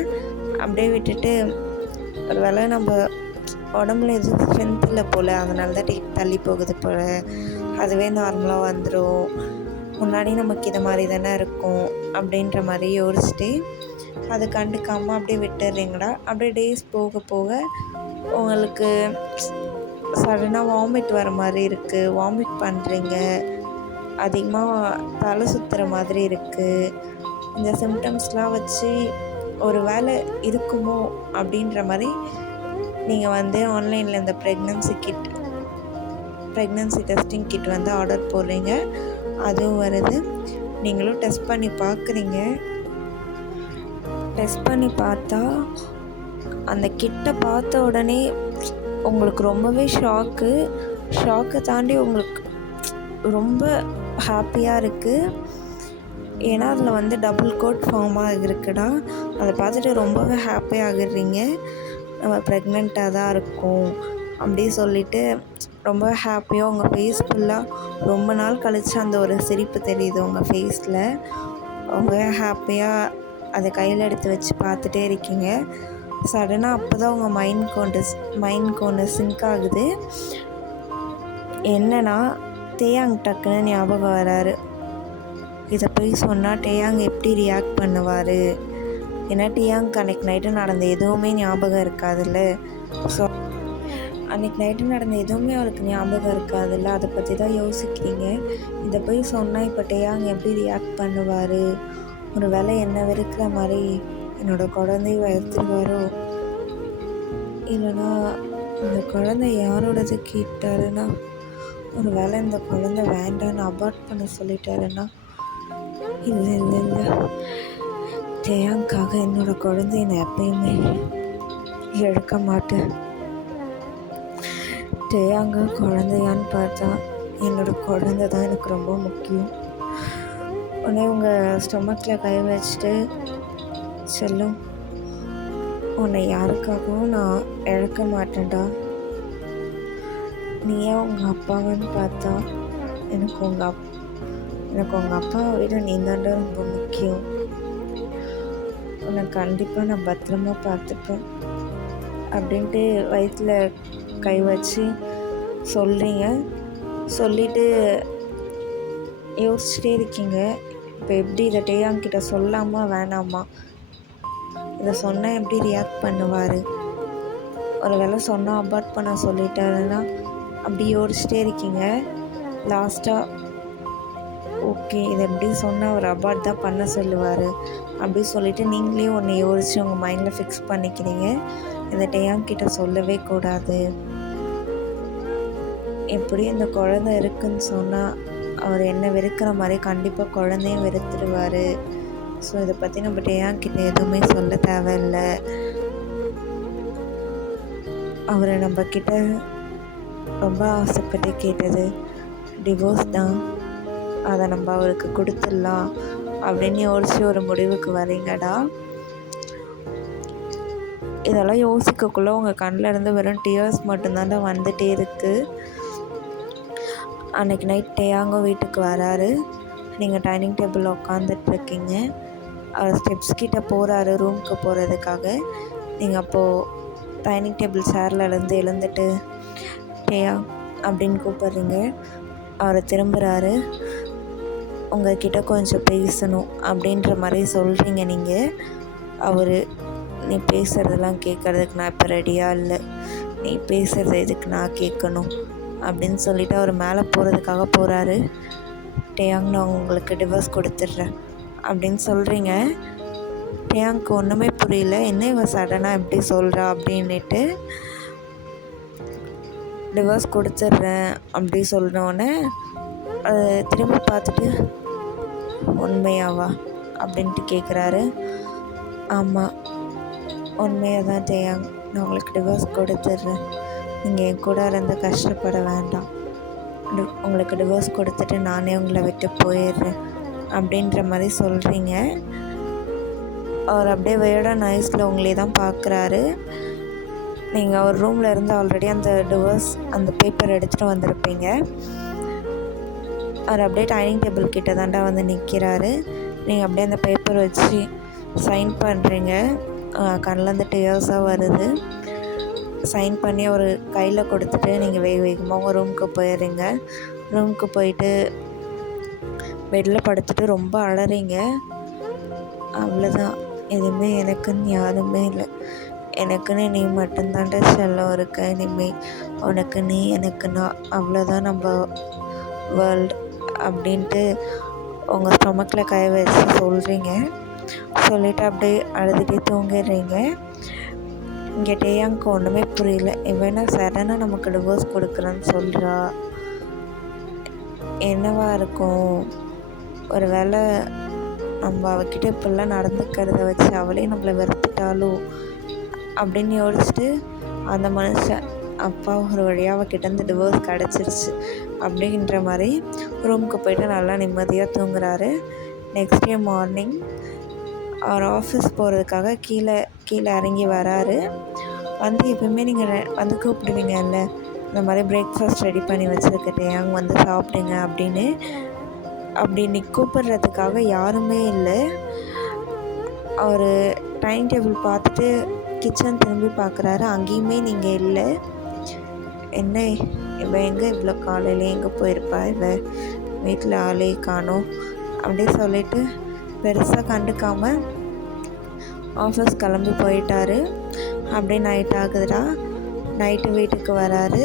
அப்படியே விட்டுட்டு ஒரு வேளை நம்ம உடம்புல எதுவும் ஸ்ட்ரென்த் இல்லை போல், அதனால தான் டேட் தள்ளி போகுது போல், அதுவே நார்மலாக வந்துடும், முன்னாடி நமக்கு இதை மாதிரி தானே இருக்கும் அப்படின்ற மாதிரி யோசிச்சுட்டு அதை கண்டுக்காமல் அப்படியே விட்டுடுறீங்களா. அப்படியே டேஸ் போக போக உங்களுக்கு சடனாக வாமிட் வர மாதிரி இருக்குது, வாமிட் பண்ணுறீங்க, அதிகமாக தலை சுற்றுற மாதிரி இருக்குது. இந்த சிம்டம்ஸ்லாம் வச்சு ஒரு வேளை இருக்குமோ அப்படின்ற மாதிரி நீங்கள் வந்து ஆன்லைனில் இந்த pregnancy kit pregnancy testing kit வந்து ஆர்டர் போடுறீங்க, அதுவும் வருது. நீங்களும் டெஸ்ட் பண்ணி பார்க்குறீங்க. டெஸ்ட் பண்ணி பார்த்தா அந்த கிட்டை பார்த்த உடனே உங்களுக்கு ரொம்பவே ஷாக்கை தாண்டி உங்களுக்கு ரொம்ப ஹாப்பியாக இருக்குது. ஏன்னா அதில் வந்து டபுள் கோட் ஃபார்ம் ஆகிருக்குடா. அதை பார்த்துட்டு ரொம்பவே ஹாப்பியாகிடுறீங்க. நம்ம ப்ரெக்னெண்ட்டாக தான் இருக்கோம் அப்படி சொல்லிவிட்டு ரொம்ப ஹாப்பியாக உங்கள் ஃபேஸ் ஃபுல்லாக ரொம்ப நாள் கழித்து அந்த ஒரு சிரிப்பு தெரியுது உங்கள் ஃபேஸில். ரொம்ப ஹாப்பியாக அதை கையில் எடுத்து வச்சு பார்த்துட்டே இருக்கீங்க. சடனாக அப்போ தான் உங்கள் மைண்ட்க்கு ஒன்று சிங்க் ஆகுது. என்னன்னா டேயாங் டக்குன்னு ஞாபகம் வராரு. இதை போய் சொன்னால் டேயாங் எப்படி ரியாக்ட் பண்ணுவார்? ஏன்னா டேயாங்க்கு அன்றைக்கி நைட்டு நடந்த எதுவுமே ஞாபகம் இருக்காதுல்ல. ஸோ அன்றைக்கி நைட்டு நடந்த எதுவுமே அவருக்கு ஞாபகம் இருக்காதுல்ல. அதை பற்றி தான் யோசிக்கிறீங்க. இதை போய் சொன்னால் இப்போ டேயாங் எப்படி ரியாக்ட் பண்ணுவார்? ஒரு வேளை என்ன வெறுக்கிற மாதிரி என்னோடய குழந்தைய வளர்த்துருவாரோ, இல்லைனா இந்த குழந்தை யாரோடது கேட்டாருன்னா, ஒரு வேளை இந்த குழந்தை வேண்டான்னு அபார்ட் பண்ண சொல்லிட்டாருன்னா, இல்லை டேயாங்காக என்னோடய குழந்தைய நான் எப்பயுமே இழக்க மாட்டேன். டேயாங்க குழந்தையான்னு பார்த்தா என்னோடய குழந்தை தான் எனக்கு ரொம்ப முக்கியம். உடனே உங்கள் ஸ்டொமக்கில் கை வச்சுட்டு, செல்லும் உன்னை யாருக்காகவும் நான் இழக்க மாட்டேன்டா. நீ ஏன் உங்கள் அப்பாவான்னு பார்த்தா எனக்கு உங்கள் அப்பாவை விட நீ தாண்டா ரொம்ப முக்கியம். உன்னை கண்டிப்பாக நான் பத்திரமா பார்த்துப்பேன் அப்படின்ட்டு வயிற்றில் கை வச்சு சொல்கிறீங்க. சொல்லிவிட்டு யோசிச்சுட்டே இருக்கீங்க. இப்போ எப்படி இதை டேயாங்கிட்ட சொல்லாமா வேணாமா? இதை சொன்னால் எப்படி ரியாக்ட் பண்ணுவார்? ஒரு வேளை சொன்னால் அபார்ட் பண்ண சொல்லிட்டாருன்னா அப்படி யோசிச்சிட்டே இருக்கீங்க. லாஸ்ட்டாக ஓகே, இதை எப்படி சொன்னால் அவர் அபார்ட் தான் பண்ண சொல்லுவார் அப்படி சொல்லிவிட்டு நீங்களே ஒன்று யோசித்து உங்கள் மைண்டில் ஃபிக்ஸ் பண்ணிக்கிறீங்க. இதை டேயாங்கிட்ட சொல்லவே கூடாது. எப்படி இந்த குழந்தை இருக்குன்னு சொன்னால் அவர் என்ன வெறுக்கிற மாதிரி கண்டிப்பாக குழந்தையும் வெறுத்துடுவார். ஸோ இதை பற்றி நம்ம டேயாங்கிட்ட எதுவுமே சொல்ல தேவையில்லை. அவரை நம்மக்கிட்ட ரொம்ப ஆசைப்பட்டு கேட்டது டிவோர்ஸ் தான், அதை நம்ம அவருக்கு கொடுத்துடலாம் அப்படின்னு யோசித்து ஒரு முடிவுக்கு வரீங்கடா. இதெல்லாம் யோசிக்கக்குள்ளே உங்கள் கண்ணில் இருந்து வெறும் டியர்ஸ் மட்டும்தான்டா வந்துகிட்டே இருக்குது. அன்றைக்கி நைட் டேயாங்கோ வீட்டுக்கு வராரு. நீங்கள் டைனிங் டேபிளில் உட்காந்துட்ருக்கீங்க. அவர் ஸ்டெப்ஸ் கிட்டே போகிறாரு ரூமுக்கு போகிறதுக்காக. நீங்கள் அப்போது டைனிங் டேபிள் சேரில் எழுந்துட்டு டேயா அப்படின்னு கூப்பிட்றீங்க. அவரை திரும்புகிறாரு. உங்கள்கிட்ட கொஞ்சம் பேசணும் அப்படின்ற மாதிரி சொல்கிறீங்க. நீங்கள் அவர் நீ பேசுகிறதெல்லாம் கேட்குறதுக்கு நான் இப்போ ரெடியாக இல்லை, நீ பேசுகிறது எதுக்கு நான் கேட்கணும் அப்படின்னு சொல்லிவிட்டு அவர் மேலே போகிறதுக்காக போகிறாரு. டேயாங் நான் உங்களுக்கு டிவோர்ஸ் கொடுத்துட்றேன் அப்படின்னு சொல்கிறீங்க. டேயாங்க்கு ஒன்றுமே புரியல, என்ன இவன் சடனாக எப்படி சொல்கிறா அப்படின்ட்டு. டிவோர்ஸ் கொடுத்துட்றேன் அப்படி சொன்னோடனே திரும்பி பார்த்துட்டு உண்மையாவா அப்படின்ட்டு கேட்குறாரு. ஆமாம் உண்மையாக தான் டேயாங், நான் உங்களுக்கு டிவோர்ஸ் கொடுத்துட்றேன், நீங்கள் என் கூட இருந்து கஷ்டப்பட வேண்டாம், உங்களுக்கு டிவோர்ஸ் கொடுத்துட்டு நானே உங்களை விட்டு போயிடுறேன் அப்படின்ற மாதிரி சொல்கிறீங்க. அவர் அப்படியே வேர்டாக நைஸில் உங்களே தான் பார்க்குறாரு. நீங்கள் அவர் ரூமில் இருந்து ஆல்ரெடி அந்த டிவோர்ஸ் அந்த பேப்பர் எடுத்துகிட்டு வந்திருப்பீங்க. அவர் அப்படியே டைனிங் டேபிள் கிட்ட தாண்டா வந்து நிற்கிறாரு. நீங்கள் அப்படியே அந்த பேப்பர் வச்சு சைன் பண்ணுறீங்க. கண்ணிலேருந்து டியர்ஸாக வருது. சைன் பண்ணி அவர் கையில் கொடுத்துட்டு நீங்கள் வேகமாக உங்கள் ரூமுக்கு போயிடுறீங்க. ரூமுக்கு போயிட்டு பெட்டில் படுத்துட்டு ரொம்ப அழறீங்க. அவ்வளோதான், எதுவுமே எனக்குன்னு யாருமே இல்லை, எனக்குன்னு நீ மட்டும்தான்டா செல்லம் இருக்க, இனிமேல் உனக்கு நீ எனக்கு நான், அவ்வளோதான் நம்ம வேர்ல்டு அப்படின்ட்டு உங்கள் ஸ்டொமக்கில் கை வச்சு சொல்கிறீங்க. சொல்லிவிட்டு அப்படியே அழுதுகிட்டே தூங்கிடுறீங்க. இங்கே டேயாங்க்கு ஒன்றுமே புரியல, இவனா சடனாக நமக்கு டிவோர்ஸ் கொடுக்குறேன்னு சொல்கிறா என்னவா இருக்கும், ஒரு வேளை நம்ம அவகிட்ட இப்படிலாம் நடந்துக்கிறத வச்சு அவளே நம்மளை வெறுத்துட்டாலோ அப்படின்னு யோசிச்சுட்டு அந்த மனுஷன் அப்பா ஒரு வழியாக அவகிட்டேருந்து டிவோர்ஸ் கிடச்சிருச்சு அப்படின்ற மாதிரி ரூமுக்கு போயிட்டு நல்லா நிம்மதியாக தூங்குறாரு. நெக்ஸ்ட் டே மார்னிங் அவர் ஆஃபீஸ் போகிறதுக்காக கீழே இறங்கி வராரு. வந்து எப்பவுமே நீங்கள் வந்து கூப்பிடுவீங்கல்ல, இந்த மாதிரி பிரேக்ஃபாஸ்ட் ரெடி பண்ணி வச்சுருக்கேன் அங்கே வந்து சாப்பிடுங்க அப்படின்னு. அப்படி இன்னைக்கு கூப்பிடுறதுக்காக யாருமே இல்லை. அவர் டைம் டேபிள் பார்த்துட்டு கிச்சன் திரும்பி பார்க்குறாரு, அங்கேயுமே நீங்கள் இல்லை. என்ன இவன் எங்கே இவ்வளோ காலையில் எங்கே போயிருப்பா, இவன் வீட்டில் ஆளே காணோம் அப்படி சொல்லிட்டு பெருசாக கண்டுக்காமல் ஆஃபீஸ் கிளம்பி போயிட்டாரு. அப்படியே நைட் ஆகுதுடா. நைட்டு வீட்டுக்கு வராரு.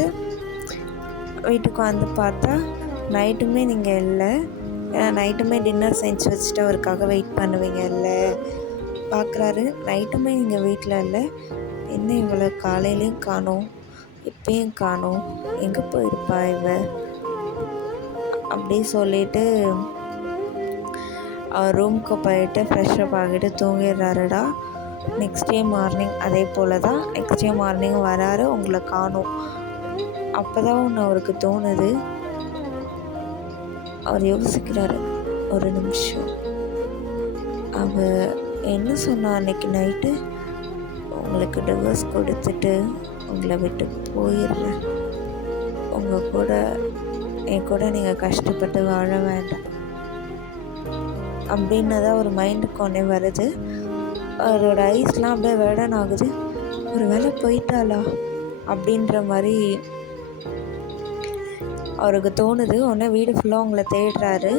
வீட்டுக்கு வந்து பார்த்தா நைட்டுமே நீங்கள் இல்லை. ஏன்னா நைட்டுமே டின்னர் செஞ்சு வச்சுட்டு அவருக்காக வெயிட் பண்ணுவீங்கல்ல. பார்க்குறாரு, நைட்டுமே நீங்கள் வீட்டில் இல்லை. என்ன இவ்வளோ காலையிலையும் காணோம், இப்பயும் காணோம், எங்கே போயிருப்பா இவ அப்படி சொல்லிட்டு அவர் ரூமுக்கு போயிட்டு ஃப்ரெஷ்அப் ஆகிட்டு தூங்கிடுறாருடா. நெக்ஸ்ட் டே மார்னிங் அதே போல் தான். நெக்ஸ்ட் டே மார்னிங் வராரு, உங்களை காணோம். அப்போ தான் ஒன்று அவருக்கு தோணுது. அவர் யோசிக்கிறாரு, ஒரு நிமிஷம், அவ என்ன சொன்னா அன்னைக்கு நைட்டு, உங்களுக்கு டிவோர்ஸ் கொடுத்துட்டு உங்களை விட்டு போயிடுறேன், உங்கள் கூட என் கூட நீங்கள் கஷ்டப்பட்டு வாழ வேண்டாம் அப்படின்னு தான் ஒரு மைண்டுக்கு ஒன்றே வருது. அவரோட ஐஸ்லாம் அப்படியே வேடன் ஆகுது. ஒரு வேளை போயிட்டாளா அப்படின்ற மாதிரி அவருக்கு தோணுது. உடனே வீடு ஃபுல்லாக உங்களை தேடுறாரு.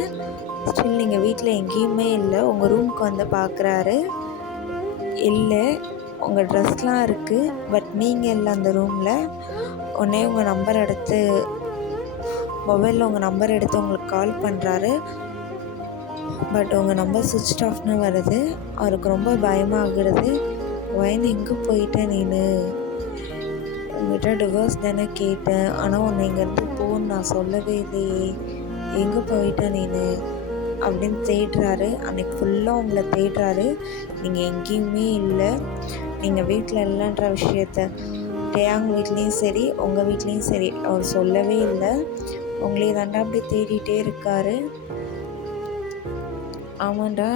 ஸ்டில் நீங்கள் வீட்டில் எங்கேயுமே இல்லை. உங்கள் ரூமுக்கு வந்து பார்க்குறாரு, இல்லை. உங்கள் ட்ரெஸ்லாம் இருக்குது, பட் நீங்கள் இல்லை அந்த ரூமில். உடனே உங்கள் நம்பர் எடுத்து மொபைலில் உங்கள் நம்பர் எடுத்து உங்களுக்கு கால் பண்ணுறாரு. பட் உங்கள் நம்பர் சுவிட்ச் ஆஃப்னு வருது. அவருக்கு ரொம்ப பயமாகிடுது. வயன் எங்கே போயிட்டேன் நீனு, உங்கள்கிட்ட டிவோர்ஸ் தானே கேட்டேன், ஆனால் உன்னை இங்கேருந்து போன்னு நான் சொல்லவே இல்லையே, எங்கே போயிட்டேன் நீனு அப்படின்னு தேடுறாரு. அன்றைக்கி ஃபுல்லாக உங்களை தேடுறாரு. நீங்கள் எங்கேயுமே இல்லை. நீங்கள் வீட்டில் இல்லைன்ற விஷயத்த டேயாங் வீட்லேயும் சரி உங்கள் வீட்லேயும் சரி அவர் சொல்லவே இல்லை. உங்களே தாண்டா அப்படி தேடிட்டே இருக்காரு. ஆமாண்டா,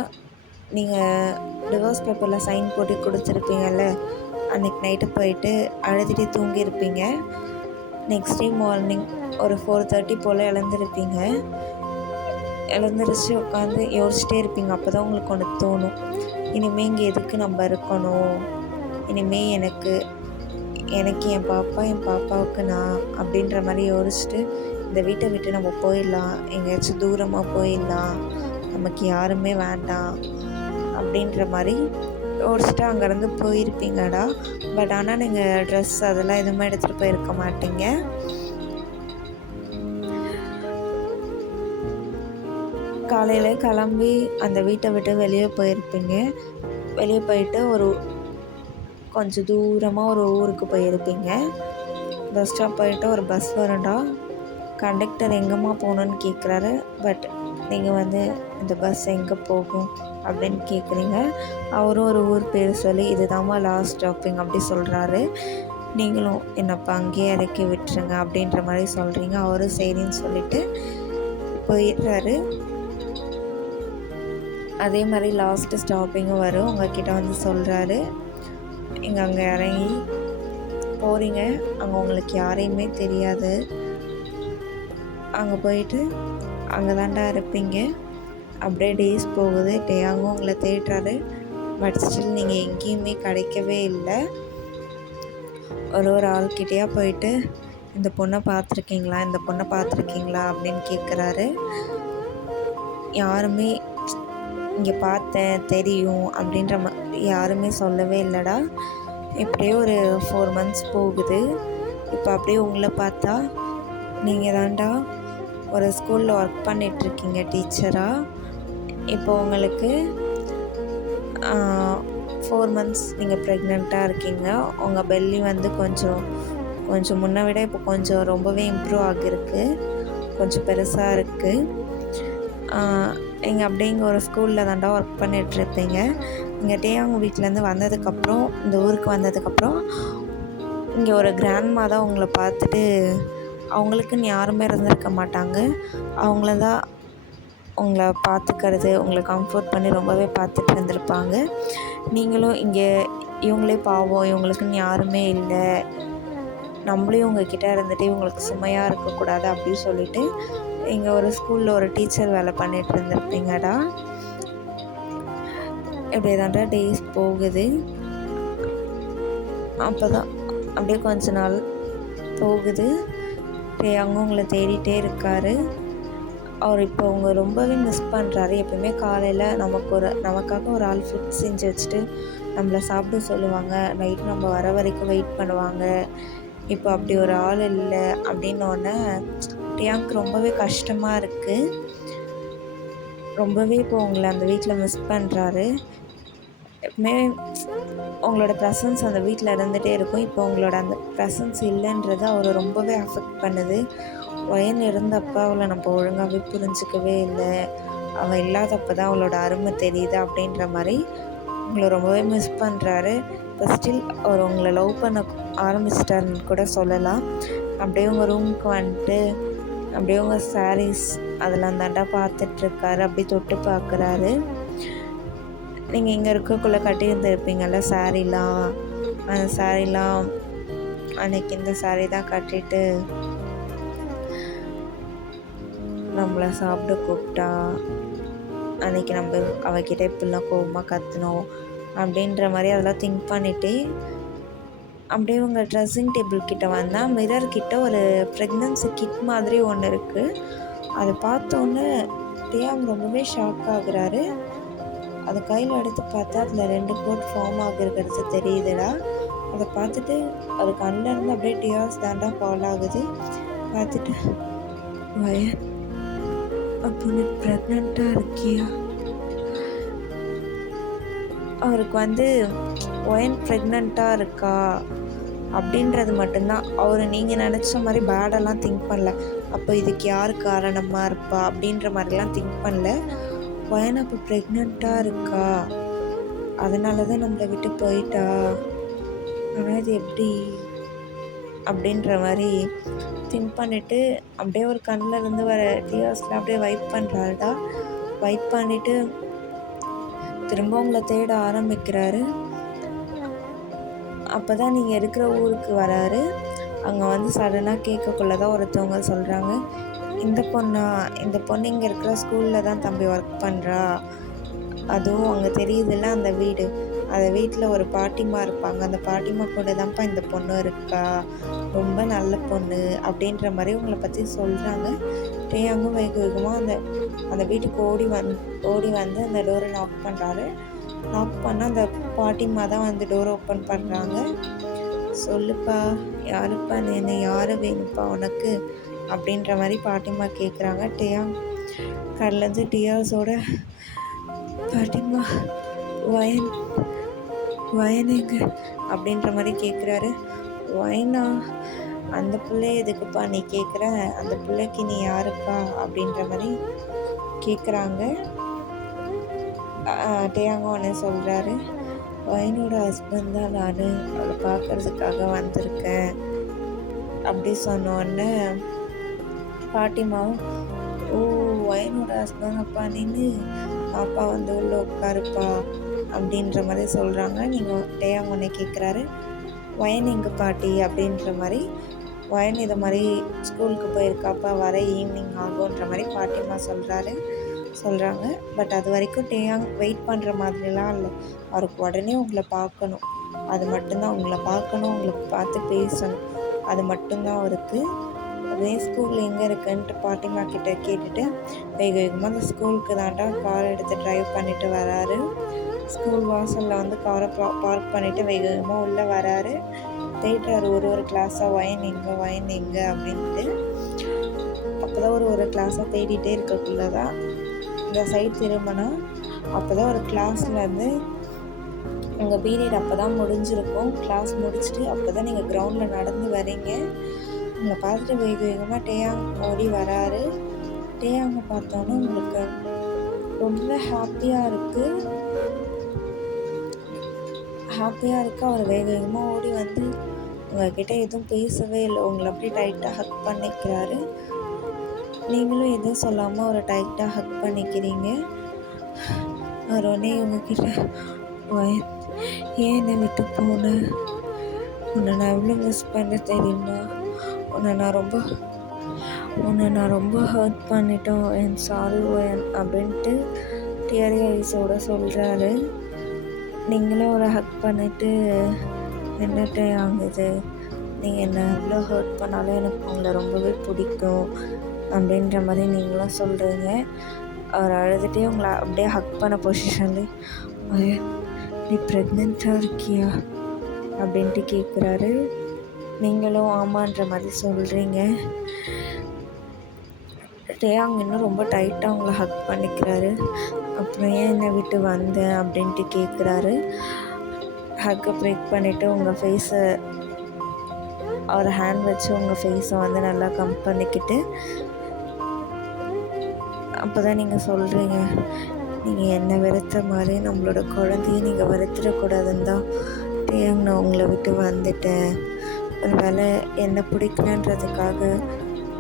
நீங்கள் டிவோர்ஸ் பேப்பரில் சைன் போட்டு கொடுத்துருப்பீங்கல்ல, அன்றைக்கி நைட்டு போயிட்டு அழுதுகிட்டே தூங்கியிருப்பீங்க. நெக்ஸ்ட் டே மார்னிங் ஒரு 4:30 போல் எழுந்திருப்பீங்க. எழுந்திரிச்சு உட்காந்து யோசிச்சிட்டே இருப்பீங்க. அப்போ தான் உங்களுக்கு ஒன்று தோணும், இனிமேல் இங்கே எதுக்கு நம்ம இருக்கணும், இனிமேல் எனக்கு என் பாப்பாவுக்கு நான் அப்படின்ற மாதிரி யோசிச்சுட்டு இந்த வீட்டை விட்டு நம்ம போயிடலாம், எங்கேயாச்சும் தூரமாக போயிடலாம், நமக்கு யாருமே வேண்டாம் அப்படின்ற மாதிரி யோசிச்சுட்டு அங்கேருந்து போயிருப்பீங்கடா. பட் ஆனால் நீங்கள் ட்ரெஸ் அதெல்லாம் எதுவுமே எடுத்துகிட்டு போயிருக்க மாட்டீங்க. காலையில் கிளம்பி அந்த வீட்டை விட்டு வெளியே போயிருப்பீங்க. வெளியே போயிட்டு ஒரு கொஞ்சம் தூரமாக ஒரு ஊருக்கு போயிருப்பீங்க. பஸ் ஸ்டாப் போயிட்டு ஒரு பஸ் வரும்டா, கண்டக்டர் எங்கேம்மா போகணுன்னு கேட்குறாரு. பட் நீங்கள் வந்து இந்த பஸ் எங்கே போகும் அப்படின்னு கேட்குறீங்க. அவரும் ஒரு ஊர் பேர் சொல்லி இதுதாம்மா லாஸ்ட் ஸ்டாப்பிங் அப்படி சொல்கிறாரு. நீங்களும் என்னப்பா அங்கேயே இறக்கி விட்டுருங்க அப்படின்ற மாதிரி சொல்கிறீங்க. அவரும் சரின்னு சொல்லிவிட்டு போயிடுறாரு. அதே மாதிரி லாஸ்ட்டு ஸ்டாப்பிங்கும் வரும். உங்கள்கிட்ட வந்து சொல்கிறாரு, நீங்கள் அங்கே இறங்கி போகிறீங்க, அங்கே உங்களுக்கு யாரையுமே தெரியாது, அங்கே போயிட்டு அங்கே தாண்டா இருப்பீங்க. அப்படியே டேஸ் போகுது. டேயாங்கும் உங்களை தேடுறாரு. பட் ஸ்டில் நீங்கள் எங்கேயுமே கிடைக்கவே இல்லை. ஒரு ஆள்கிட்டையா போயிட்டு இந்த பொண்ணை பார்த்துருக்கீங்களா அப்படின்னு கேட்குறாரு. யாருமே இங்கே பார்த்தேன் தெரியும் அப்படின்ற யாருமே சொல்லவே இல்லைடா. இப்படியே ஒரு 4 months போகுது. இப்போ அப்படியே உங்களை பார்த்தா நீங்கள் தாண்டா ஒரு ஸ்கூலில் ஒர்க் பண்ணிகிட்ருக்கீங்க டீச்சராக. இப்போ உங்களுக்கு 4 months நீங்கள் ப்ரெக்னெண்ட்டாக இருக்கீங்க. உங்கள் பெல்லி வந்து கொஞ்சம் முன்னை விட இப்போ கொஞ்சம் ரொம்பவே இம்ப்ரூவ் ஆகியிருக்கு, கொஞ்சம் பெருசாக இருக்குது. இருக்குது. நீங்கள் அப்படியே இங்கே ஒரு ஸ்கூலில் தாண்டா ஒர்க் பண்ணிகிட்ருப்பீங்க. இங்கே டேயாங் வீட்டிலேருந்து வந்ததுக்கப்புறம், இந்த ஊருக்கு வந்ததுக்கப்புறம் இங்கே ஒரு கிராண்ட்மா தான் உங்களை பார்த்துட்டு, அவங்களுக்குன்னு யாருமே இருந்திருக்க மாட்டாங்க. அவங்கள தான் உங்களை பார்த்துக்கிறது, உங்களை கம்ஃபோர்ட் பண்ணி ரொம்பவே பார்த்துட்டு இருந்திருப்பாங்க. நீங்களும் இங்கே இவங்களே பாவம், இவங்களுக்குன்னு யாருமே இல்லை, நம்மளையும் உங்ககிட்ட இருந்துட்டு இவங்களுக்கு சுமையாக இருக்கக்கூடாது அப்படின்னு சொல்லிட்டு இங்கே ஒரு ஸ்கூலில் ஒரு டீச்சர் வேலை பண்ணிகிட்டு இருந்திருப்பீங்கடா. இப்படியே தான்டா டேஸ் போகுது. அப்போ தான் அப்படியே கொஞ்ச நாள் போகுது. டேயாங் உங்களை தேடிட்டே இருக்கார். அவர் இப்போ அவங்க ரொம்பவே மிஸ் பண்ணுறாரு. எப்பவுமே காலையில் நமக்காக ஒரு ஆள் ஃபுட் செஞ்சு வச்சுட்டு நம்மளை சாப்பிட சொல்லுவாங்க, நைட்டு நம்ம வர வரைக்கும் வெயிட் பண்ணுவாங்க. இப்போ அப்படி ஒரு ஆள் இல்லை அப்படின்னோடனே டேயாங்க்கு ரொம்பவே கஷ்டமாக இருக்குது. ரொம்பவே இப்போ உங்களை அந்த வீட்டில் மிஸ் பண்ணுறாரு. எப்பவுமே உங்களோட ப்ரெசன்ஸ் அந்த வீட்டில் இருந்துகிட்டே இருக்கும். இப்போ உங்களோட அந்த ப்ரெசன்ஸ் இல்லைன்றது அவரை ரொம்பவே அஃபெக்ட் பண்ணுது. ஒயன் இருந்தப்போ அவளை நம்ம ஒழுங்காகவே புரிஞ்சிக்கவே இல்லை, அவள் இல்லாதப்போ தான் அவளோட அருமை தெரியுது அப்படின்ற மாதிரி உங்களை ரொம்பவே மிஸ் பண்ணுறாரு. இப்போ ஸ்டில் அவர் உங்களை லவ் பண்ண ஆரம்பிச்சிட்டாருன்னு கூட சொல்லலாம். அப்படியே உங்கள் ரூமுக்கு வந்துட்டு அப்படியே உங்கள் சாரீஸ் அதெல்லாம் தாண்டா பார்த்துட்ருக்காரு. அப்படி தொட்டு பார்க்குறாரு. நீங்கள் இங்கே இருக்கக்குள்ளே கட்டியிருந்துருப்பீங்கள்ல சாரீலாம், அந்த சாரீலாம் அன்றைக்கி இந்த சாரீ தான் கட்டிட்டு நம்மளை சாப்பிட கூப்பிட்டா, அன்றைக்கி நம்ம அவகிட்ட இப்படிலாம் கோபமாக கற்றுனோம் அப்படின்ற மாதிரி அதெல்லாம் திங்க் பண்ணிவிட்டு அப்படியே உங்கள் ட்ரெஸ்ஸிங் டேபிள் கிட்ட வந்தால் மிரர் கிட்ட ஒரு ப்ரெக்னன்சி கிட் மாதிரி ஒன்று இருக்குது. அதை பார்த்தோன்னே டேயாங் ரொம்பவே ஷாக் ஆகுறாரு. அதை கையில் எடுத்து பார்த்தா அதில் 2 கோட் ஃபார்ம் ஆகிருக்கிறது தெரியுதுடா. அதை பார்த்துட்டு அது கண்ணில் இருந்து அப்படியே டியர்ஸ் தாண்டா ஃபால் ஆகுது. பார்த்துட்டு வயன் அப்போ நீ ப்ரெக்னெண்ட்டாக இருக்கியா? அவருக்கு ஒயன் ப்ரெக்னெண்ட்டாக இருக்கா அப்படின்றது மட்டும்தான் அவர் நீங்கள் நினச்ச மாதிரி பேடெல்லாம் திங்க் பண்ணல. அப்போ இதுக்கு யார் காரணமாக இருப்பா அப்படின்ற மாதிரிலாம் திங்க் பண்ணல. ஒயன் அப்போ ப்ரெக்னெண்ட்டாக இருக்கா, அதனால தான் நம்மளை விட்டு போயிட்டா, ஆனால் இது எப்படி அப்படின்ற மாதிரி திங்க் பண்ணிவிட்டு அப்படியே ஒரு கண்ணில் இருந்து வர டியர்ஸில் அப்படியே வைப் பண்ணுறாருடா. வைப் பண்ணிவிட்டு திரும்ப உங்களை தேட ஆரம்பிக்கிறாரு. அப்போ தான் நீங்கள் இருக்கிற ஊருக்கு வராரு. அங்கே சடனாக கேட்கக்குள்ளே தான் ஒருத்தவங்க சொல்கிறாங்க, இந்த பொண்ணு இங்கே இருக்கிற ஸ்கூலில் தான் தம்பி ஒர்க் பண்ணுறா, அதுவும் அங்கே தெரியுதுல்ல அந்த வீடு, அந்த வீட்டில் ஒரு பாட்டிமா இருப்பாங்க, அந்த பாட்டிமா கூட தான்ப்பா இந்த பொண்ணு இருக்கா, ரொம்ப நல்ல பொண்ணு அப்படின்ற மாதிரி உங்களை பற்றி சொல்கிறாங்க. டேயாங்கும் வேக வேகமாக அந்த வீட்டுக்கு ஓடி வந்து அந்த டோரை நாக் பண்ணுறாரு. நாக் பண்ணால் அந்த பாட்டிமா தான் டோரை ஓப்பன் பண்ணுறாங்க. சொல்லுப்பா, யாருப்பா நீ, யார் வேணுப்பா உனக்கு அப்படின்ற மாதிரி பாட்டிமா கேட்குறாங்க. டேயாங் கடலேருந்து டியர்ஸோட, பாட்டிமா வயனுங்க அப்படின்ற மாதிரி கேட்குறாரு. வயனா? அந்த பிள்ளைய எதுக்குப்பா நீ கேட்குற, அந்த பிள்ளைக்கு நீ யாருப்பா அப்படின்ற மாதிரி கேட்குறாங்க. டேயாங்க உடனே சொல்கிறாரு, வயனோட ஹஸ்பண்ட் தான் நான், அவளை பார்க்குறதுக்காக வந்திருக்கேன் அப்படி சொன்னோடனே பாட்டிமாவும், ஓ வயனோட ஹஸ்பண்ட் அப்பா நீன்னு, பாப்பா உள்ள உட்காருப்பா அப்படின்ற மாதிரி சொல்கிறாங்க. நீங்கள் டேயாங் உடனே கேட்குறாரு, வயன் எங்கே பாட்டி அப்படின்ற மாதிரி. வயன் இதை மாதிரி ஸ்கூலுக்கு போயிருக்காப்பா, வர ஈவினிங் ஆகுன்ற மாதிரி பாட்டிமா சொல்கிறாங்க. பட் அது வரைக்கும் டேயாங் வெயிட் பண்ணுற மாதிரிலாம் இல்லை. அவருக்கு உடனே உங்களை பார்க்கணும், அது மட்டும்தான், உங்களை பார்க்கணும், உங்களை பார்த்து பேசணும், அது மட்டும்தான் அவருக்கு. அதே ஸ்கூலில் எங்கே இருக்குன்ட்டு பாட்டிமா கிட்ட கேட்டுட்டு வேக வேகமாக அந்த ஸ்கூலுக்கு தாண்டா கார் எடுத்து ட்ரைவ் பண்ணிட்டு வராரு. ஸ்கூல் வாசலில் காரை பார்க் பண்ணிவிட்டு வேக வேகமாக உள்ளே வராரு. தேடுறாரு ஒரு கிளாஸாக, வயன் எங்கே அப்படின்ட்டு. அப்போ தான் ஒரு கிளாஸாக தேடிகிட்டே இருக்கக்குள்ளே தான் இந்த சைட் திரும்பினா, அப்போ தான் ஒரு கிளாஸ்லேருந்து உங்கள் பீரியட் அப்போ தான் முடிஞ்சிருக்கும். கிளாஸ் முடிச்சுட்டு அப்போ தான் நீங்கள் கிரவுண்டில் நடந்து வரீங்க. உங்களை பார்த்துட்டு வேக வேகமாக டேயாங் ஓடி வராரு. அவங்க பார்த்தோன்னே உங்களுக்கு ரொம்ப ஹாப்பியாக இருக்குது. அவர் வேக வேகமாக ஓடி வந்து உங்ககிட்ட எதுவும் பேசவே இல்லை, உங்களை அப்படியே டைட்டாக ஹக் பண்ணிக்கிறாரு. நீங்களும் எதுவும் சொல்லாமல் அவரை டைட்டாக ஹக் பண்ணிக்கிறீங்க. அவர் உடனே உங்ககிட்ட ஏன் என்னை விட்டு போன, உன்னை நான் எவ்வளோ மிஸ் பண்ண தெரியுமா, உன்னை நான் ரொம்ப ஹர்ட் பண்ணிட்டோம், என் சாரி அப்படின்ட்டு டியரி ஐஸோட சொல்கிறாரு. நீங்களும் ஒரு ஹக் பண்ணிவிட்டு என்னட்டே ஆகுது, நீங்கள் என்னை எவ்வளோ ஹர்ட் பண்ணாலும் எனக்கு உங்களை ரொம்பவே பிடிக்கும் அப்படின்ற மாதிரி நீங்களும் சொல்கிறீங்க. அவர் அழுதுகிட்டே உங்களை அப்படியே ஹக் பண்ண பொசிஷன்லேயே நீ ப்ரெக்னெண்ட்டாக இருக்கியா அப்படின்ட்டு கேட்குறாரு. நீங்களும் ஆமான்ற மாதிரி சொல்கிறீங்க. டேயாங் இன்னும் ரொம்ப டைட்டாக உங்களை ஹக் பண்ணிக்கிறாரு. அப்புறம் ஏன் என்னை விட்டு வந்தேன் அப்படின்ட்டு கேட்குறாரு. ஹக்கை பிரேக் பண்ணிவிட்டு உங்கள் ஃபேஸை அவர் ஹேண்ட் வச்சு உங்கள் ஃபேஸை வந்து நல்லா கம் பண்ணிக்கிட்டு அப்போ தான் நீங்கள் சொல்கிறீங்க, நீங்கள் என்னை வெறுத்த மாதிரி நம்மளோட குழந்தைய நீங்கள் வெறுத்துடக்கூடாதுன்னு தான் டேயாங் நான் உங்களை விட்டு வந்துட்டேன். ஒரு வேளை என்னை பிடிக்கலன்றதுக்காக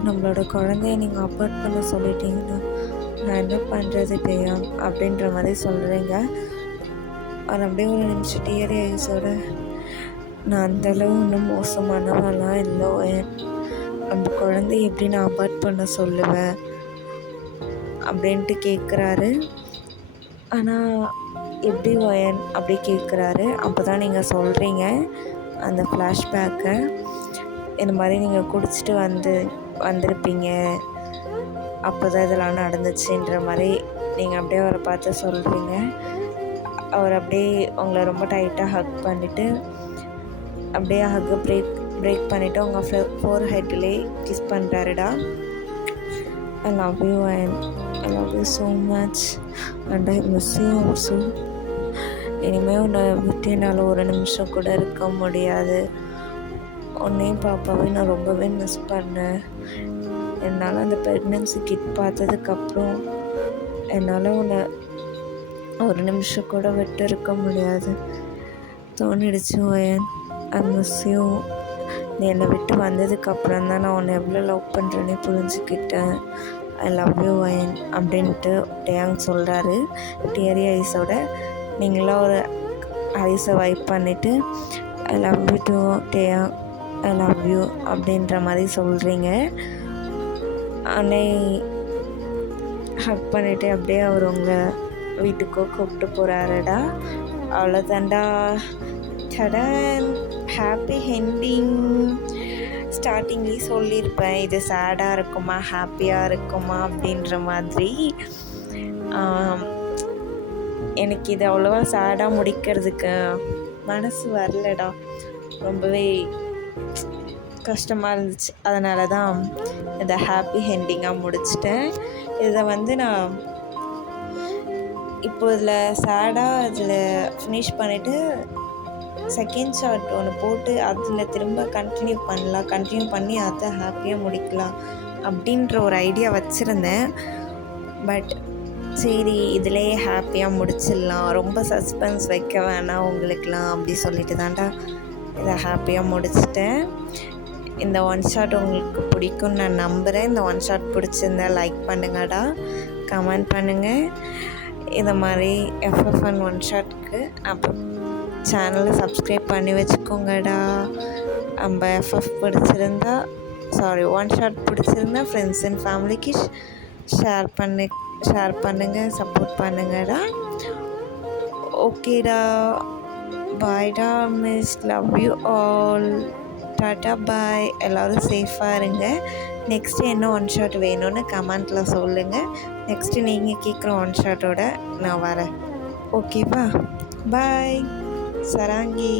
நம்மளோட குழந்தைய நீங்கள் அப்பார்ட் பண்ண சொல்லிட்டீங்கன்னா நான் என்ன பண்ணுறது டேயாங் அப்படின்ற மாதிரி சொல்கிறீங்க. அவர் அப்படியே ஒரு நிமிஷம் டியரி ஐஸோட நான் அந்தளவு இன்னும் மோசமானவெல்லாம் இல்லை, நம்ம குழந்தைய எப்படி நான் அபார்ட் பண்ண சொல்லுவேன் அப்படின்ட்டு கேட்குறாரு. ஆனால் எப்படி ஒயன் அப்படி கேட்குறாரு. அப்போ தான் நீங்கள் சொல்கிறீங்க அந்த ஃப்ளாஷ்பேக்கை, இந்த மாதிரி நீங்கள் குடிச்சிட்டு வந்திருப்பீங்க, அப்போ தான் இதெல்லாம் நடந்துச்சுன்ற மாதிரி நீங்கள் அப்படியே அவரை பார்த்து சொல்கிறீங்க. அவர் அப்படியே உங்களை ரொம்ப டைட்டாக ஹக் பண்ணிவிட்டு அப்படியே ஹக்கை பிரேக் பண்ணிவிட்டு உங்கள் ஃபோர் ஹெட்லேயே கிஸ் பண்ணுறாருடா. I love you and I love you so much and I miss you also. இனிமேல் உன்னை விட்டு என்னால் ஒரு நிமிஷம் கூட இருக்க முடியாது. உன்னையும் பாப்பாவையும் நான் ரொம்பவே மிஸ் பண்ணேன். என்னால் அந்த ப்ரெக்னென்சி கிட் பார்த்ததுக்கப்புறம் என்னால் உன்னை ஒரு நிமிஷம் கூட விட்டு இருக்க முடியாது தோணிடுச்சு ஒயன். I miss you. நீ என்னை விட்டு வந்ததுக்கப்புறம் தான் நான் உன்னை எவ்வளோ லவ் பண்ணுறேன்னே புரிஞ்சுக்கிட்டேன். ஐ லவ் யூ ஒயன் அப்படின்ட்டு டேயாங் சொல்கிறாரு டியரி ஐஸோட. நீங்களாம் ஒரு ஐஸை வைப் பண்ணிவிட்டு ஐ லவ் யூ டூ டேயாங், ஐ லவ் யூ அப்படின்ற மாதிரி சொல்கிறீங்க. அன்னை ஹக் பண்ணிவிட்டு அப்படியே அவர் உங்கள் வீட்டுக்கோ கூப்பிட்டு போகிறாருடா. அவ்வளோதாண்டா, சடன் ஹாப்பி எண்டிங். ஸ்டார்டிங்லேயே சொல்லியிருப்பேன் இது சேடாக இருக்குமா ஹாப்பியாக இருக்குமா அப்படின்ற மாதிரி. எனக்கு இது அவ்வளோவா சேடாக முடிக்கிறதுக்கு மனசு வரலடா, ரொம்பவே கஷ்டமாக இருந்துச்சு. அதனால தான் இதை ஹாப்பி எண்டிங்காக முடிச்சிட்டேன். இதை வந்து நான் இப்போ இதில் சேடாக இதில் ஃபினிஷ் பண்ணிவிட்டு செகண்ட் ஷார்ட் ஒன்று போட்டு அதில் திரும்ப கண்டினியூ பண்ணி அதை ஹாப்பியாக முடிக்கலாம் அப்படின்ற ஒரு ஐடியா வச்சுருந்தேன். பட் சரி இதிலே ஹாப்பியாக முடிச்சிடலாம், ரொம்ப சஸ்பென்ஸ் வைக்க வேணாம் உங்களுக்கெலாம் அப்படி சொல்லிட்டு தான்டா இதை ஹாப்பியாக முடிச்சிட்டேன். இந்த ஒன் ஷாட் உங்களுக்கு பிடிக்கும்னு நான் நம்புகிறேன். இந்த ஒன் ஷாட் பிடிச்சிருந்தா லைக் பண்ணுங்கடா, கமெண்ட் பண்ணுங்கள். இந்த மாதிரி FF1 ஒன் ஷாட்க்கு அப்போ சேனலை சப்ஸ்கிரைப் பண்ணி வச்சுக்கோங்கடா. நம்ம FF பிடிச்சிருந்தா ஒன் ஷாட் பிடிச்சிருந்தா ஃப்ரெண்ட்ஸ் அண்ட் ஃபேமிலிக்கு ஷேர் பண்ணுங்கள், சப்போர்ட் பண்ணுங்கடா. ஓகேடா, பாய்டா மிஸ், லவ் யூ ஆல், டாட்டா பாய். எல்லோரும் சேஃபாக இருங்க. நெக்ஸ்ட்டு என்ன ஒன் ஷாட் வேணும்னு கமெண்ட்டில் சொல்லுங்கள். நெக்ஸ்ட்டு நீங்கள் கேட்குற ஒன் ஷாட்டோட நான் வரேன். ஓகேவா? பாய். சராங்கி.